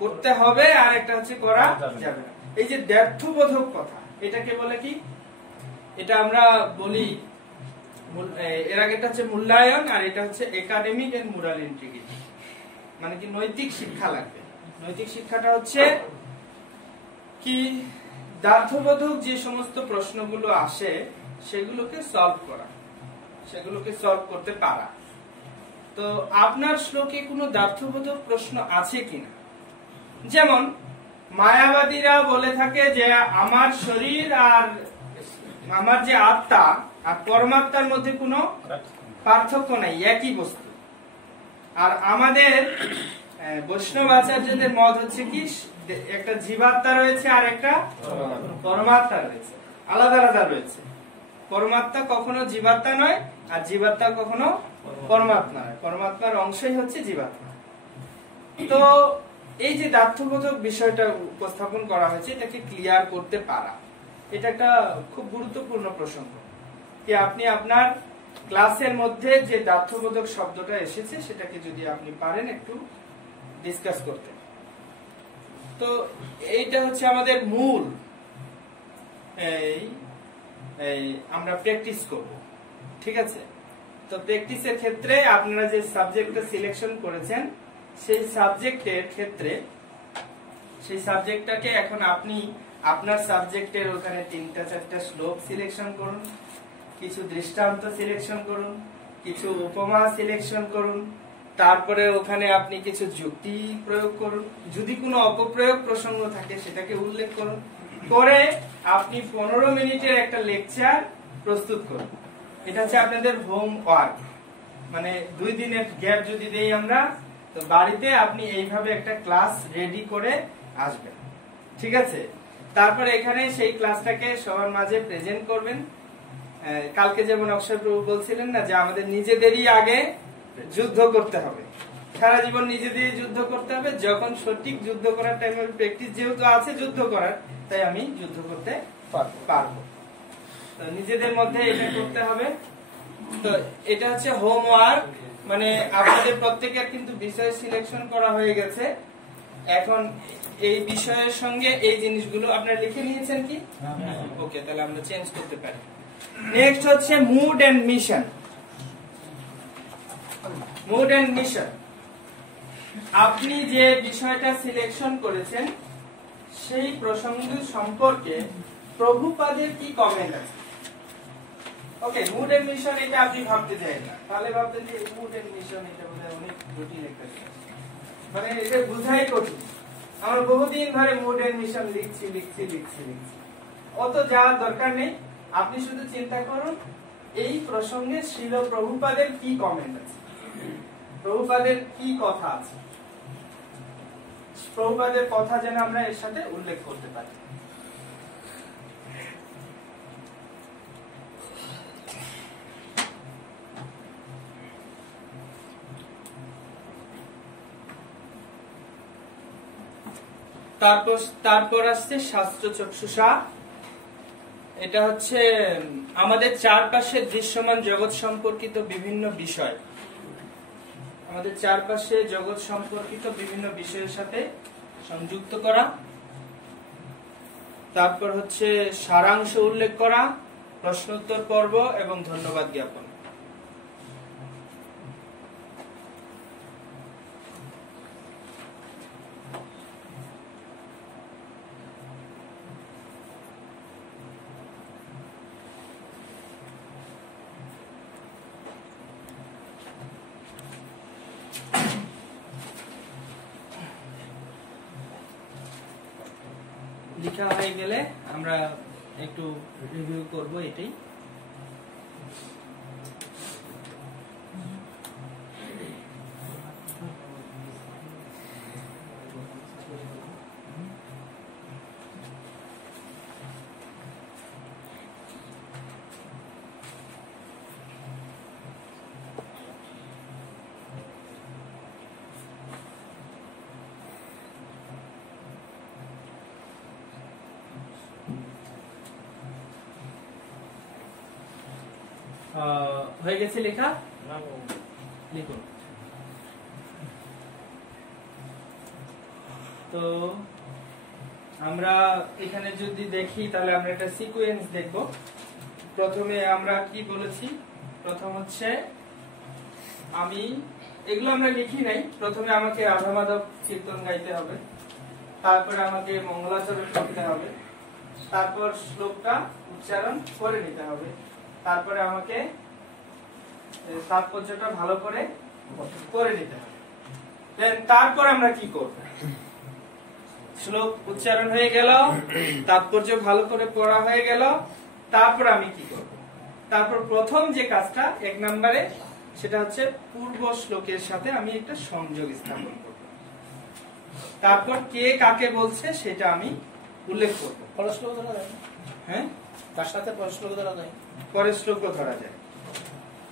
করতে হবে, আর একটা হচ্ছে করা যাবে না। এই যে দ্ব্যর্থবোধক কথা, এটাকে বলে কি, এটা আমরা বলি এর আগেটা হচ্ছে মূল্যায়ন, আর এটা হচ্ছে একাডেমিক এন্ড মোরাল ইন্টিগ্রিটি, মানে কি নৈতিক শিক্ষা লাগবে। নৈতিক শিক্ষাটা হচ্ছে কি দ্ব্যর্থবোধক যে সমস্ত প্রশ্নগুলো আসে সেগুলোকে সলভ করা, সেগুলোকে সলভ করতে পারা। তো আপনার শ্লোকে কোনো দ্ব্যর্থবোধক প্রশ্ন আছে কিনা? যেমন মায়াবাদীরা বলে থাকে যে আমার শরীর আর আমার যে আত্মা আর পরমাত্মার মধ্যে কোনো পার্থক্য নাই, একই বস্তু। আর আমাদের বৈষ্ণব আচার্যদের মত হচ্ছে কি একটা জীবাত্মা রয়েছে আর একটা পরমাত্মা রয়েছে, আলাদা আলাদা রয়েছে। পরমাত্মা কখনো জীবাত্মা নয়, আর জীবাত্মা কখনো পরমাত্মা নয়, পরমাত্মার অংশই হচ্ছে জীবাত্মা। তো এই যে দ্ব্যর্থবোধক বিষয়টা উপস্থাপন করা হয়েছে, এটাকে ক্লিয়ার করতে পারা, এটা একটা খুব গুরুত্বপূর্ণ প্রসঙ্গ, কি আপনি আপনার ক্লাসের মধ্যে যে দ্ব্যর্থবোধক শব্দটা এসেছে সেটাকে যদি আপনি পারেন একটু ডিসকাস করতে। তো এইটা হচ্ছে আমাদের মূল আমরা প্র্যাকটিস করব, ঠিক আছে? তো প্র্যাকটিসের ক্ষেত্রে আপনারা যে সাবজেক্টটা সিলেকশন করেছেন সেই সাবজেক্টের ক্ষেত্রে সেই সাবজেক্টটাকে এখন আপনি আপনার সাবজেক্টের ওখানে 3-4টা শ্লোক সিলেকশন করুন, কিছু দৃষ্টান্ত সিলেকশন করুন, কিছু উপমা সিলেকশন করুন, তারপরে ওখানে আপনি কিছু যুক্তি প্রয়োগ করুন, যদি কোনো অপপ্রয়োগ প্রসঙ্গ থাকে সেটাকে উল্লেখ করুন, করে আপনি 15 মিনিটের একটা লেকচার প্রস্তুত করুন। এটা হচ্ছে আপনাদের হোম ওয়ার্ক, মানে 2 দিনের গ্যাপ যদি দেই আমরা, তো বাড়িতে আপনি এইভাবে একটা ক্লাস রেডি করে আসবেন, ঠিক আছে? তারপরে এখানে সেই ক্লাসটাকে সবার মাঝে প্রেজেন্ট করবেন। কালকে যেমন অক্ষয় প্রভু বলছিলেন না যে আমাদের নিজেদেরই আগে যুদ্ধ করতে হবে, সারা জীবন নিজেদেরই যুদ্ধ করতে হবে। যখন সঠিক যুদ্ধ করার টাইমে প্র্যাকটিস যেহেতু আছে যুদ্ধ করার, তাই আমি যুদ্ধ করতে পারবো। তো নিজেদের মধ্যে এটা করতে হবে। তো এটা হচ্ছে হোমওয়ার্ক, মানে আপনাদের প্রত্যেকের কিন্তু বিষয় সিলেকশন করা হয়ে গেছে। এখন এই বিষয়ের সঙ্গে এই জিনিসগুলো আপনারা লিখে নিয়েছেন কি? ওকে, তাহলে আমরা চেঞ্জ করতে পারি। নেক্সট হচ্ছে mood and mission. Mood and mission, আপনি যে বিষয়টা সিলেকশন করেছেন সেই প্রসঙ্গ সম্পর্কে প্রভুপাদের কি কমেন্ট আছে? ওকে, মুড এন্ড মিশন এটা আপনি ভাবতে চাই না, তাহলে ভাবতেন যে মুড এন্ড মিশন এটা বোধহয় অনেক জটিল একটা জিনিস, মানে এটা বোঝাই কঠিন। আমরা বহুদিন ধরে মুড এন্ড মিশন লিখছি, অত যাওয়ার দরকার নেই। আপনি শুধু চিন্তা করুন এই প্রসঙ্গে শ্রীল প্রভুপাদের কি কমেন্ট আছে, প্রভুপাদের কি কথা আছে, প্রভুপাদের কথা যেন আমরা এর সাথে উল্লেখ করতে পারি। তারপর আসছে শাস্ত্র চক্ষুষা। এটা হচ্ছে আমাদের চারপাশে দৃশ্যমান জগৎ সম্পর্কিত বিভিন্ন বিষয়, আমাদের চারপাশে জগৎ সম্পর্কিত বিভিন্ন বিষয়ের সাথে সংযুক্ত করা। তারপর হচ্ছে সারাংশ উল্লেখ করা, প্রশ্নোত্তর পর্ব এবং ধন্যবাদ জ্ঞাপন। লেখা হয়ে গেলে আমরা একটু রিভিউ করব এটাই। হয়ে গেছে লেখা? লিখুন। তো আমরা এখানে যদি দেখি তাহলে আমরা একটা সিকোয়েন্স দেখব। প্রথমে আমরা কি বলেছি, প্রথম হচ্ছে আমি এগুলো আমরা লিখি নাই, প্রথমে আমাকে রাধা মাধব কীর্তন গাইতে হবে, তারপরে আমাকে মঙ্গলাচরণ করতে হবে, তারপর শ্লোকটা উচ্চারণ করে নিতে হবে, তারপরে আমাকে তাৎপর্যটা ভালো করে নিতে হবে। তারপর আমরা কি করব, শ্লোক উচ্চারণ হয়ে গেল, তাৎপর্য ভালো করে পড়া হয়ে গেল, তারপর আমি কি করব? তারপর প্রথম যে কাজটা 1 নম্বরে, সেটা হচ্ছে পূর্ব শ্লোকের সাথে আমি একটা সংযোগ স্থাপন করব। তারপর কে কাকে বলছে সেটা আমি উল্লেখ করব। পরশ্লোক ধরা যায়? হ্যাঁ, তার সাথে পরশ্লোক ধরা যায়, পরের শ্লোকও ধরা যায়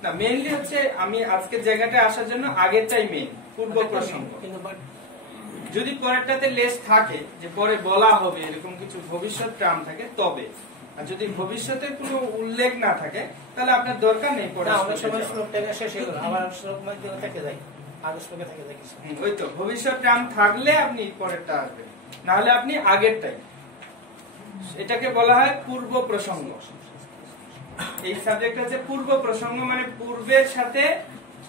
না। মেইনলি হচ্ছে আমি আজকের জায়গাটা আসার জন্য আগেরটাই মেইন, পূর্ব প্রসঙ্গ। যদি পরেরটাতে লেস থাকে যে পরে বলা হবে এরকম কিছু ভবিষ্যৎ টার্ম থাকে তবে, আর যদি ভবিষ্যতের কোনো উল্লেখ না থাকে তাহলে আপনার দরকার নেই পড়া। অনেক সময় শ্লোকটা শেষ হয়ে গেল আবার শ্লোক মধ্যে থেকে যায়, আগের শ্লোকে থেকে যায় কিছু। ওই তো ভবিষ্যৎ টার্ম থাকলে আপনি পরেরটা আসবেন, নাহলে আপনি আগেরটাই। এটাকে বলা হয় পূর্ব প্রসঙ্গ। এই সাবজেক্ট হচ্ছে পূর্ব প্রসঙ্গ, মানে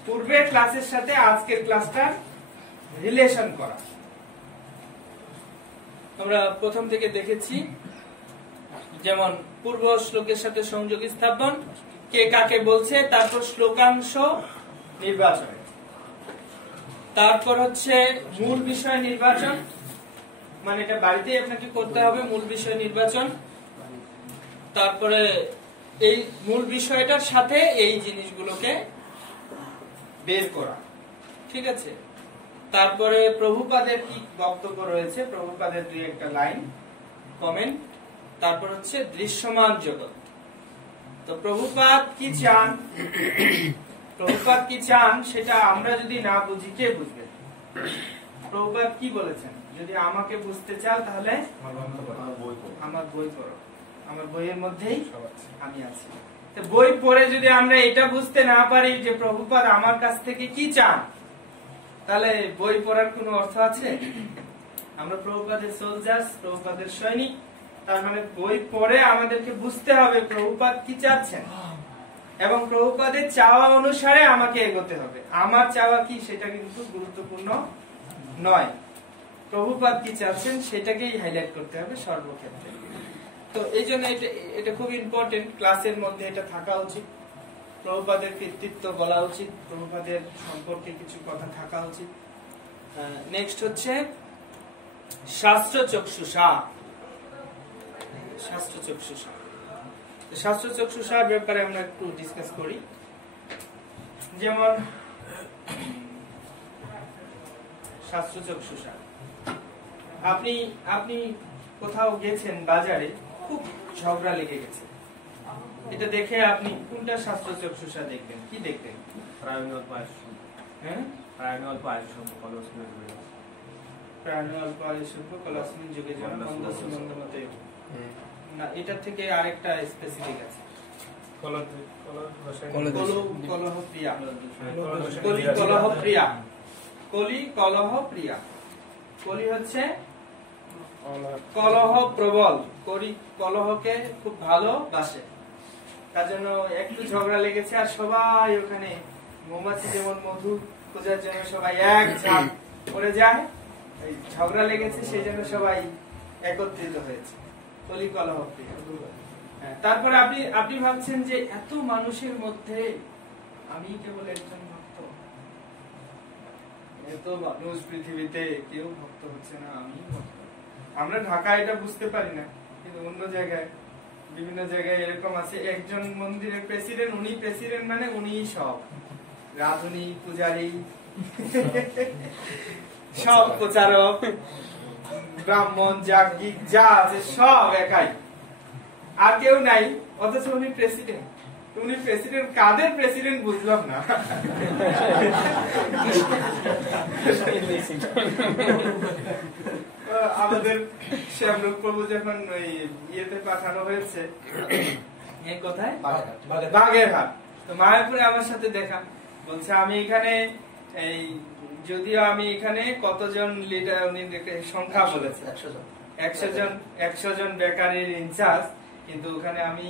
পূর্বের ক্লাসের সাথে আজকের ক্লাসটা রিলেশন করা। আমরা প্রথম থেকে দেখেছি, যেমন পূর্ব শ্লোকের সাথে সংযোগ স্থাপন, কে কাকে বলছে, তারপর শ্লোকাংশ নির্বাচন, তারপর হচ্ছে মূল বিষয় নির্বাচন, মানে এটা বাড়িতেই আপনাকে করতে হবে, মূল বিষয় নির্বাচন। তারপরে এই মূল বিষয়টার সাথে এই জিনিসগুলোকে বের করা, ঠিক আছে। তারপরে প্রভুপাদের কি বক্তব্য রয়েছে, প্রভুপাদের দুই একটা লাইন কমেন্ট। তারপর হচ্ছে দৃশ্যমান জগৎ। তো প্রভুপাদ কি চান, প্রভুপাদ কি চান সেটা আমরা যদি না বুঝি কে বুঝবে? প্রভুপাদ কি বলেছেন, যদি আমাকে বুঝতে চাও তাহলে আমার বই পড়ো, আমার বইয়ের মধ্যেই আমি আছি। তো বই পড়ে যদি আমরা এটা বুঝতে না পারি যে প্রভুপাদ আমার কাছ থেকে কি চান, তাহলে বই পড়ার কোনো অর্থ আছে? আমরা প্রভুপাদের সোলজার্স, প্রভুপাদের সৈনিক, তার মানে বই পড়ে আমাদেরকে বুঝতে হবে প্রভুপাদ কি চাচ্ছেন, এবং প্রভুপাদের চাওয়া অনুসারে আমাকে এগোতে হবে। আমার চাওয়া কি সেটা কিন্তু গুরুত্বপূর্ণ নয়, প্রভুপাদ কি চাচ্ছেন সেটাকেই হাইলাইট করতে হবে সর্বক্ষেত্রে। তো এই জন্য এটা খুব ইম্পর্টেন্ট, ক্লাসের মধ্যে এটা থাকা উচিত। প্রভুপাদের কৃতিত্ব বলা উচিত, প্রভুপাদের সম্পর্কে কিছু কথা থাকা উচিত। নেক্সট হচ্ছে শাস্ত্র চক্ষুষা। শাস্ত্র চক্ষুষা, শাস্ত্র চক্ষুষার ব্যাপারে আমরা একটু ডিসকাস করি। যেমন শাস্ত্র চক্ষুষা, আপনি কোথাও গেছেন বাজারে, খুব ঝগড়া লেগে গেছে, এটা দেখে আপনি কোনটা শাস্ত্র চক্ষুষা দেখবেন? কি দেখবেন? না, এটার থেকে আরেকটা স্পেসিফিক আছে, কলি হচ্ছে কলহ প্রবল, কলহকে খুব ভালোবাসে। তার জন্য একটু ঝগড়া লেগেছে আর সবাই ওখানে মৌমাছি যেমন মধু খোঁজার জন্য সবাই এক ঝাঁক পড়ে যায়, ঝগড়া লেগেছে সেই জন্য সবাই একত্রিত হয়েছে, কলি কলহ প্রিয়া। তারপরে আপনি ভাবছেন যে এত মানুষের মধ্যে আমি কেবল একজন ভক্ত, এত মানুষ পৃথিবীতে কেউ ভক্ত হচ্ছে না, আমি ভক্ত। আমরা ঢাকায় এটা বুঝতে পারি না, কিন্তু অন্য জায়গায় বিভিন্ন জায়গায় এরকম আছে, একজন মন্দিরের প্রেসিডেন্ট, উনি প্রেসিডেন্ট মানে উনি সব, রাধুনী, পূজারী, সব প্রচারক, ব্রাহ্মণ, যাজ্ঞিক যা আছে সব একাই, আর কেউ নাই, অথচ উনি প্রেসিডেন্ট। উনি প্রেসিডেন্ট, কাদের প্রেসিডেন্ট বুঝলাম না। আমাদের শ্যামরূপ প্রভু যখন ওই ইয়েতে পাঠানো হয়েছে, এই কোথায় বাগেরহাট, তো মায়াপুরে আমার সাথে দেখা, বলছে আমি এখানে এই, যদিও আমি এখানে কতজন লিডার উনি সংখ্যা বলেছে 100 জন বেকারের ইনচার্জ, কিন্তু ওখানে আমি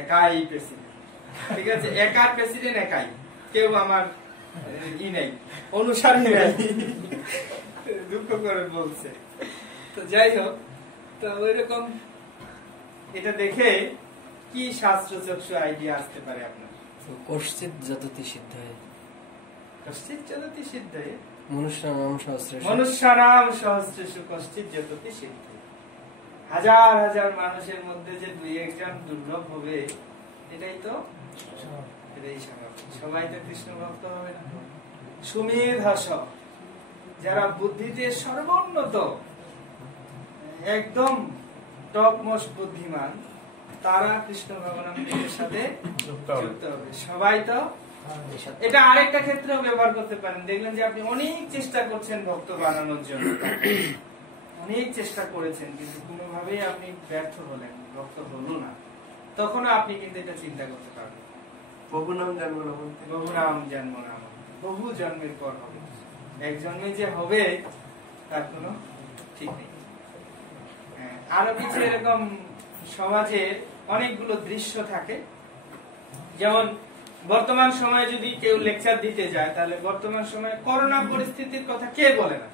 একাই প্রেসিডেন্ট, ঠিক আছে, একা প্রেসিডেন্ট, একাই, কেউ আমার ই নেই, অনুসারী নেই, দুঃখ করে বলছে। তো যাই হোক, তো ওইরকম এটা দেখে কি শাস্ত্র চক্ষু আইডিয়া আসতে পারে আপনার? কশ্চিৎ যততি সিদ্ধায়, কশ্চিৎ যততি সিদ্ধায়, মনুষ্যানাম সহস্রেষু, মনুষ্যানাম সহস্রেষু কশ্চিৎ যততি সিদ্ধায়। হাজার হাজার মানুষের মধ্যে যে দুই একজন দুর্লভ হবে, এটাই তো, এটাই স্বাভাবিক। সবাই তো কৃষ্ণ ভক্ত হবে না। সুমেধাস, যারা বুদ্ধিতে সর্বোন্নত, একদম টপ মোস্ট বুদ্ধিমান, তারা কৃষ্ণ ভগবানের সাথে যুক্ত হবে। সবাই তো এটা আরেকটা ক্ষেত্রেও ব্যবহার করতে পারেন। দেখলেন যে আপনি অনেক চেষ্টা করছেন ভক্ত বানানোর জন্য, অনেক চেষ্টা করেছেন, কিন্তু কোনোভাবেই আপনি ব্যর্থ হলেন, ভক্ত হলো না, তখন আপনি কিন্তু এটা চিন্তা করতে পারবেন, বহু নাম জন্ম না, বহু নাম জন্ম না, বহু জন্মের পর হবে, এক জন্মে যে হবে তার কোনো ঠিক নেই। আরো কিছু এরকম সমাজে অনেকগুলো দৃশ্য থাকে, যেমন বর্তমান সময়ে যদি কেউ লেকচার দিতে যায় তাহলে বর্তমান সময়ে করোনা পরিস্থিতির কথা কে বলে না?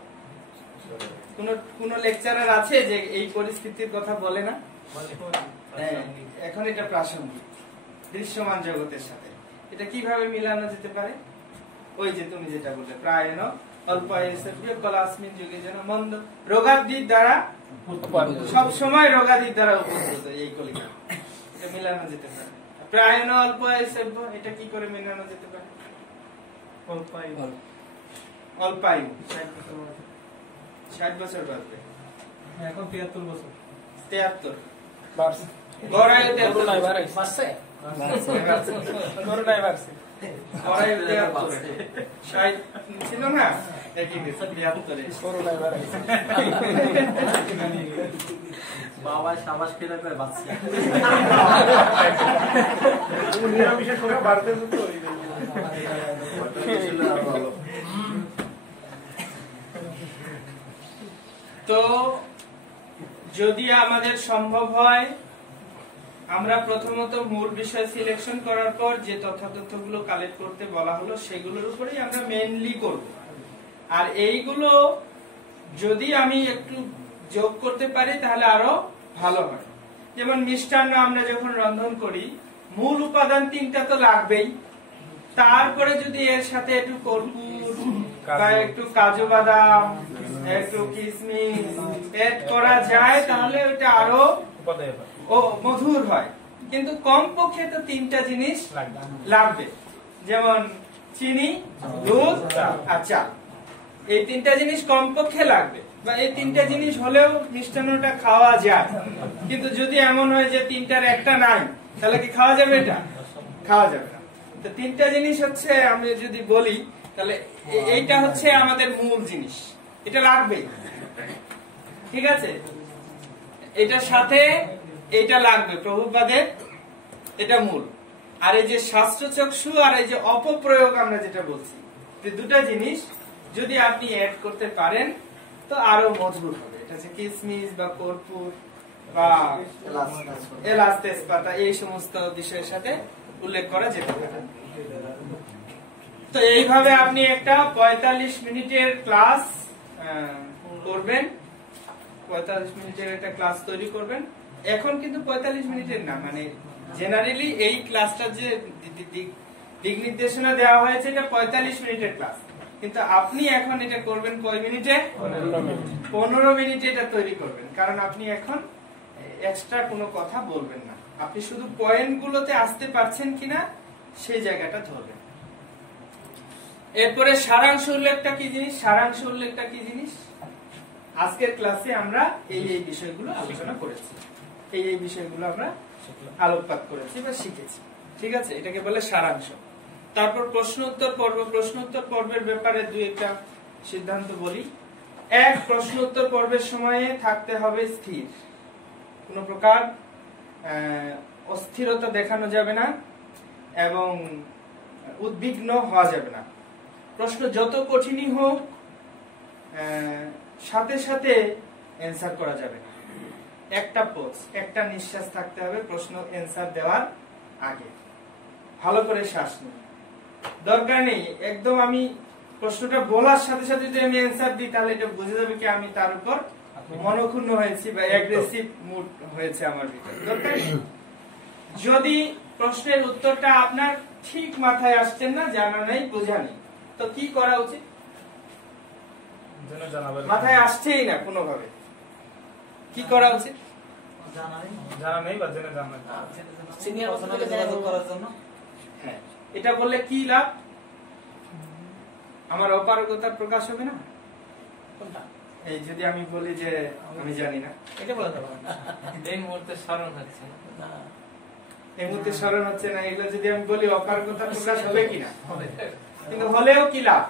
কোন লেকচারার আছে যে এই পরিস্থিতির কথা বলে না? এখন এটা প্রাসঙ্গিক দৃশ্যমান জগতের সাথে। এটা কিভাবে মিলানো যেতে পারে? ওই যে তুমি যেটা বললে, প্রায় অল্প কলাসমিন যুগে যেন মন্দ রোগাদির দ্বারা সব সময় রোগাদির দ্বারা উপদ্রুত এই কলিকা, এটা মিলানো যেতে পারে। প্রায় অল্প আয়ুষ্য, এটা কি করে মেলানো যেতে পারে? অল্পায়ু 60 বছর বাঁচবে, এখন 73 বছর। 73 গড় আয়ু 73 বাড়ছে করোনায় বাড়ছে, গড় আয়ু 73 60 ছিল না, একই গেছে 73 করোনায় বাড়ছে। বাবা সাবাস খেলে করে বাঁচছে। নিরামিষের সংখ্যা বাড়তে তো তো যদি আমাদের সম্ভব হয়, আমরা প্রথমত মূল বিষয় সিলেকশন করার পর যে তথ্যগুলো কালেক্ট করতে বলা হলো সেগুলোর উপরেই আমরা মেইনলি করব। আর এইগুলো যদি আমি একটু যোগ করতে পারি তাহলে আরো ভালো হয়। যেমন মিষ্টান্ন আমরা যখন রন্ধন করি, মূল উপাদান 3টা তো লাগবেই, তারপরে যদি এর সাথে একটু কর্পূর বা একটু কাজু বাদাম, একটু কিশমিশ এড করা যায় তাহলে ওটা আরো মধুর হয়। কিন্তু কমপক্ষে তো 3টা জিনিস লাগবে, যেমন চিনি, দুধ আর চাল। এই 3টা জিনিস কমপক্ষে লাগবে, বা এই 3টা জিনিস হলেও মিষ্টান্নটা খাওয়া যায়। কিন্তু যদি এমন হয় যে 3টার একটা নাই, তাহলে কি খাওয়া যাবে? এটা খাওয়া যাবে না। তো 3টা জিনিস হচ্ছে, আমি যদি বলি তাহলে এইটা হচ্ছে আমাদের মূল জিনিস, এটা লাগবেই, ঠিক আছে? এটার সাথে এটা লাগবে, প্রভুপাদের এটা মূল। আর এই যে শাস্ত্রচক্ষু আর এই যে অপপ্রয়োগ আমরা যেটা বলছি, এই দুটা জিনিস যদি আপনি অ্যাড করতে পারেন তো আরো মজবুত হবে। এটা হচ্ছে কিশমিশ বা কর্পূর বা এলাচ, তেজপাতা, এই সমস্ত বিষয়ের সাথে উল্লেখ করা যেতে পারে। তো এইভাবে আপনি একটা 45 মিনিটের ক্লাস করবেন, 45 মিনিটের একটা ক্লাস তৈরি করবেন। এখন কিন্তু 45 মিনিটের না, মানে জেনারেলি এই ক্লাসটা যে দিক নির্দেশনা দেওয়া হয়েছে এটা 45 মিনিটের ক্লাস, কিন্তু আপনি এখন এটা করবেন কয় মিনিটে? 15 মিনিটে এটা তৈরি করবেন। কারণ আপনি এখন এক্সট্রা কোনো কথা বলবেন না, আপনি শুধু পয়েন্টগুলোতে আসতে পারছেন কিনা সেই জায়গাটা ধরবেন। এরপরে সারাংশ উল্লেখটা কি জিনিস? সারাংশ উল্লেখটা কি জিনিস? আজকের ক্লাসে আমরা এই বিষয়গুলো আলোচনা করেছি, এই বিষয়গুলো আমরা আলোকপাত করেছি বা শিখেছি, ঠিক আছে? এটাকে বলে সারাংশ। তারপর প্রশ্ন উত্তর পর্ব। প্রশ্ন উত্তর পর্বের ব্যাপারে দুই একটা সিদ্ধান্ত বলি। এক, প্রশ্ন উত্তর পর্বের সময়ে থাকতে হবে স্থির, কোনো প্রকার অস্থিরতা দেখানো যাবে না এবং উদ্বিগ্ন হওয়া যাবে না। প্রশ্ন যত কঠিনই হোক সাথে সাথে অ্যান্সার করা যাবে না। একটা পোজ, একটা নিঃশ্বাস থাকতে হবে প্রশ্ন অ্যান্সার দেওয়ার আগে। ভালো করে শ্বাস নিন, দরকার নেই একদম আমি প্রশ্নটা বলার সাথে সাথে যদি আমি অ্যান্সার দিই তাহলে এটা বুঝে যাবে কি আমি তার উপর মনক্ষুণ্ণ হয়েছি বা অ্যাগ্রেসিভ মুড হয়েছে আমার ভিতরে। দরকার নেই। যদি প্রশ্নের উত্তরটা আপনার ঠিক মাথায় আসছেন না, জানা নেই, বোঝা নেই, তো কি করা উচিত? মাথায় আসছেই না কোনোভাবে, কি করা উচিত? জানা নেই বা জেনে জানা করার জন্য হ্যাঁ, এটা বললে কি লাভ? আমার অপারগতার প্রকাশ হবে না? কোনটা? এই যদি আমি বলি যে আমি জানি না, এটা বলা যাবে না। এই মুহূর্তে স্মরণ হচ্ছে না, এই মুহূর্তে স্মরণ হচ্ছে না, এগুলো যদি আমি বলি অপারগতার প্রকাশ হবে কিনা? কিন্তু হলেও কি লাভ?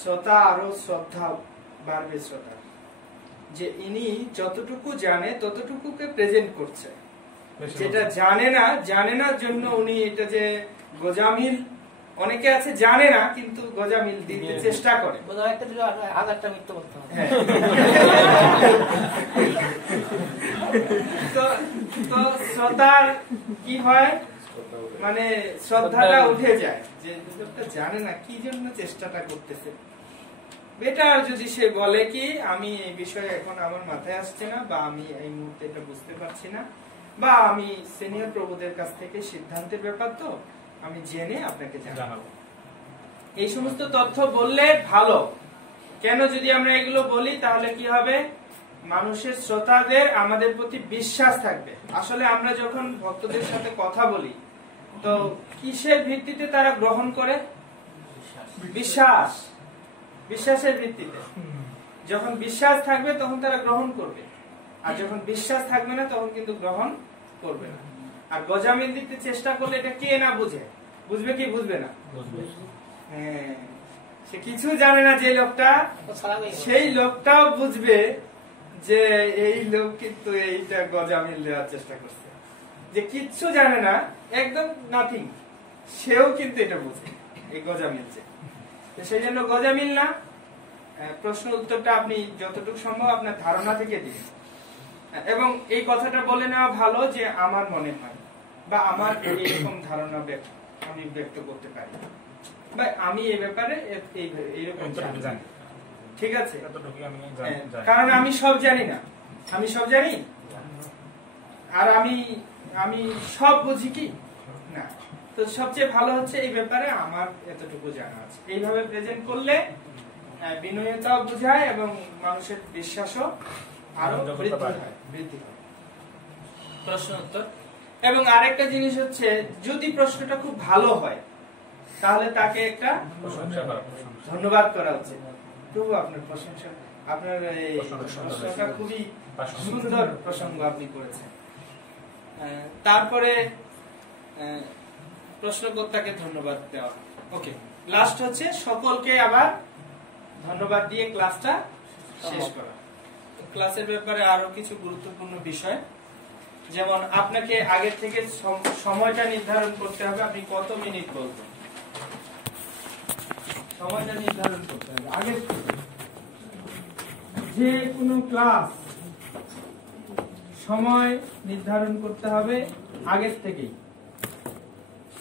শ্রোতা আরো শ্রদ্ধা বাড়বে, শ্রোতা যে ইনি যতটুকু জানে ততটুকুকে প্রেজেন্ট করছে, যেটা জানে না, জানে না জন্য উনি এটা যে গোজামিল অনেকে আছে জানে না কিন্তু গজামিল দিতে চেষ্টা করে। বোধহয় একটা দিলে 1000টা মিথ্যা বলতে হবে। তো শ্রোতার কি হয়, মানে শ্রদ্ধাটা উঠে যায় যে লোকটা জানে না কি জন্য চেষ্টাটা করতেছে। বেটার যদি সে বলে কি আমি এই বিষয়ে এখন আমার মাথায় আসছে না, বা আমি এই মুহূর্তে এটা বুঝতে পারছি না, বা আমি সিনিয়র প্রভুদের কাছ থেকে সিদ্ধান্তের ব্যাপার তো আমি জেনে আপনাকে জানাবো, এই সমস্ত তথ্য বললে ভালো। কেন যদি আমরা এগুলো বলি তাহলে কি হবে, মানুষের শ্রোতাদের আমাদের প্রতি বিশ্বাস থাকবে। আসলে আমরা যখন ভক্তদের সাথে কথা বলি তো কিসের ভিত্তিতে তারা গ্রহণ করে? বিশ্বাস, বিশ্বাসের ভিত্তিতে। যখন বিশ্বাস থাকবে তখন তারা গ্রহণ করবে, আর যখন বিশ্বাস থাকবে না তখন কিন্তু গ্রহণ করবে না। আর গজামিল দিতে চেষ্টা করলে এটা কে না বুঝে, বুঝবে কি বুঝবে না? হ্যাঁ, সে কিছু জানে না যে লোকটা, সেই লোকটাও বুঝবে যে এই লোক কিন্তু এইটা গজামিল দেওয়ার চেষ্টা করছে। যে কিচ্ছু জানে না, একদম নাথিং, সেও কিন্তু এটা বুঝে এই গজামিল। সেই জন্য গজামিল না, প্রশ্ন উত্তরটা আপনি যতটুকু সম্ভব আপনার ধারণা থেকে দিন, এবং এই কথাটা বলে নেওয়া ভালো যে আমার মনে হয়, বা আমার এরকম ধারণা আমি ব্যক্ত করতে পারি, বা আমি এই ব্যাপারে এইরকম জানি। ঠিক আছে, কারণ আমি সব জানি না, আমি সব জানি আর আমি সব বুঝি কি না। তো সবচেয়ে ভালো হচ্ছে এই ব্যাপারে আমার এতটুকু জানা আছে। এইভাবে প্রেজেন্ট করলে বিনয়তাও বোঝায় এবং মানুষের বিশ্বাসও আরো বৃদ্ধি হয়। প্রশ্ন উত্তর। এবং আরেকটা জিনিস হচ্ছে, যদি প্রশ্নটা খুব ভালো হয় তাহলে তাকে একটা ধন্যবাদ করা উচিত। প্রভু আপনার প্রশংসা, আপনার এই প্রশ্নটা খুবই সুন্দর প্রসঙ্গ আপনি করেছেন। তারপরে প্রশ্নকর্তাকে ধন্যবাদ দেওয়া। ওকে, লাস্ট হচ্ছে সকলকে আবার ধন্যবাদ দিয়ে ক্লাসটা শেষ করা। ক্লাসের ব্যাপারে আরো কিছু গুরুত্বপূর্ণ বিষয়, যেমন আপনাকে আগে থেকে সময়টা নির্ধারণ করতে হবে, আপনি কত মিনিট বলবেন, সময়টা নির্ধারণ করতে হবে আগে। যে কোনো ক্লাস সময় নির্ধারণ করতে হবে আগের থেকেই।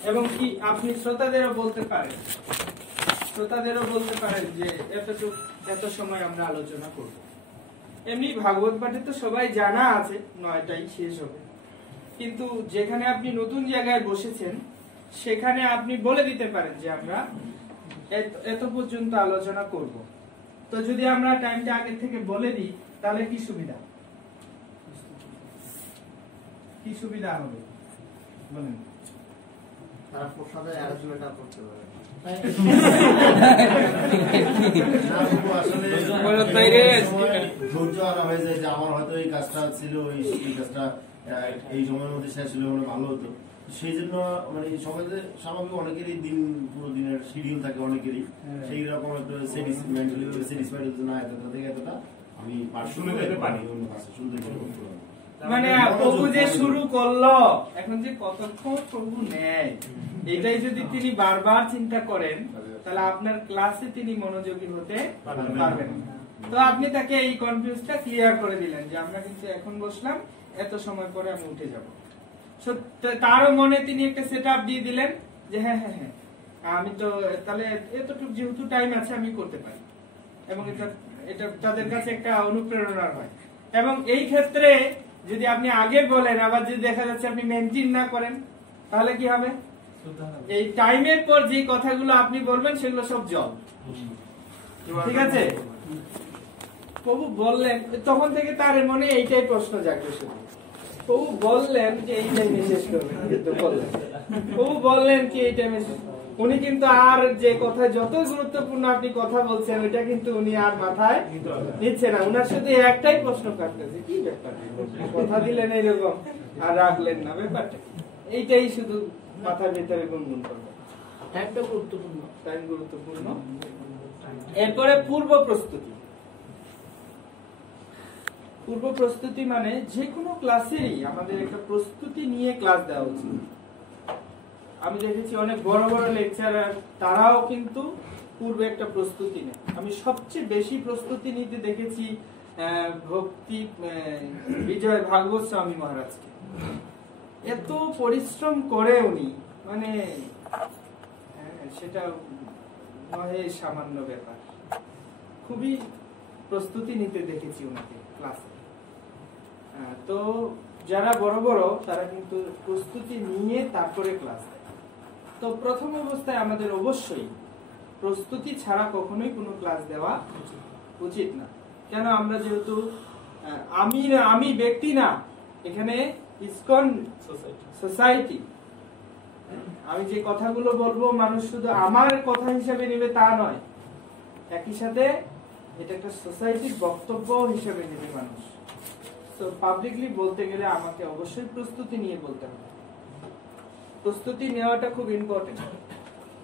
এবং কি আপনি শ্রোতাদেরও বলতে পারেন যে এত সময় আমরা আলোচনা করব। এমনি ভাগবত পাঠে তো সবাই জানা আছে 9টায় শেষ হবে, কিন্তু যেখানে আপনি নতুন জায়গায় বসেছেন সেখানে আপনি বলে দিতে পারেন যে আমরা এত পর্যন্ত আলোচনা করব। তো যদি আমরা টাইমটা আগে থেকে বলে দিই তাহলে কি সুবিধা হবে বলেন? তারা প্রসাদের অ্যারেঞ্জমেন্টটা করতে পারে। ধৈর্য আনা হয়ে যায় যে আমার হয়তো এই কাজটা ছিল, এই কাজটা এই সময়ের মধ্যে শেষ হলে মানে ভালো হতো। সেই জন্য মানে সমাজে স্বাভাবিক অনেকেরই দিন, পুরো দিনের শিডিউল থাকে অনেকেরই, সেই রকম একটা স্যাটিসফাইড হতো না, এতটা থেকে এতটা আমি শুনতে পারি, মানে প্রভু যে শুরু করলো, এখন যে কতক্ষণ প্রভু নেয়, এটাই যদি তিনি বারবার চিন্তা করেন তাহলে আপনার ক্লাসে তিনি মনোযোগী হতে পারবেন। তো আপনি তাকে এই কনফিউজটা ক্লিয়ার করে দিলেন যে আমরা কিন্তু এখন বসলাম, এত সময় পরে আমি উঠে যাব। তারও মনে তিনি একটা সেটআপ দিয়ে দিলেন যে হ্যাঁ আমি তো তাহলে এতটুকু যেহেতু টাইম আছে আমি করতে পারি, এবং এটা তাদের কাছে একটা অনুপ্রেরণার হয়। এবং এই ক্ষেত্রে যদি আপনি আগে বলেন, আবার যদি দেখা যাচ্ছে আপনি মেনটেন না করেন, তাহলে কি হবে? এই টাইমের পর যে কথাগুলো আপনি বলবেন সেগুলো সব জল। ঠিক আছে, প্রভু বললেন, তখন থেকে তার মনে এইটাই প্রশ্ন জাগবে শুধু, প্রভু বললেন যে এই টাইমে শেষ করবেন, প্রভু বললেন কি এই টাইমে শেষ। উনি কিন্তু আর যে কথা যত গুরুত্বপূর্ণ আপনি কথা বলছেন ওইটা কিন্তু উনি আর মাথায় নিচ্ছে না। উনার শুধু একটাই প্রশ্ন কাটতেছে, কি ব্যাপার, কথা দিলেন এরকম আর রাখলেন না, ব্যাপারটা এইটাই শুধু মাথার ভিতরে গুনগুন করবে। টাইমটা গুরুত্বপূর্ণ, টাইম গুরুত্বপূর্ণ। এরপরে পূর্ব প্রস্তুতি। পূর্ব প্রস্তুতি মানে যে কোনো ক্লাসেরই আমাদের একটা প্রস্তুতি নিয়ে ক্লাস দেওয়া উচিত। আমি দেখেছি অনেক বড় বড় লেকচারার, তারাও কিন্তু পূর্বে একটা প্রস্তুতি নেয়। আমি সবচেয়ে বেশি প্রস্তুতি নিতে দেখেছি ভক্তি বিজয় ভাগবত স্বামী মহারাজকে। এত পরিশ্রম করে উনি, মানে সেটা নয় সামান্য ব্যাপার, খুবই প্রস্তুতি নিতে দেখেছি ওনাকে ক্লাসে। তো যারা বড় বড় তারা কিন্তু প্রস্তুতি নিয়ে তারপরে ক্লাস দেয়। তো প্রথম অবস্থায় আমাদের অবশ্যই প্রস্তুতি ছাড়া কখনোই কোনো ক্লাস দেওয়া উচিত না। কেন, আমরা যেহেতু আমি ব্যক্তি না, এখানে ইসকন সোসাইটি। আমি যে কথাগুলো বলবো মানুষ শুধু আমার কথা হিসেবে নেবে তা নয়, একই সাথে এটা একটা সোসাইটির বক্তব্য হিসেবে নেবে মানুষ। তো পাবলিকলি বলতে গেলে আমাকে অবশ্যই প্রস্তুতি নিয়ে বলতে হবে। প্রস্তুতি নেওয়াটা খুব ইম্পর্টেন্ট।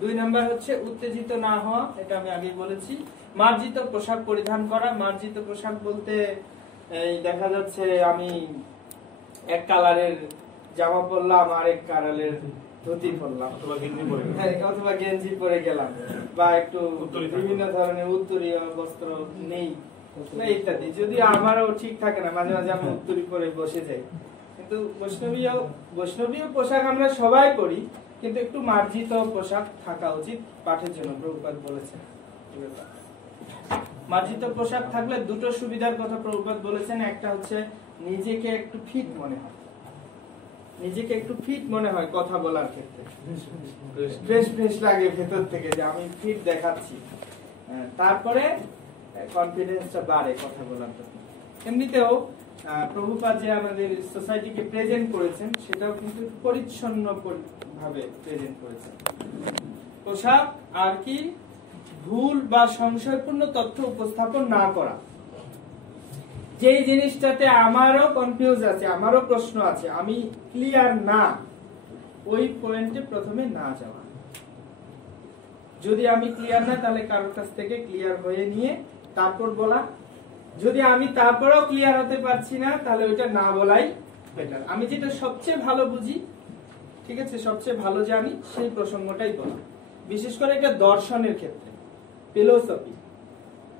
2 নাম্বার হচ্ছে উত্তেজিত না হওয়া, এটা আমি আগে বলেছি। মার্জিত পোশাক পরিধান করা। মার্জিত পোশাক বলতে এই দেখা যাচ্ছে আমি এক কালারের জামা পরলাম, আরেক কালারের ধুতি পরলাম, অথবা গেঞ্জি পরে গেলাম, বা একটু বিভিন্ন ধরনের উত্তরীয় বস্ত্র নেই ইত্যাদি। যদি আমারও ঠিক থাকে না, মাঝে মাঝে আমি উত্তরী পরে বসে যাই, কিন্তু বৈষ্ণবীয় পোশাক আমরা সবাই পরি, কিন্তু একটু মার্জিত পোশাক থাকা উচিত পাঠের জন্য, প্রভুপাদ বলেছেন। মার্জিত পোশাক থাকলে দুটো সুবিধার কথা প্রভুপাদ বলেছেন। একটা হচ্ছে নিজেকে একটু ফিট মনে হয়, নিজেকে একটু ফিট মনে হয় কথা বলার ক্ষেত্রে, ফ্রেশ ফ্রেশ লাগে ভেতর থেকে যে আমি ফিট দেখাচ্ছি। তারপরে কনফিডেন্সটা বাড়ে কথা বলার জন্য। এমনিতেও প্রভুপাদ যে আমাদের সোসাইটিকে প্রেজেন্ট করেছেন সেটাও কিন্তু পরিচ্ছন্ন ভাবে প্রেজেন্ট করেছেন। পোশাক আর কি, ভুল বা সংশয়পূর্ণ তথ্য উপস্থাপন না করা। যেই জিনিসটাতে আমারও কনফিউজ আছে, আমারও প্রশ্ন আছে, আমি ক্লিয়ার না, ওই পয়েন্টে প্রথমে না যাওয়া। যদি আমি ক্লিয়ার না, তাহলে কারোর কাছ থেকে ক্লিয়ার হয়ে নিয়ে তারপর বলা। যদি আমি তারপরেও ক্লিয়ার হতে পারছি না, তাহলে ওইটা না বলাই বেটার। আমি যেটা সবচেয়ে ভালো বুঝি, ঠিক আছে, সবচেয়ে ভালো জানি, সেই প্রসঙ্গটাই বলা। বিশেষ করে এটা দর্শনের ক্ষেত্রে,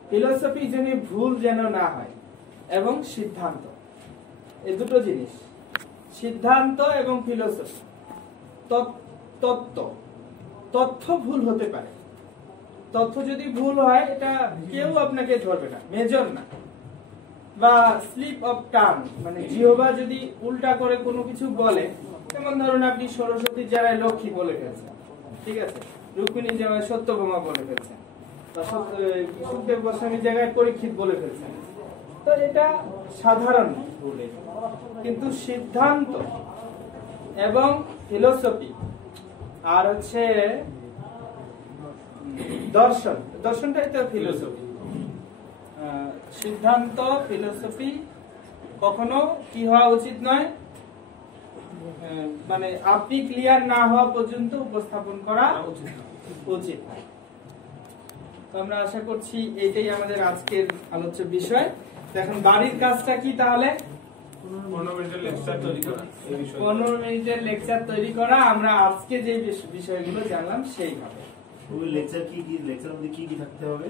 ফিলোসফি যেন ভুল যেন না হয়, এবং সিদ্ধান্ত, এই দুটো জিনিস, সিদ্ধান্ত এবং ফিলোসফি। তথ্য ভুল হতে পারে, তথ্য যদি ভুল হয় এটা কেউ আপনাকে ধরবে না, মেজর না। বা স্লিপ অফ টাং, মানে জিহ্বা যদি উল্টা করে কোনো কিছু বলে, যেমন ধরুন আপনি সরস্বতীর জায়গায় লক্ষ্মী বলে ফেলছেন, ঠিক আছে, রুক্মিণীর জায়গায় সত্যভামা বলে ফেলছেন, বা সুখদেব গোস্বামীর জায়গায় পরীক্ষিত বলে ফেলছেন, তো এটা সাধারণ ভুল। কিন্তু সিদ্ধান্ত এবং ফিলোসফি আর হচ্ছে দর্শনটাই তো ফিলোসফি। সিদ্ধান্ত, ফিলোসফি কখনো কি হওয়া উচিত নয়, মানে আপনি ক্লিয়ার না হওয়া পর্যন্ত উপস্থাপন করা উচিত। তো আমরা আশা করছি এটাই আমাদের আজকের আলোচ্য বিষয়। এখন বাড়ির কাজটা কি তাহলে? 15 মিনিটের লেকচার তৈরি করা। আমরা আজকে যে বিষয়গুলো জানলাম সেইভাবে। লেকচার কি লেকচার মধ্যে কি কি থাকতে হবে?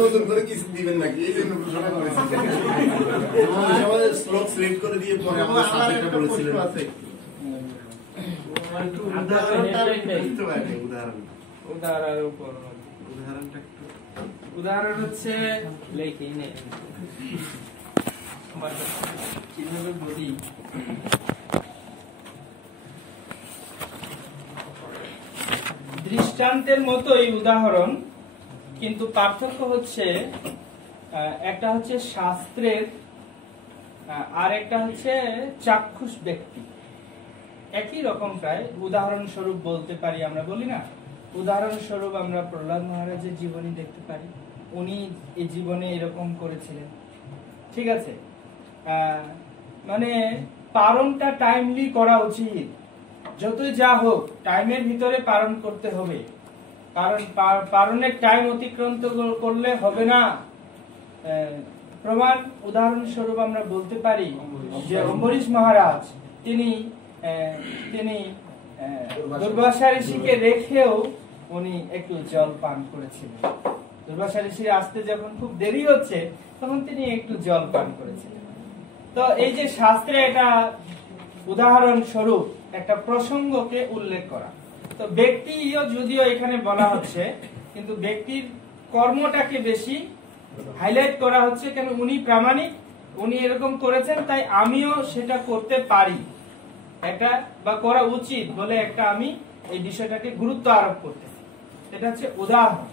নতুন করে কিছু দিবেন নাকি, এই জন্য প্রশ্ন করেছি। শ্লোক সিলেক্ট করে দিয়ে পরে আমাদের সাবজেক্টটা বলেছিলেন। উদাহরণ হচ্ছে কিভাবে বলি, দৃষ্টান্তের মতোই উদাহরণ, কিন্তু পার্থক্য হচ্ছে একটা হচ্ছে শাস্ত্রের আর একটা হচ্ছে চাক্ষুষ ব্যক্তি। একই রকম প্রায়। উদাহরণস্বরূপ বলতে পারি, আমরা বলি না, উদাহরণস্বরূপ আমরা প্রহ্লাদ মহারাজের জীবনী দেখতে পারি, উনি এই জীবনে এরকম করেছিলেন, ঠিক আছে। মানে পালনটা টাইমলি করা উচিত, যতই যা হোক টাইমের ভিতরে পালন করতে হবে। কারণ পারণের টাইম অতিক্রান্ত করলে হবে না। প্রমাণ উদাহরণস্বরূপ আমরা বলতে পারি যে অম্বরীশ মহারাজ তিনি দুর্বাসা ঋষিকে রেখেও উনি একটু জল পান করেছিলেন। দুর্বাসা ঋষির আসতে যখন খুব দেরি হচ্ছে তখন তিনি একটু জল পান করেছিলেন। তো এই যে শাস্ত্রে এটা উদাহরণ স্বরূপ একটা প্রসঙ্গকে উল্লেখ করা, তো ব্যক্তিও যদিও এখানে বলা হচ্ছে কিন্তু ব্যক্তির কর্মটাকে বেশি হাইলাইট করা হচ্ছে, কেন উনি প্রামাণিক, উনি এরকম করেছেন তাই আমিও সেটা করতে পারি একটা বা করা উচিত বলে একটা আমি এই বিষয়টাকে গুরুত্ব আরোপ করতেছি। এটা হচ্ছে উদাহরণ।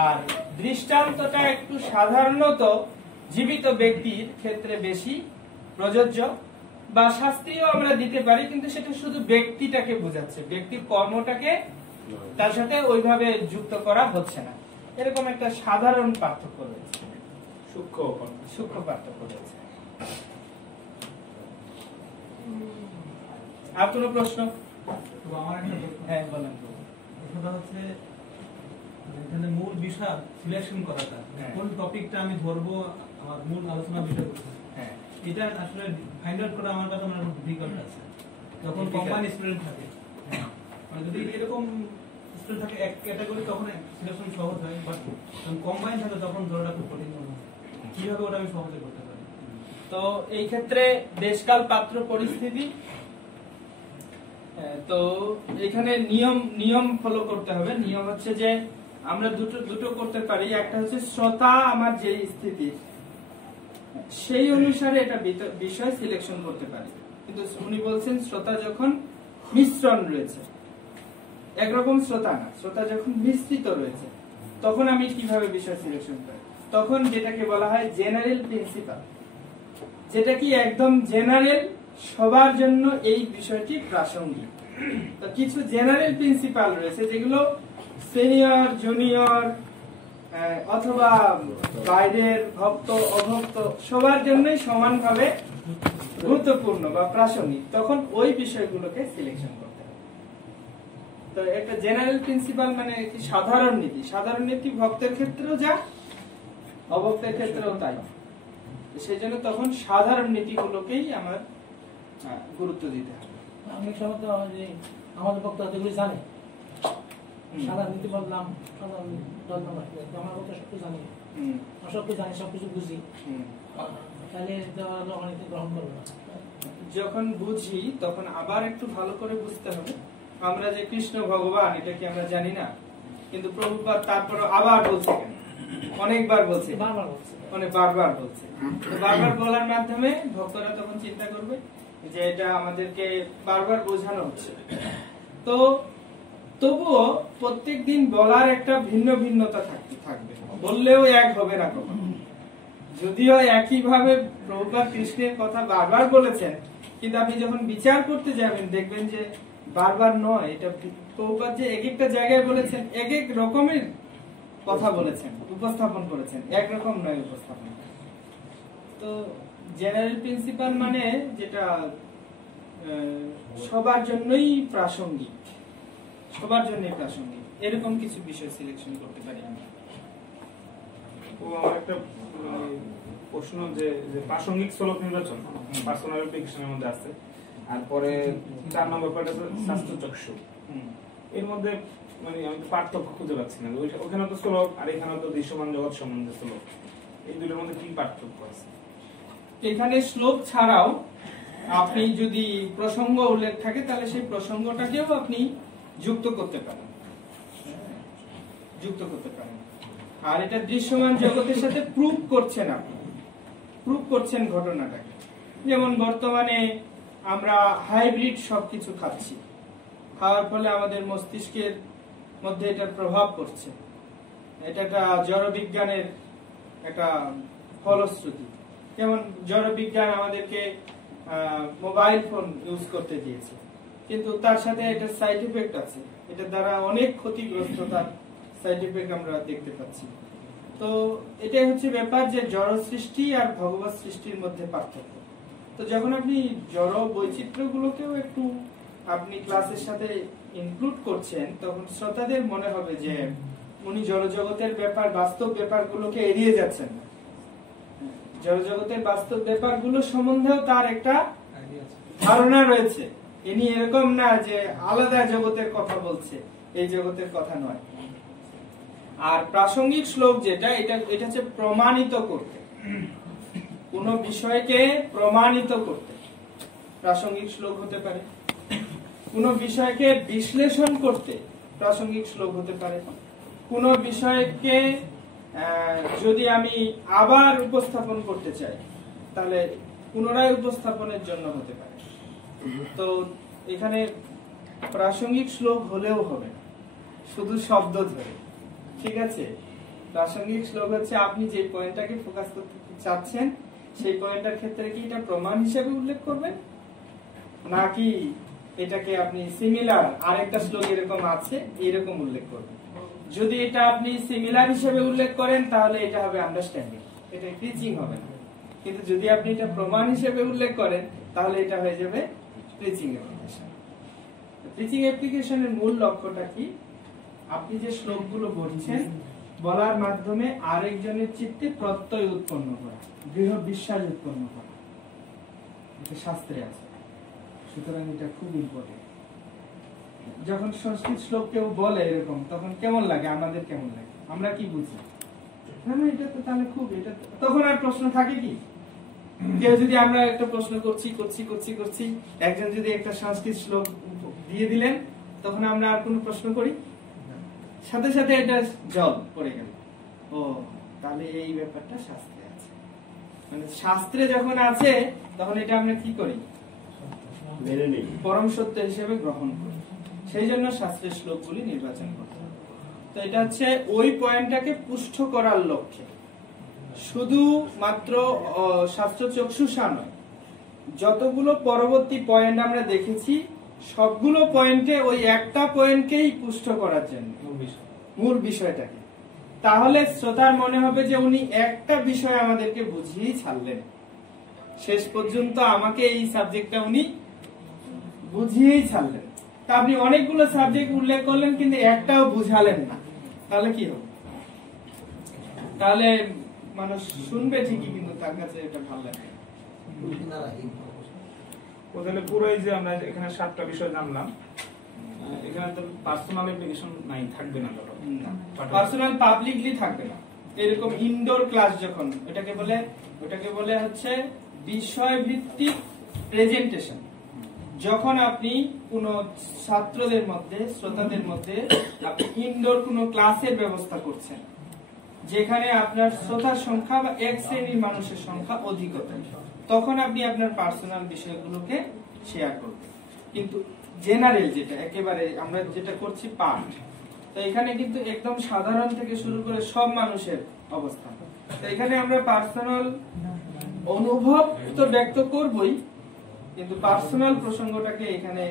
আর দৃষ্টান্তটা একটু সাধারণত জীবিত ব্যক্তির ক্ষেত্রে বেশি প্রযোজ্য, বা শাস্ত্রীয় আমরা দিতে পারি, কিন্তু সেটা শুধু ব্যক্তিটাকে বোঝাচ্ছে, ব্যক্তির কর্মটাকে তার সাথে ওইভাবে যুক্ত করা হচ্ছে না। এরকম একটা সাধারণ পার্থক্য রয়েছে, সূক্ষ্ম পার্থক্য রয়েছে। আর কোনো প্রশ্ন? আমার একটা প্রশ্ন। হ্যাঁ বলেন। প্রশ্নটা হচ্ছে এখানে মূল বিষয় সিলেকশন করাটা, কোন টপিকটা আমি ধরবো আমার মূল আলোচনা বিষয় করতে, এটা আসলে ফাইন্ড আউট করা আমার কাছে মানে ডিফিকাল্ট আছে। যখন কম্বাইন্ড স্টুডেন্ট থাকে, মানে যদি এরকম স্টুডেন্ট থাকে এক ক্যাটাগরি তখন সিলেকশন সহজ হয়, বাট যখন কম্বাইন্ড থাকে তখন ধরাটা খুব কঠিন মনে হয়। কিভাবে ওটা আমি সহজে করতে পারি? তো এই ক্ষেত্রে দেশকাল পাত্র পরিস্থিতি, তো এখানে নিয়ম ফলো করতে হবে। নিয়ম হচ্ছে যে আমরা দুটো করতে পারি। একটা হচ্ছে শ্রোতা আমার যে স্থিতি সেই অনুসারে এটা বিষয় সিলেকশন করতে পারি, কিন্তু উনি বলছেন শ্রোতা যখন মিশ্রণ রয়েছে, একরকম শ্রোতা না, শ্রোতা যখন মিশ্রিত রয়েছে তখন আমি কিভাবে বিষয় সিলেকশন করি। তখন যেটাকে বলা হয় জেনারেল প্রিন্সিপাল, যেটা কি একদম জেনারেল, সবার জন্য এই বিষয়টি প্রাসঙ্গিক। তো কিছু জেনারেল প্রিন্সিপাল রয়েছে যেগুলো সিনিয়র জুনিয়র অথবা বাইরের ভক্ত অভক্ত সবার জন্যই সমানভাবে গুরুত্বপূর্ণ বা প্রাসঙ্গিক, তখন ওই বিষয়গুলোকে সিলেকশন করতে হবে। তো একটা জেনারেল প্রিন্সিপাল মানে কি সাধারণ নীতি, সাধারণ নীতি ভক্তের ক্ষেত্রেও যা অভক্তের ক্ষেত্রেও তাই, সেই জন্য তখন সাধারণ নীতিগুলোকেই আমার গুরুত্ব দিতে হবে। আমি সময় আমাদের ভক্ত যেগুলি জানে সাধারণ নীতি বললাম, সাধারণ আমার ভক্ত সবকিছু জানি, সবকিছু জানি, সবকিছু বুঝি, তাহলে গ্রহণ করবো না। যখন বুঝি তখন আবার একটু ভালো করে বুঝতে হবে। আমরা যে কৃষ্ণ ভগবান এটা কি আমরা জানি না, কিন্তু প্রভুপাদ তারপর আবার বলছে, কেন অনেকবার বলছে, বারবার বলছে। বারবার বলার মাধ্যমে ভক্তরা তখন চিন্তা করবে যে এটা আমাদেরকে বারবার বোঝানো হচ্ছে। তো তবুও প্রত্যেকদিন বলার একটা ভিন্ন ভিন্নতা থাকবে, বললেও এক হবে না কখনো। যদিও একইভাবে প্রভুপাদ কৃষ্ণের কথা বারবার বলেছেন, কিন্তু আপনি যখন বিচার করতে যাবেন দেখবেন যে বারবার নয়, এটা প্রভুপাদ যে এক একটা জায়গায় বলেছেন এক এক রকমের কথা বলেছেন, উপস্থাপন করেছেন, একরকম নয় উপস্থাপন। তো জেনারেল প্রিন্সিপাল মানে যেটা সবার জন্যই প্রাসঙ্গিক, সবার জন্যই প্রাসঙ্গিক, এরকম কিছু বিষয় সিলেকশন করতে পারি আমরা। আমার একটা প্রশ্ন যে প্রাসঙ্গিক শ্লোক নির্বাচন পার্সোনাল অ্যাপ্লিকেশনের মধ্যে আছে, আর পরে 4 নম্বর পয়েন্ট আছে স্বাস্থ্য চক্ষু। এর মধ্যে মানে আমি তো পার্থক্য খুঁজে পাচ্ছি না, ওখানে তো শ্লোক আর এখানে তো দৃশ্যমান জগৎ সম্বন্ধে শ্লোক, এই দুটোর মধ্যে কি পার্থক্য আছে? এখানে শ্লোক ছাড়াও আপনি যদি প্রসঙ্গ উল্লেখ থাকে তাহলে সেই প্রসঙ্গটাকেও আপনি যুক্ত করতে পারেন। আর এটা দৃশ্যমান জগতের সাথে প্রুভ করছেন, আপনি প্রুভ করছেন ঘটনাটাকে। যেমন বর্তমানে আমরা হাইব্রিড সবকিছু খাচ্ছি, খাওয়ার ফলে আমাদের মস্তিষ্কের মধ্যে এটার প্রভাব পড়ছে, এটা একটা জড়বিজ্ঞানের একটা ফলশ্রুতি। যেমন জড়বিজ্ঞান আমাদেরকে মোবাইল ফোন ইউজ করতে দিয়েছে, কিন্তু তার সাথে এটা সাইড ইফেক্ট আছে, এটার দ্বারা অনেক ক্ষতিগ্রস্ততার সাইড ইফেক্ট আমরা দেখতে পাচ্ছি। তো এটাই হচ্ছে ব্যাপার যে জড় সৃষ্টি আর ভগবত সৃষ্টির মধ্যে পার্থক্য। তো যখন আপনি জড় বৈচিত্র্যগুলোকেও একটু আপনি ক্লাসের সাথে ইনক্লুড করছেন তখন শ্রোতাদের মনে হবে যে উনি জড়জগতের ব্যাপার, বাস্তব ব্যাপারগুলোকে এড়িয়ে যাচ্ছেন না। জড়জগতের বাস্তব ব্যাপারগুলো সম্বন্ধেও তার একটা ধারণা রয়েছে। ইনি এরকম না যে আলাদা জগতের কথা বলছে, এই জগতের কথা নয়। আর প্রাসঙ্গিক শ্লোক যেটা, এটা হচ্ছে প্রমাণিত করতে, কোন বিষয়কে প্রমাণিত করতে প্রাসঙ্গিক শ্লোক হতে পারে, কোন বিষয়কে বিশ্লেষণ করতে প্রাসঙ্গিক শ্লোক হতে পারে, কোন বিষয়কে যদি আমি আবার উপস্থাপন করতে চাই তাহলে পুনরায় উপস্থাপনের জন্য হতে পারে। তো এখানে প্রাসঙ্গিক শ্লোক হলেও হবে না, শুধু শব্দ ধরে, ঠিক আছে? প্রাসঙ্গিক শ্লোক হচ্ছে আপনি যে পয়েন্টটাকে ফোকাস করতে চাচ্ছেন সেই পয়েন্টটার ক্ষেত্রে কি এটা প্রমাণ হিসেবে উল্লেখ করবেন, নাকি এটাকে আপনি সিমিলার আরেকটা শ্লোক এরকম আছে এরকম উল্লেখ করবেন। যদি এটা আপনি সিমিলার হিসেবে উল্লেখ করেন তাহলে এটা হবে আন্ডারস্ট্যান্ডিং, এটা প্রিচিং হবে না। কিন্তু যদি আপনি এটা প্রমাণ হিসেবে উল্লেখ করেন তাহলে এটা হয়ে যাবে প্রিচিং অ্যাপ্লিকেশন। প্রিচিং অ্যাপ্লিকেশনের মূল লক্ষ্যটা কি? আপনি যে শ্লোকগুলো বলছেন বলার মাধ্যমে আরেকজনের চিত্তে প্রত্যয় উৎপন্ন করা, দৃঢ় বিশ্বাস উৎপন্ন করা, এটা শাস্ত্রে আছে। সুতরাং এটা খুব ইম্পর্টেন্ট। যখন সংস্কৃত শ্লোক কেউ বলে এরকম তখন কেমন লাগে, আমাদের কেমন লাগে, আমরা কি বুঝি? এটা তো তাহলে খুব, এটা তখন আর প্রশ্ন থাকে কি? কেউ যদি আমরা একটা প্রশ্ন করছি করছি করছি করছি একজন যদি একটা সংস্কৃত শ্লোক দিয়ে দিলেন তখন আমরা আর কোনো প্রশ্ন করি? সাথে সাথে এটা জল পড়ে গেল, ও তাহলে এই ব্যাপারটা শাস্ত্রে আছে। মানে শাস্ত্রে যখন আছে তখন এটা আমরা কি করি? পরম সত্য হিসেবে গ্রহণ করি। সেই জন্য শাস্ত্রের শ্লোকগুলি নির্বাচন করতে হবে। তো এটা হচ্ছে ওই পয়েন্টটাকে পুষ্ট করার লক্ষ্যে, শুধু মাত্র শাস্ত্র চক্ষুষা নয়, যতগুলো পরবর্তী পয়েন্ট আমরা দেখেছি সবগুলো পয়েন্টে ওই একটা পয়েন্টকেই পুষ্ট করার জন্য, মূল বিষয়টাকে। তাহলে শ্রোতার মনে হবে যে উনি একটা বিষয় আমাদেরকে বুঝিয়েই ছাড়লেন, শেষ পর্যন্ত আমাকে এই সাবজেক্টটা উনি বুঝিয়েই ছাড়লেন। তা আপনি অনেকগুলো সাবজেক্ট উল্লেখ করলেন কিন্তু একটাও বুঝালেন না, তাহলে কি হবে? তাহলে মানুষ শুনবে ঠিকই কিন্তু তার কাছে এটা ভালো লাগে। তাহলে পুরোই যে আমরা এখানে 7টা বিষয় জানলাম, এখানে তো পার্সোনাল অ্যাপ্লিকেশন নাই, থাকবে না, ধরো পার্সোনাল পাবলিকলি থাকবে না। এরকম ইনডোর ক্লাস যখন ওটাকে বলে হচ্ছে বিষয় ভিত্তিক প্রেজেন্টেশন। যখন আপনি কোন ছাত্রদের মধ্যে, শ্রোতাদের মধ্যে আপনি ইনডোর কোন ক্লাসের ব্যবস্থা করছেন যেখানে আপনার শ্রোতার সংখ্যা বা এক শ্রেণীর মানুষের সংখ্যা অধিকতর, তখন আপনি আপনার পার্সোনাল বিষয়গুলোকে শেয়ার করবেন। কিন্তু জেনারেল যেটা একেবারে আমরা যেটা করছি পাঠ, তো এখানে কিন্তু একদম সাধারণ থেকে শুরু করে সব মানুষের অবস্থা। তো এখানে আমরা পার্সোনাল অনুভব তো ব্যক্ত করবই, কিন্তু পার্সোনাল প্রসঙ্গটাকে এখানে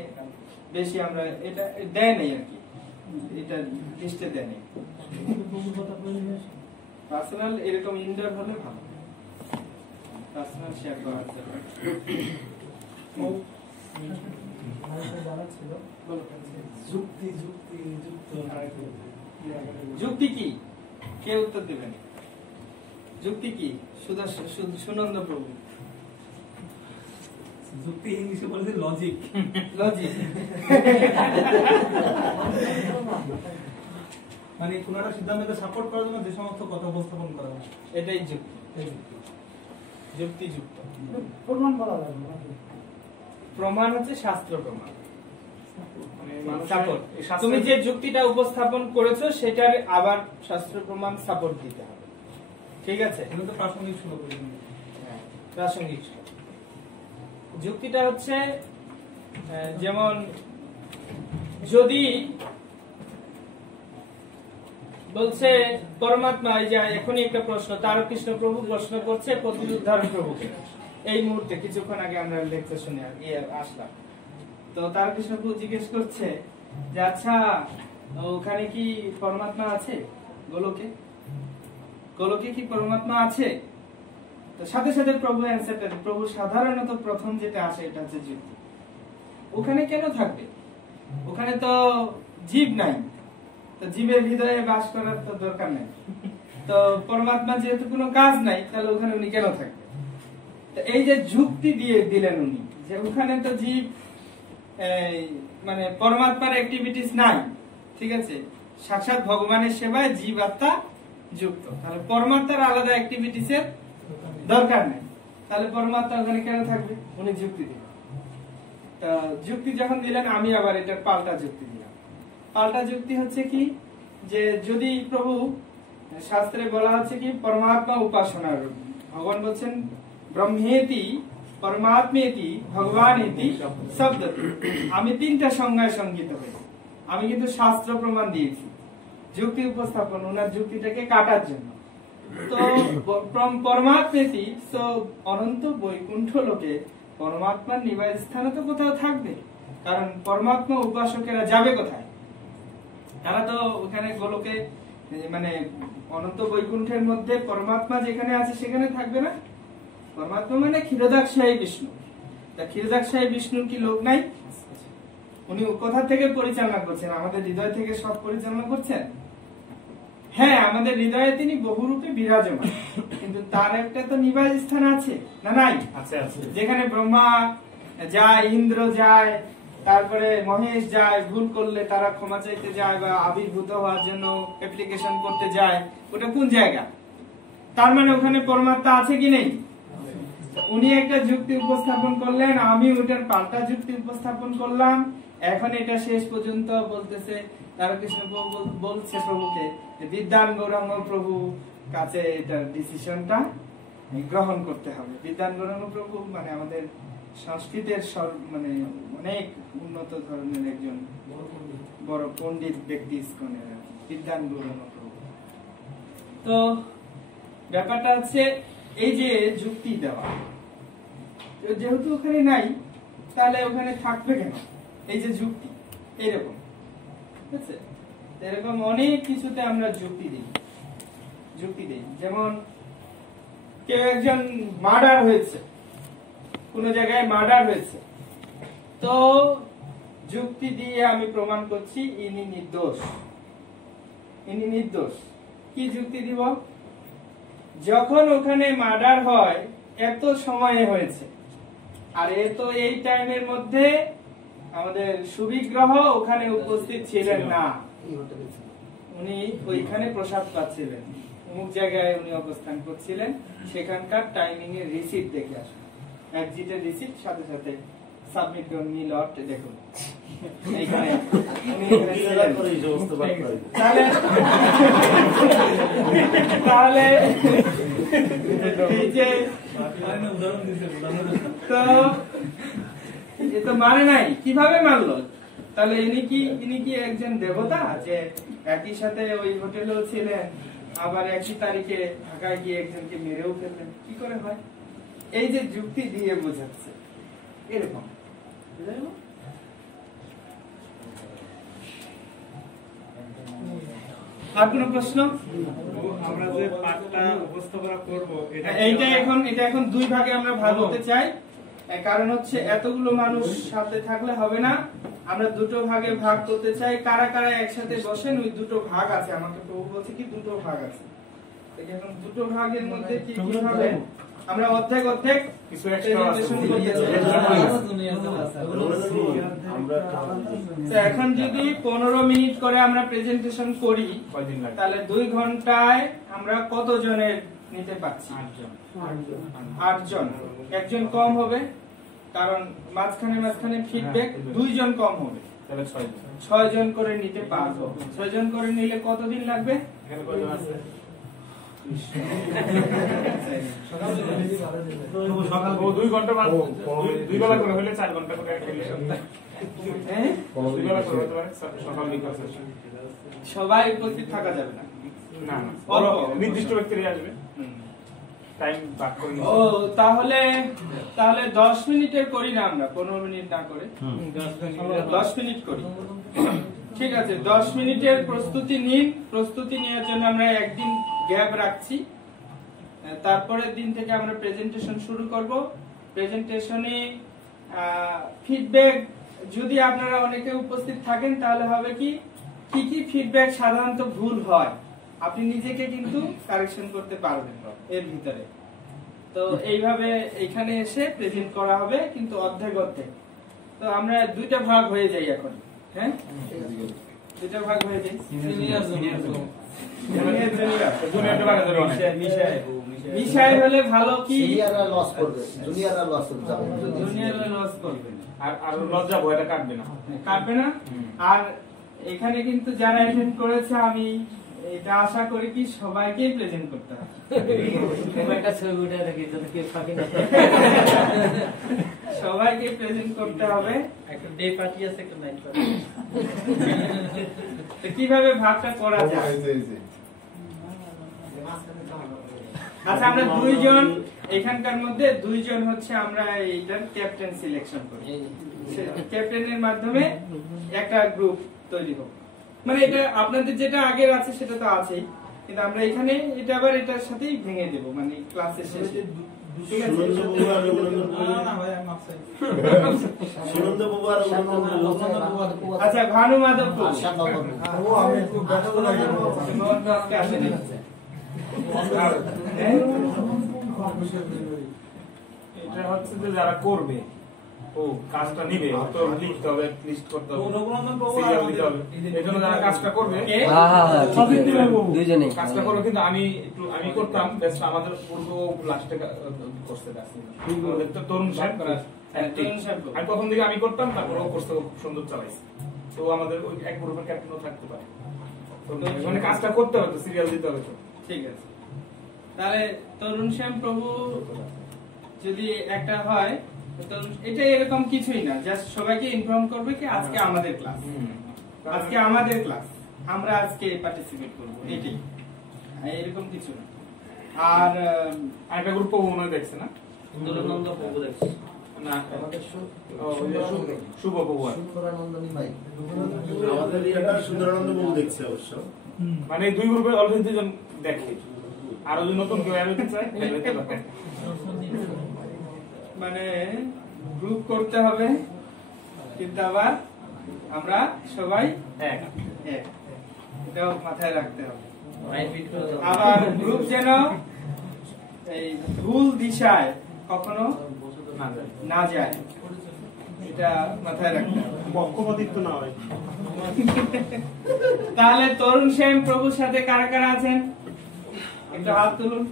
বেশি আমরা এটা দেয় নাই আর কি, এটা দৃষ্টি দেয় নাই। পার্সোনাল এরকম ইনডোর হলে ভালো, পার্সোনাল শেয়ার করা যাবে। যুক্তি কি? কে উত্তর দেবেন? যুক্তি কি? সুনন্দ প্রভু। যুক্তি ইংলিশে বলে লজিক। লজিক মানে কোন একটা সিদ্ধান্তকে সাপোর্ট করার জন্য যে সমস্ত কথা উপস্থাপন করা হয় এটাই যুক্তি। যুক্তিযুক্ত প্রমাণ বলা যাবে না। প্রমাণ হচ্ছে শাস্ত্র প্রমাণ। তুমি যে যুক্তিটা উপস্থাপন করেছো সেটার আবার শাস্ত্র প্রমাণ সাপোর্ট দিতে হবে, ঠিক আছে? এগুলো তো প্রাসঙ্গিক শ্লোক। প্রাসঙ্গিক শ্লোক যুক্তিটা হচ্ছে যেমন যদি বলছে পরমাত্মা, এই যে এখনই একটা প্রশ্ন তারকৃষ্ণ প্রভু প্রশ্ন করছে প্রতিউদ্ধারণ প্রভুকে, এই মুহূর্তে কিছুক্ষণ আগে আমরা লেকচার শুনে আসলাম। তো তারকৃষ্ণ প্রভু জিজ্ঞেস করছে যে আচ্ছা ওখানে কি পরমাত্মা আছে? গোলকে গোলকে কি পরমাত্মা আছে? তো সাথে সাথে প্রভু অ্যান্সারটা, প্রভু সাধারণত প্রথম যেটা আসে এটা হচ্ছে যুক্তি। ওখানে কেন থাকবে? ওখানে তো জীব নাই, তো জীবের হৃদয়ে বাস করার তো দরকার নেই। তো পরমাত্মা যেহেতু কোনো কাজ নাই, তাহলে ওখানে উনি কেন থাকবে? তো এই যে যুক্তি দিয়ে দিলেন উনি যে ওখানে তো জীব মানে পরমাত্মার অ্যাক্টিভিটিস নাই, ঠিক আছে, সাক্ষাৎ ভগবানের সেবায় জীব আত্মা যুক্ত, তাহলে পরমাত্মার আলাদা অ্যাক্টিভিটিস এর দরকার নেই, তাহলে পরমাত্মা ওখানে কেন থাকবে? উনি যুক্তি দিলেন। তা যুক্তি যখন দিলেন, আমি আবার এটার পাল্টা যুক্তি দিলাম। পাল্টা যুক্তি হচ্ছে কি, যে যদি প্রভু শাস্ত্রে বলা হচ্ছে কি পরমাত্মা উপাসনার, ভগবান বলছেন ব্রহ্মেতি পরমাত্মেতি ভগবানেতি শব্দতি, আমি তিনটা সংজ্ঞায় সংগীত হই। আমি কিন্তু শাস্ত্র প্রমাণ দিয়েছি, যুক্তি উপস্থাপন ওনার যুক্তিটাকে কাটার জন্য। তো পরমাত্মেতি, তো অনন্ত বৈকুণ্ঠ লোকে পরমাত্মার নিবাস স্থানে তো কোথাও থাকবে, কারণ পরমাত্মা উপাসকেরা যাবে কোথায়? তারা তো ওখানে গোলকে মানে অনন্ত বৈকুণ্ঠের মধ্যে পরমাত্মা যেখানে আছে সেখানে থাকবে না। পরমাত্মা মানে ক্ষীরোদাক্ষায়ী বিষ্ণু, তা ক্ষীরোদাক্ষায়ী বিষ্ণুর কি লোক নাই? উনি কোথা থেকে পরিচালনা করছেন? আমাদের হৃদয় থেকে সব পরিচালনা করছেন। হ্যাঁ, আমাদের হৃদয়ে তিনি বহুরূপে বিরাজমান, কিন্তু তার একটা তো নিবাস স্থান আছে না? নাই? যেখানে ব্রহ্মা যায়, ইন্দ্র যায়, তারপরে মহেশ যায়, ভুল করলে তারা ক্ষমা চাইতে যায় বা আবির্ভূত হওয়ার জন্য অ্যাপ্লিকেশন করতে যায়, ওটা কোন জায়গা? তার মানে ওখানে পরমাত্মা আছে কি নেই? উনি একটা যুক্তি উপস্থাপন করলেন, আমি ওটার পাল্টা যুক্তি উপস্থাপন করলাম। এখন এটা শেষ পর্যন্ত বলতেছে, তারকৃষ্ণ বলছে প্রভুকে বিদ্যান গৌরাঙ্গ প্রভু কাছে এটার ডিসিশনটা গ্রহণ করতে হবে। বিদ্যান গৌরাঙ্গ প্রভু মানে আমাদের সংস্কৃতের মানে অনেক উন্নত ধরনের একজন বড় পণ্ডিত ব্যক্তি ইস্কনের, বিদ্যান গৌরাঙ্গ প্রভু। তো ব্যাপারটা হচ্ছে এই যে যুক্তি দেওয়া, যেহেতু ওখানে নাই, তাহলে ওখানে থাকবে কেন? এই যে যুক্তি, এইরকম এরকম অনেক কিছুতে আমরা যুক্তি দিই। যেমন কেউ একজন মার্ডার হয়েছে, কোন জায়গায় মার্ডার হয়েছে, তো যুক্তি দিয়ে আমি প্রমাণ করছি ইনি নির্দোষ। কি যুক্তি দিব? যখন ওখানে মার্ডার হয় এত সময়ে হয়েছে, আর এ তো এই টাইমের মধ্যে আমাদের সুবিগ্রহ ওখানে উপস্থিত ছিলেন না, উনি ওইখানে প্রসাদ পাচ্ছিলেন, অমুক জায়গায় উনি অবস্থান করছিলেন, সেখানকার টাইমিং এর রিসিপ্ট দেখে আসুন, এক্সিটের রিসিপ্ট সাথে সাথে সাবমিট করুন, মিলট দেখুন এইখানে তাহলে এই যে তো মানে নাই, কিভাবে মানলো? তাহলে ইনি কি একজন দেবতা যে একই সাথে ওই হোটেলেও ছিলেন, আবার একই তারিখে ঢাকায় গিয়ে একজনকে মেরেও ফেললেন? কি করে হয়? এই যে যুক্তি দিয়ে বোঝাচ্ছে এরকম। আর কোন প্রশ্ন? আমরা যে পাঠটা উপস্থাপনা করব, এটা এখন দুই ভাগে আমরা ভাগ হতে চাই। কারণ হচ্ছে এতগুলো মানুষ সাথে থাকলে হবে না, আমরা দুটো ভাগে ভাগ করতে চাই। কারা কারা একসাথে বসেন? ওই দুটো ভাগ আছে, আমাকে প্রভু বলছে কি দুটো ভাগ আছে। এখন দুটো ভাগের মধ্যে কি কি হবে? আমরা অর্ধেক কিছু প্রেজেন্টেশন করতে চাই। এখন যদি 15 মিনিট করে আমরা প্রেজেন্টেশন করি, তাহলে 2 ঘন্টায় আমরা কত জনের নিতে পারছি? 8 জন। একজন কম হবে, কারণ মাঝখানে ফিডব্যাক, 2 জন কম হবে, তাহলে 6 জন করে নিতে পারবো। 6 জন করে নিলে কতদিন লাগবে? সকাল 2 ঘন্টা, 2 বেলা করে হলে 4 ঘন্টা করে সবাই উপস্থিত থাকা যাবে না, নির্দিষ্ট ব্যক্তিরা আসবে। তাহলে 10 মিনিটের করি না, আমরা 15 মিনিট না করে 10 মিনিট করি। ঠিক আছে, 10 মিনিটের প্রস্তুতি নিন। প্রস্তুতি নেওয়ার জন্য আমরা একদিন গ্যাপ রাখছি, তারপরের দিন থেকে আমরা প্রেজেন্টেশন শুরু করব। প্রেজেন্টেশনে ফিডব্যাক যদি আপনারা অনেকে উপস্থিত থাকেন তাহলে হবে কি কি ফিডব্যাক সাধারণত ভুল হয় আপনি নিজেকে কিন্তু কারেকশন করতে পারবেন এর ভিতরে। তো এইভাবে এখানে এসে প্রেজেন্ট করা হবে কিন্তু অর্ধেক। তো আমরা দুইটা ভাগ হয়ে যাই এখন, হ্যাঁ দুইটা ভাগ হয়ে যাই। মিশাই হলে ভালো কি সিনিয়ররা লস করবে, জুনিয়ররা লস যাবে, জুনিয়ররা লস করবে আর লজ্জা ভয়টা কাটবে না। আর এখানে কিন্তু যারা অ্যাটেন্ড করেছে আমি এটা আশা করি কি সবাইকে প্রেজেন্ট করতে হবে। একটা ছবি উঠে রাখি যাতে কেউ ফাঁকি না সবাইকে প্রেজেন্ট করতে হবে। একটা ডে পার্টি আছে, একটা নাইট পার্টি। তো কিভাবে ভাগটা করা যায়? আচ্ছা, আমরা দুইজন এখানকার মধ্যে দুইজন হচ্ছে আমরা এইটার ক্যাপ্টেন সিলেকশন করি। ক্যাপ্টেনের মাধ্যমে একটা গ্রুপ তৈরি হোক। মানে এটা আপনাদের যেটা আগের আছে সেটা তো আছেই, কিন্তু আমরা এখানে এটা আবার এটার সাথেই ভেঙে দেব, মানে ক্লাসের শেষে। ঠিক আছে? আচ্ছা, ভানু মাধব এটা হচ্ছে যে যারা করবে ও কাজটা নিবে তো লিখতে হবে, লিস্ট করতে হবে, সিরিয়াল দিতে হবে। এজন্য যারা কাজটা করবে দুইজনেই কাজটা করবে। কিন্তু আমি করতাম বেশ, আমাদের পূর্ব লাস্টে করতে আমাদের তো তরুণ সাহেব আমি প্রথম দিকে আমি করতাম, তারপর ও করতে খুব সুন্দর চালাইছে। তো আমাদের ওই এক গ্রুপের ক্যাপ্টেনও থাকতে পারে, মানে কাজটা করতে হবে, সিরিয়াল দিতে হবে। ঠিক আছে, তাহলে তরুণ শ্যাম প্রভু যদি একটা হয়, এটা এরকম কিছুই না, জাস্ট সবাইকে ইনফর্ম করবে কি আজকে আমাদের ক্লাস, আজকে আমাদের ক্লাস, আমরা আজকে পার্টিসিপেট করব, এটাই, এরকম কিছু না। আর একটা গ্রুপ প্রভু মনে দেখছে না, দোলনন্দ প্রভু দেখছে না, শুভ প্রভু আমাদের এটা সুন্দরানন্দ প্রভু দেখছে অবশ্য। মানে দুই গ্রুপে অলরেডি দুজন দেখে, আরো যদি নতুন কেউ অ্যাড হতে চায় মানে গ্রুপ করতে হবে, কিন্তু আবার আমরা সবাই এক, এটাও মাথায় রাখতে হবে। আবার গ্রুপ যেন এই ভুল দিশায় কখনো না যায়, এটা মাথায় রাখতে হবে, পক্ষপাতিত্ব না হয়। তাহলে তরুণ শ্যাম প্রভুর সাথে কারা কারা আছেন একটু হাত তুলুন।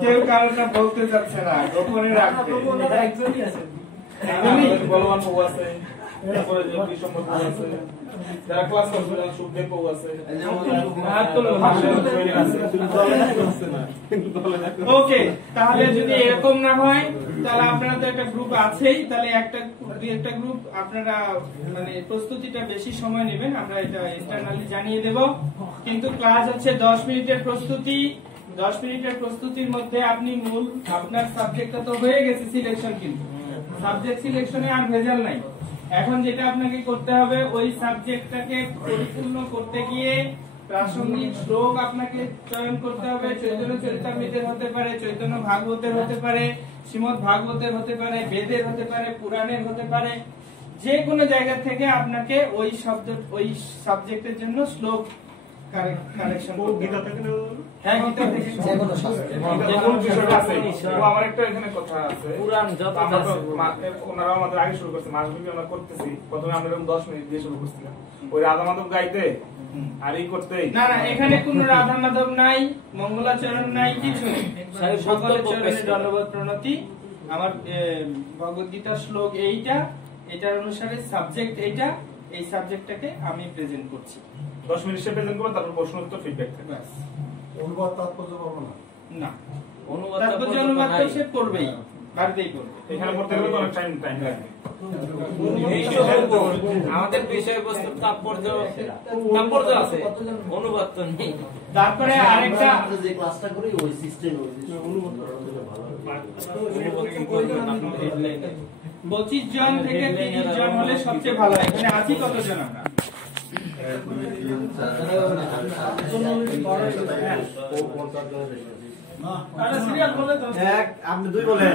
কেউ কারোটা বলতে চাচ্ছে না, গোপনে রাখবে। বলবান প্রভু আছে, তারপরে যে বিশ্বম্ভর প্রভু আছে, যারা ক্লাস করছে সুখদেব প্রভু আছে। ওকে, তাহলে যদি এরকম না হয় তাহলে আপনারা তো একটা গ্রুপ আছেই, তাহলে একটা গ্রুপ আপনারা মানে প্রস্তুতিটা বেশি সময় নেবেন, আমরা এটা ইন্টারনালি জানিয়ে দেব। কিন্তু ক্লাস হচ্ছে 10 মিনিটের প্রস্তুতি। 10 মিনিটের প্রস্তুতির মধ্যে আপনি মূল আপনার সাবজেক্টটা তো হয়ে গেছে সিলেকশন, কিন্তু সাবজেক্ট সিলেকশনে আর ভেজাল নাই। এখন যেটা আপনাকে করতে হবে, ওই সাবজেক্টটাকে পরিপূর্ণ করতে গিয়ে প্রাসঙ্গিক শ্লোক আপনাকে চয়ন করতে হবে। চৈতন্য চরিতামৃতের হতে পারে, চৈতন্য ভাগবতের হতে পারে, শ্রীমদ ভাগবতের হতে পারে, বেদের হতে পারে, পুরাণের হতে পারে, যে কোনো জায়গা থেকে আপনাকে ওই সাবজেক্টের জন্য শ্লোক কালেকশন করতে হবে। হ্যাঁ, গীতা থেকে যেকোনো শাস্ত্র, যেকোনো বিষয়টা আছে। আমার একটা এখানে কথা আছে, পুরাণ যত ওনারা আমাদের আগে শুরু করছে, মাসব্যাপী আমরা করতেছি। প্রথমে আমরা 10 মিনিট দিয়ে শুরু করছিলাম, ওই রাধা মাধব গাইতে আর এই করতে। না না, এখানে কোনো রাধা মাধব নাই, মঙ্গলাচরণ নাই, কিছু নেই। সকলের চরণে দণ্ডবত প্রণতি। আমার ভগবদ্গীতার শ্লোক এইটা, এটার অনুসারে সাবজেক্ট এইটা, এই সাবজেক্টটাকে আমি প্রেজেন্ট করছি। 10 মিনিট সে প্রেজেন্ট করবে, তারপর প্রশ্ন উত্তর ফিডব্যাক থাকবে। অনুবাদ তাৎপর্য পাবো না, তাৎপর্য অনুবাদ তো সে করবেই, বাড়িতেই করবে। এখানে করতে গেলে তো অনেক টাইম লাগবে। আমাদের বিষয়বস্তু তাৎপর্য আছে, অনুবাদ তো নেই। তারপরে আরেকটা যে ক্লাসটা করি ওই সিস্টেম, অনুবাদ ভালো 25 জন থেকে 30 জন হলে সবচেয়ে ভালো। এখানে আছি কতজন আমরা? সিরিয়াল করলে তো এক, আপনি দুই বলেন।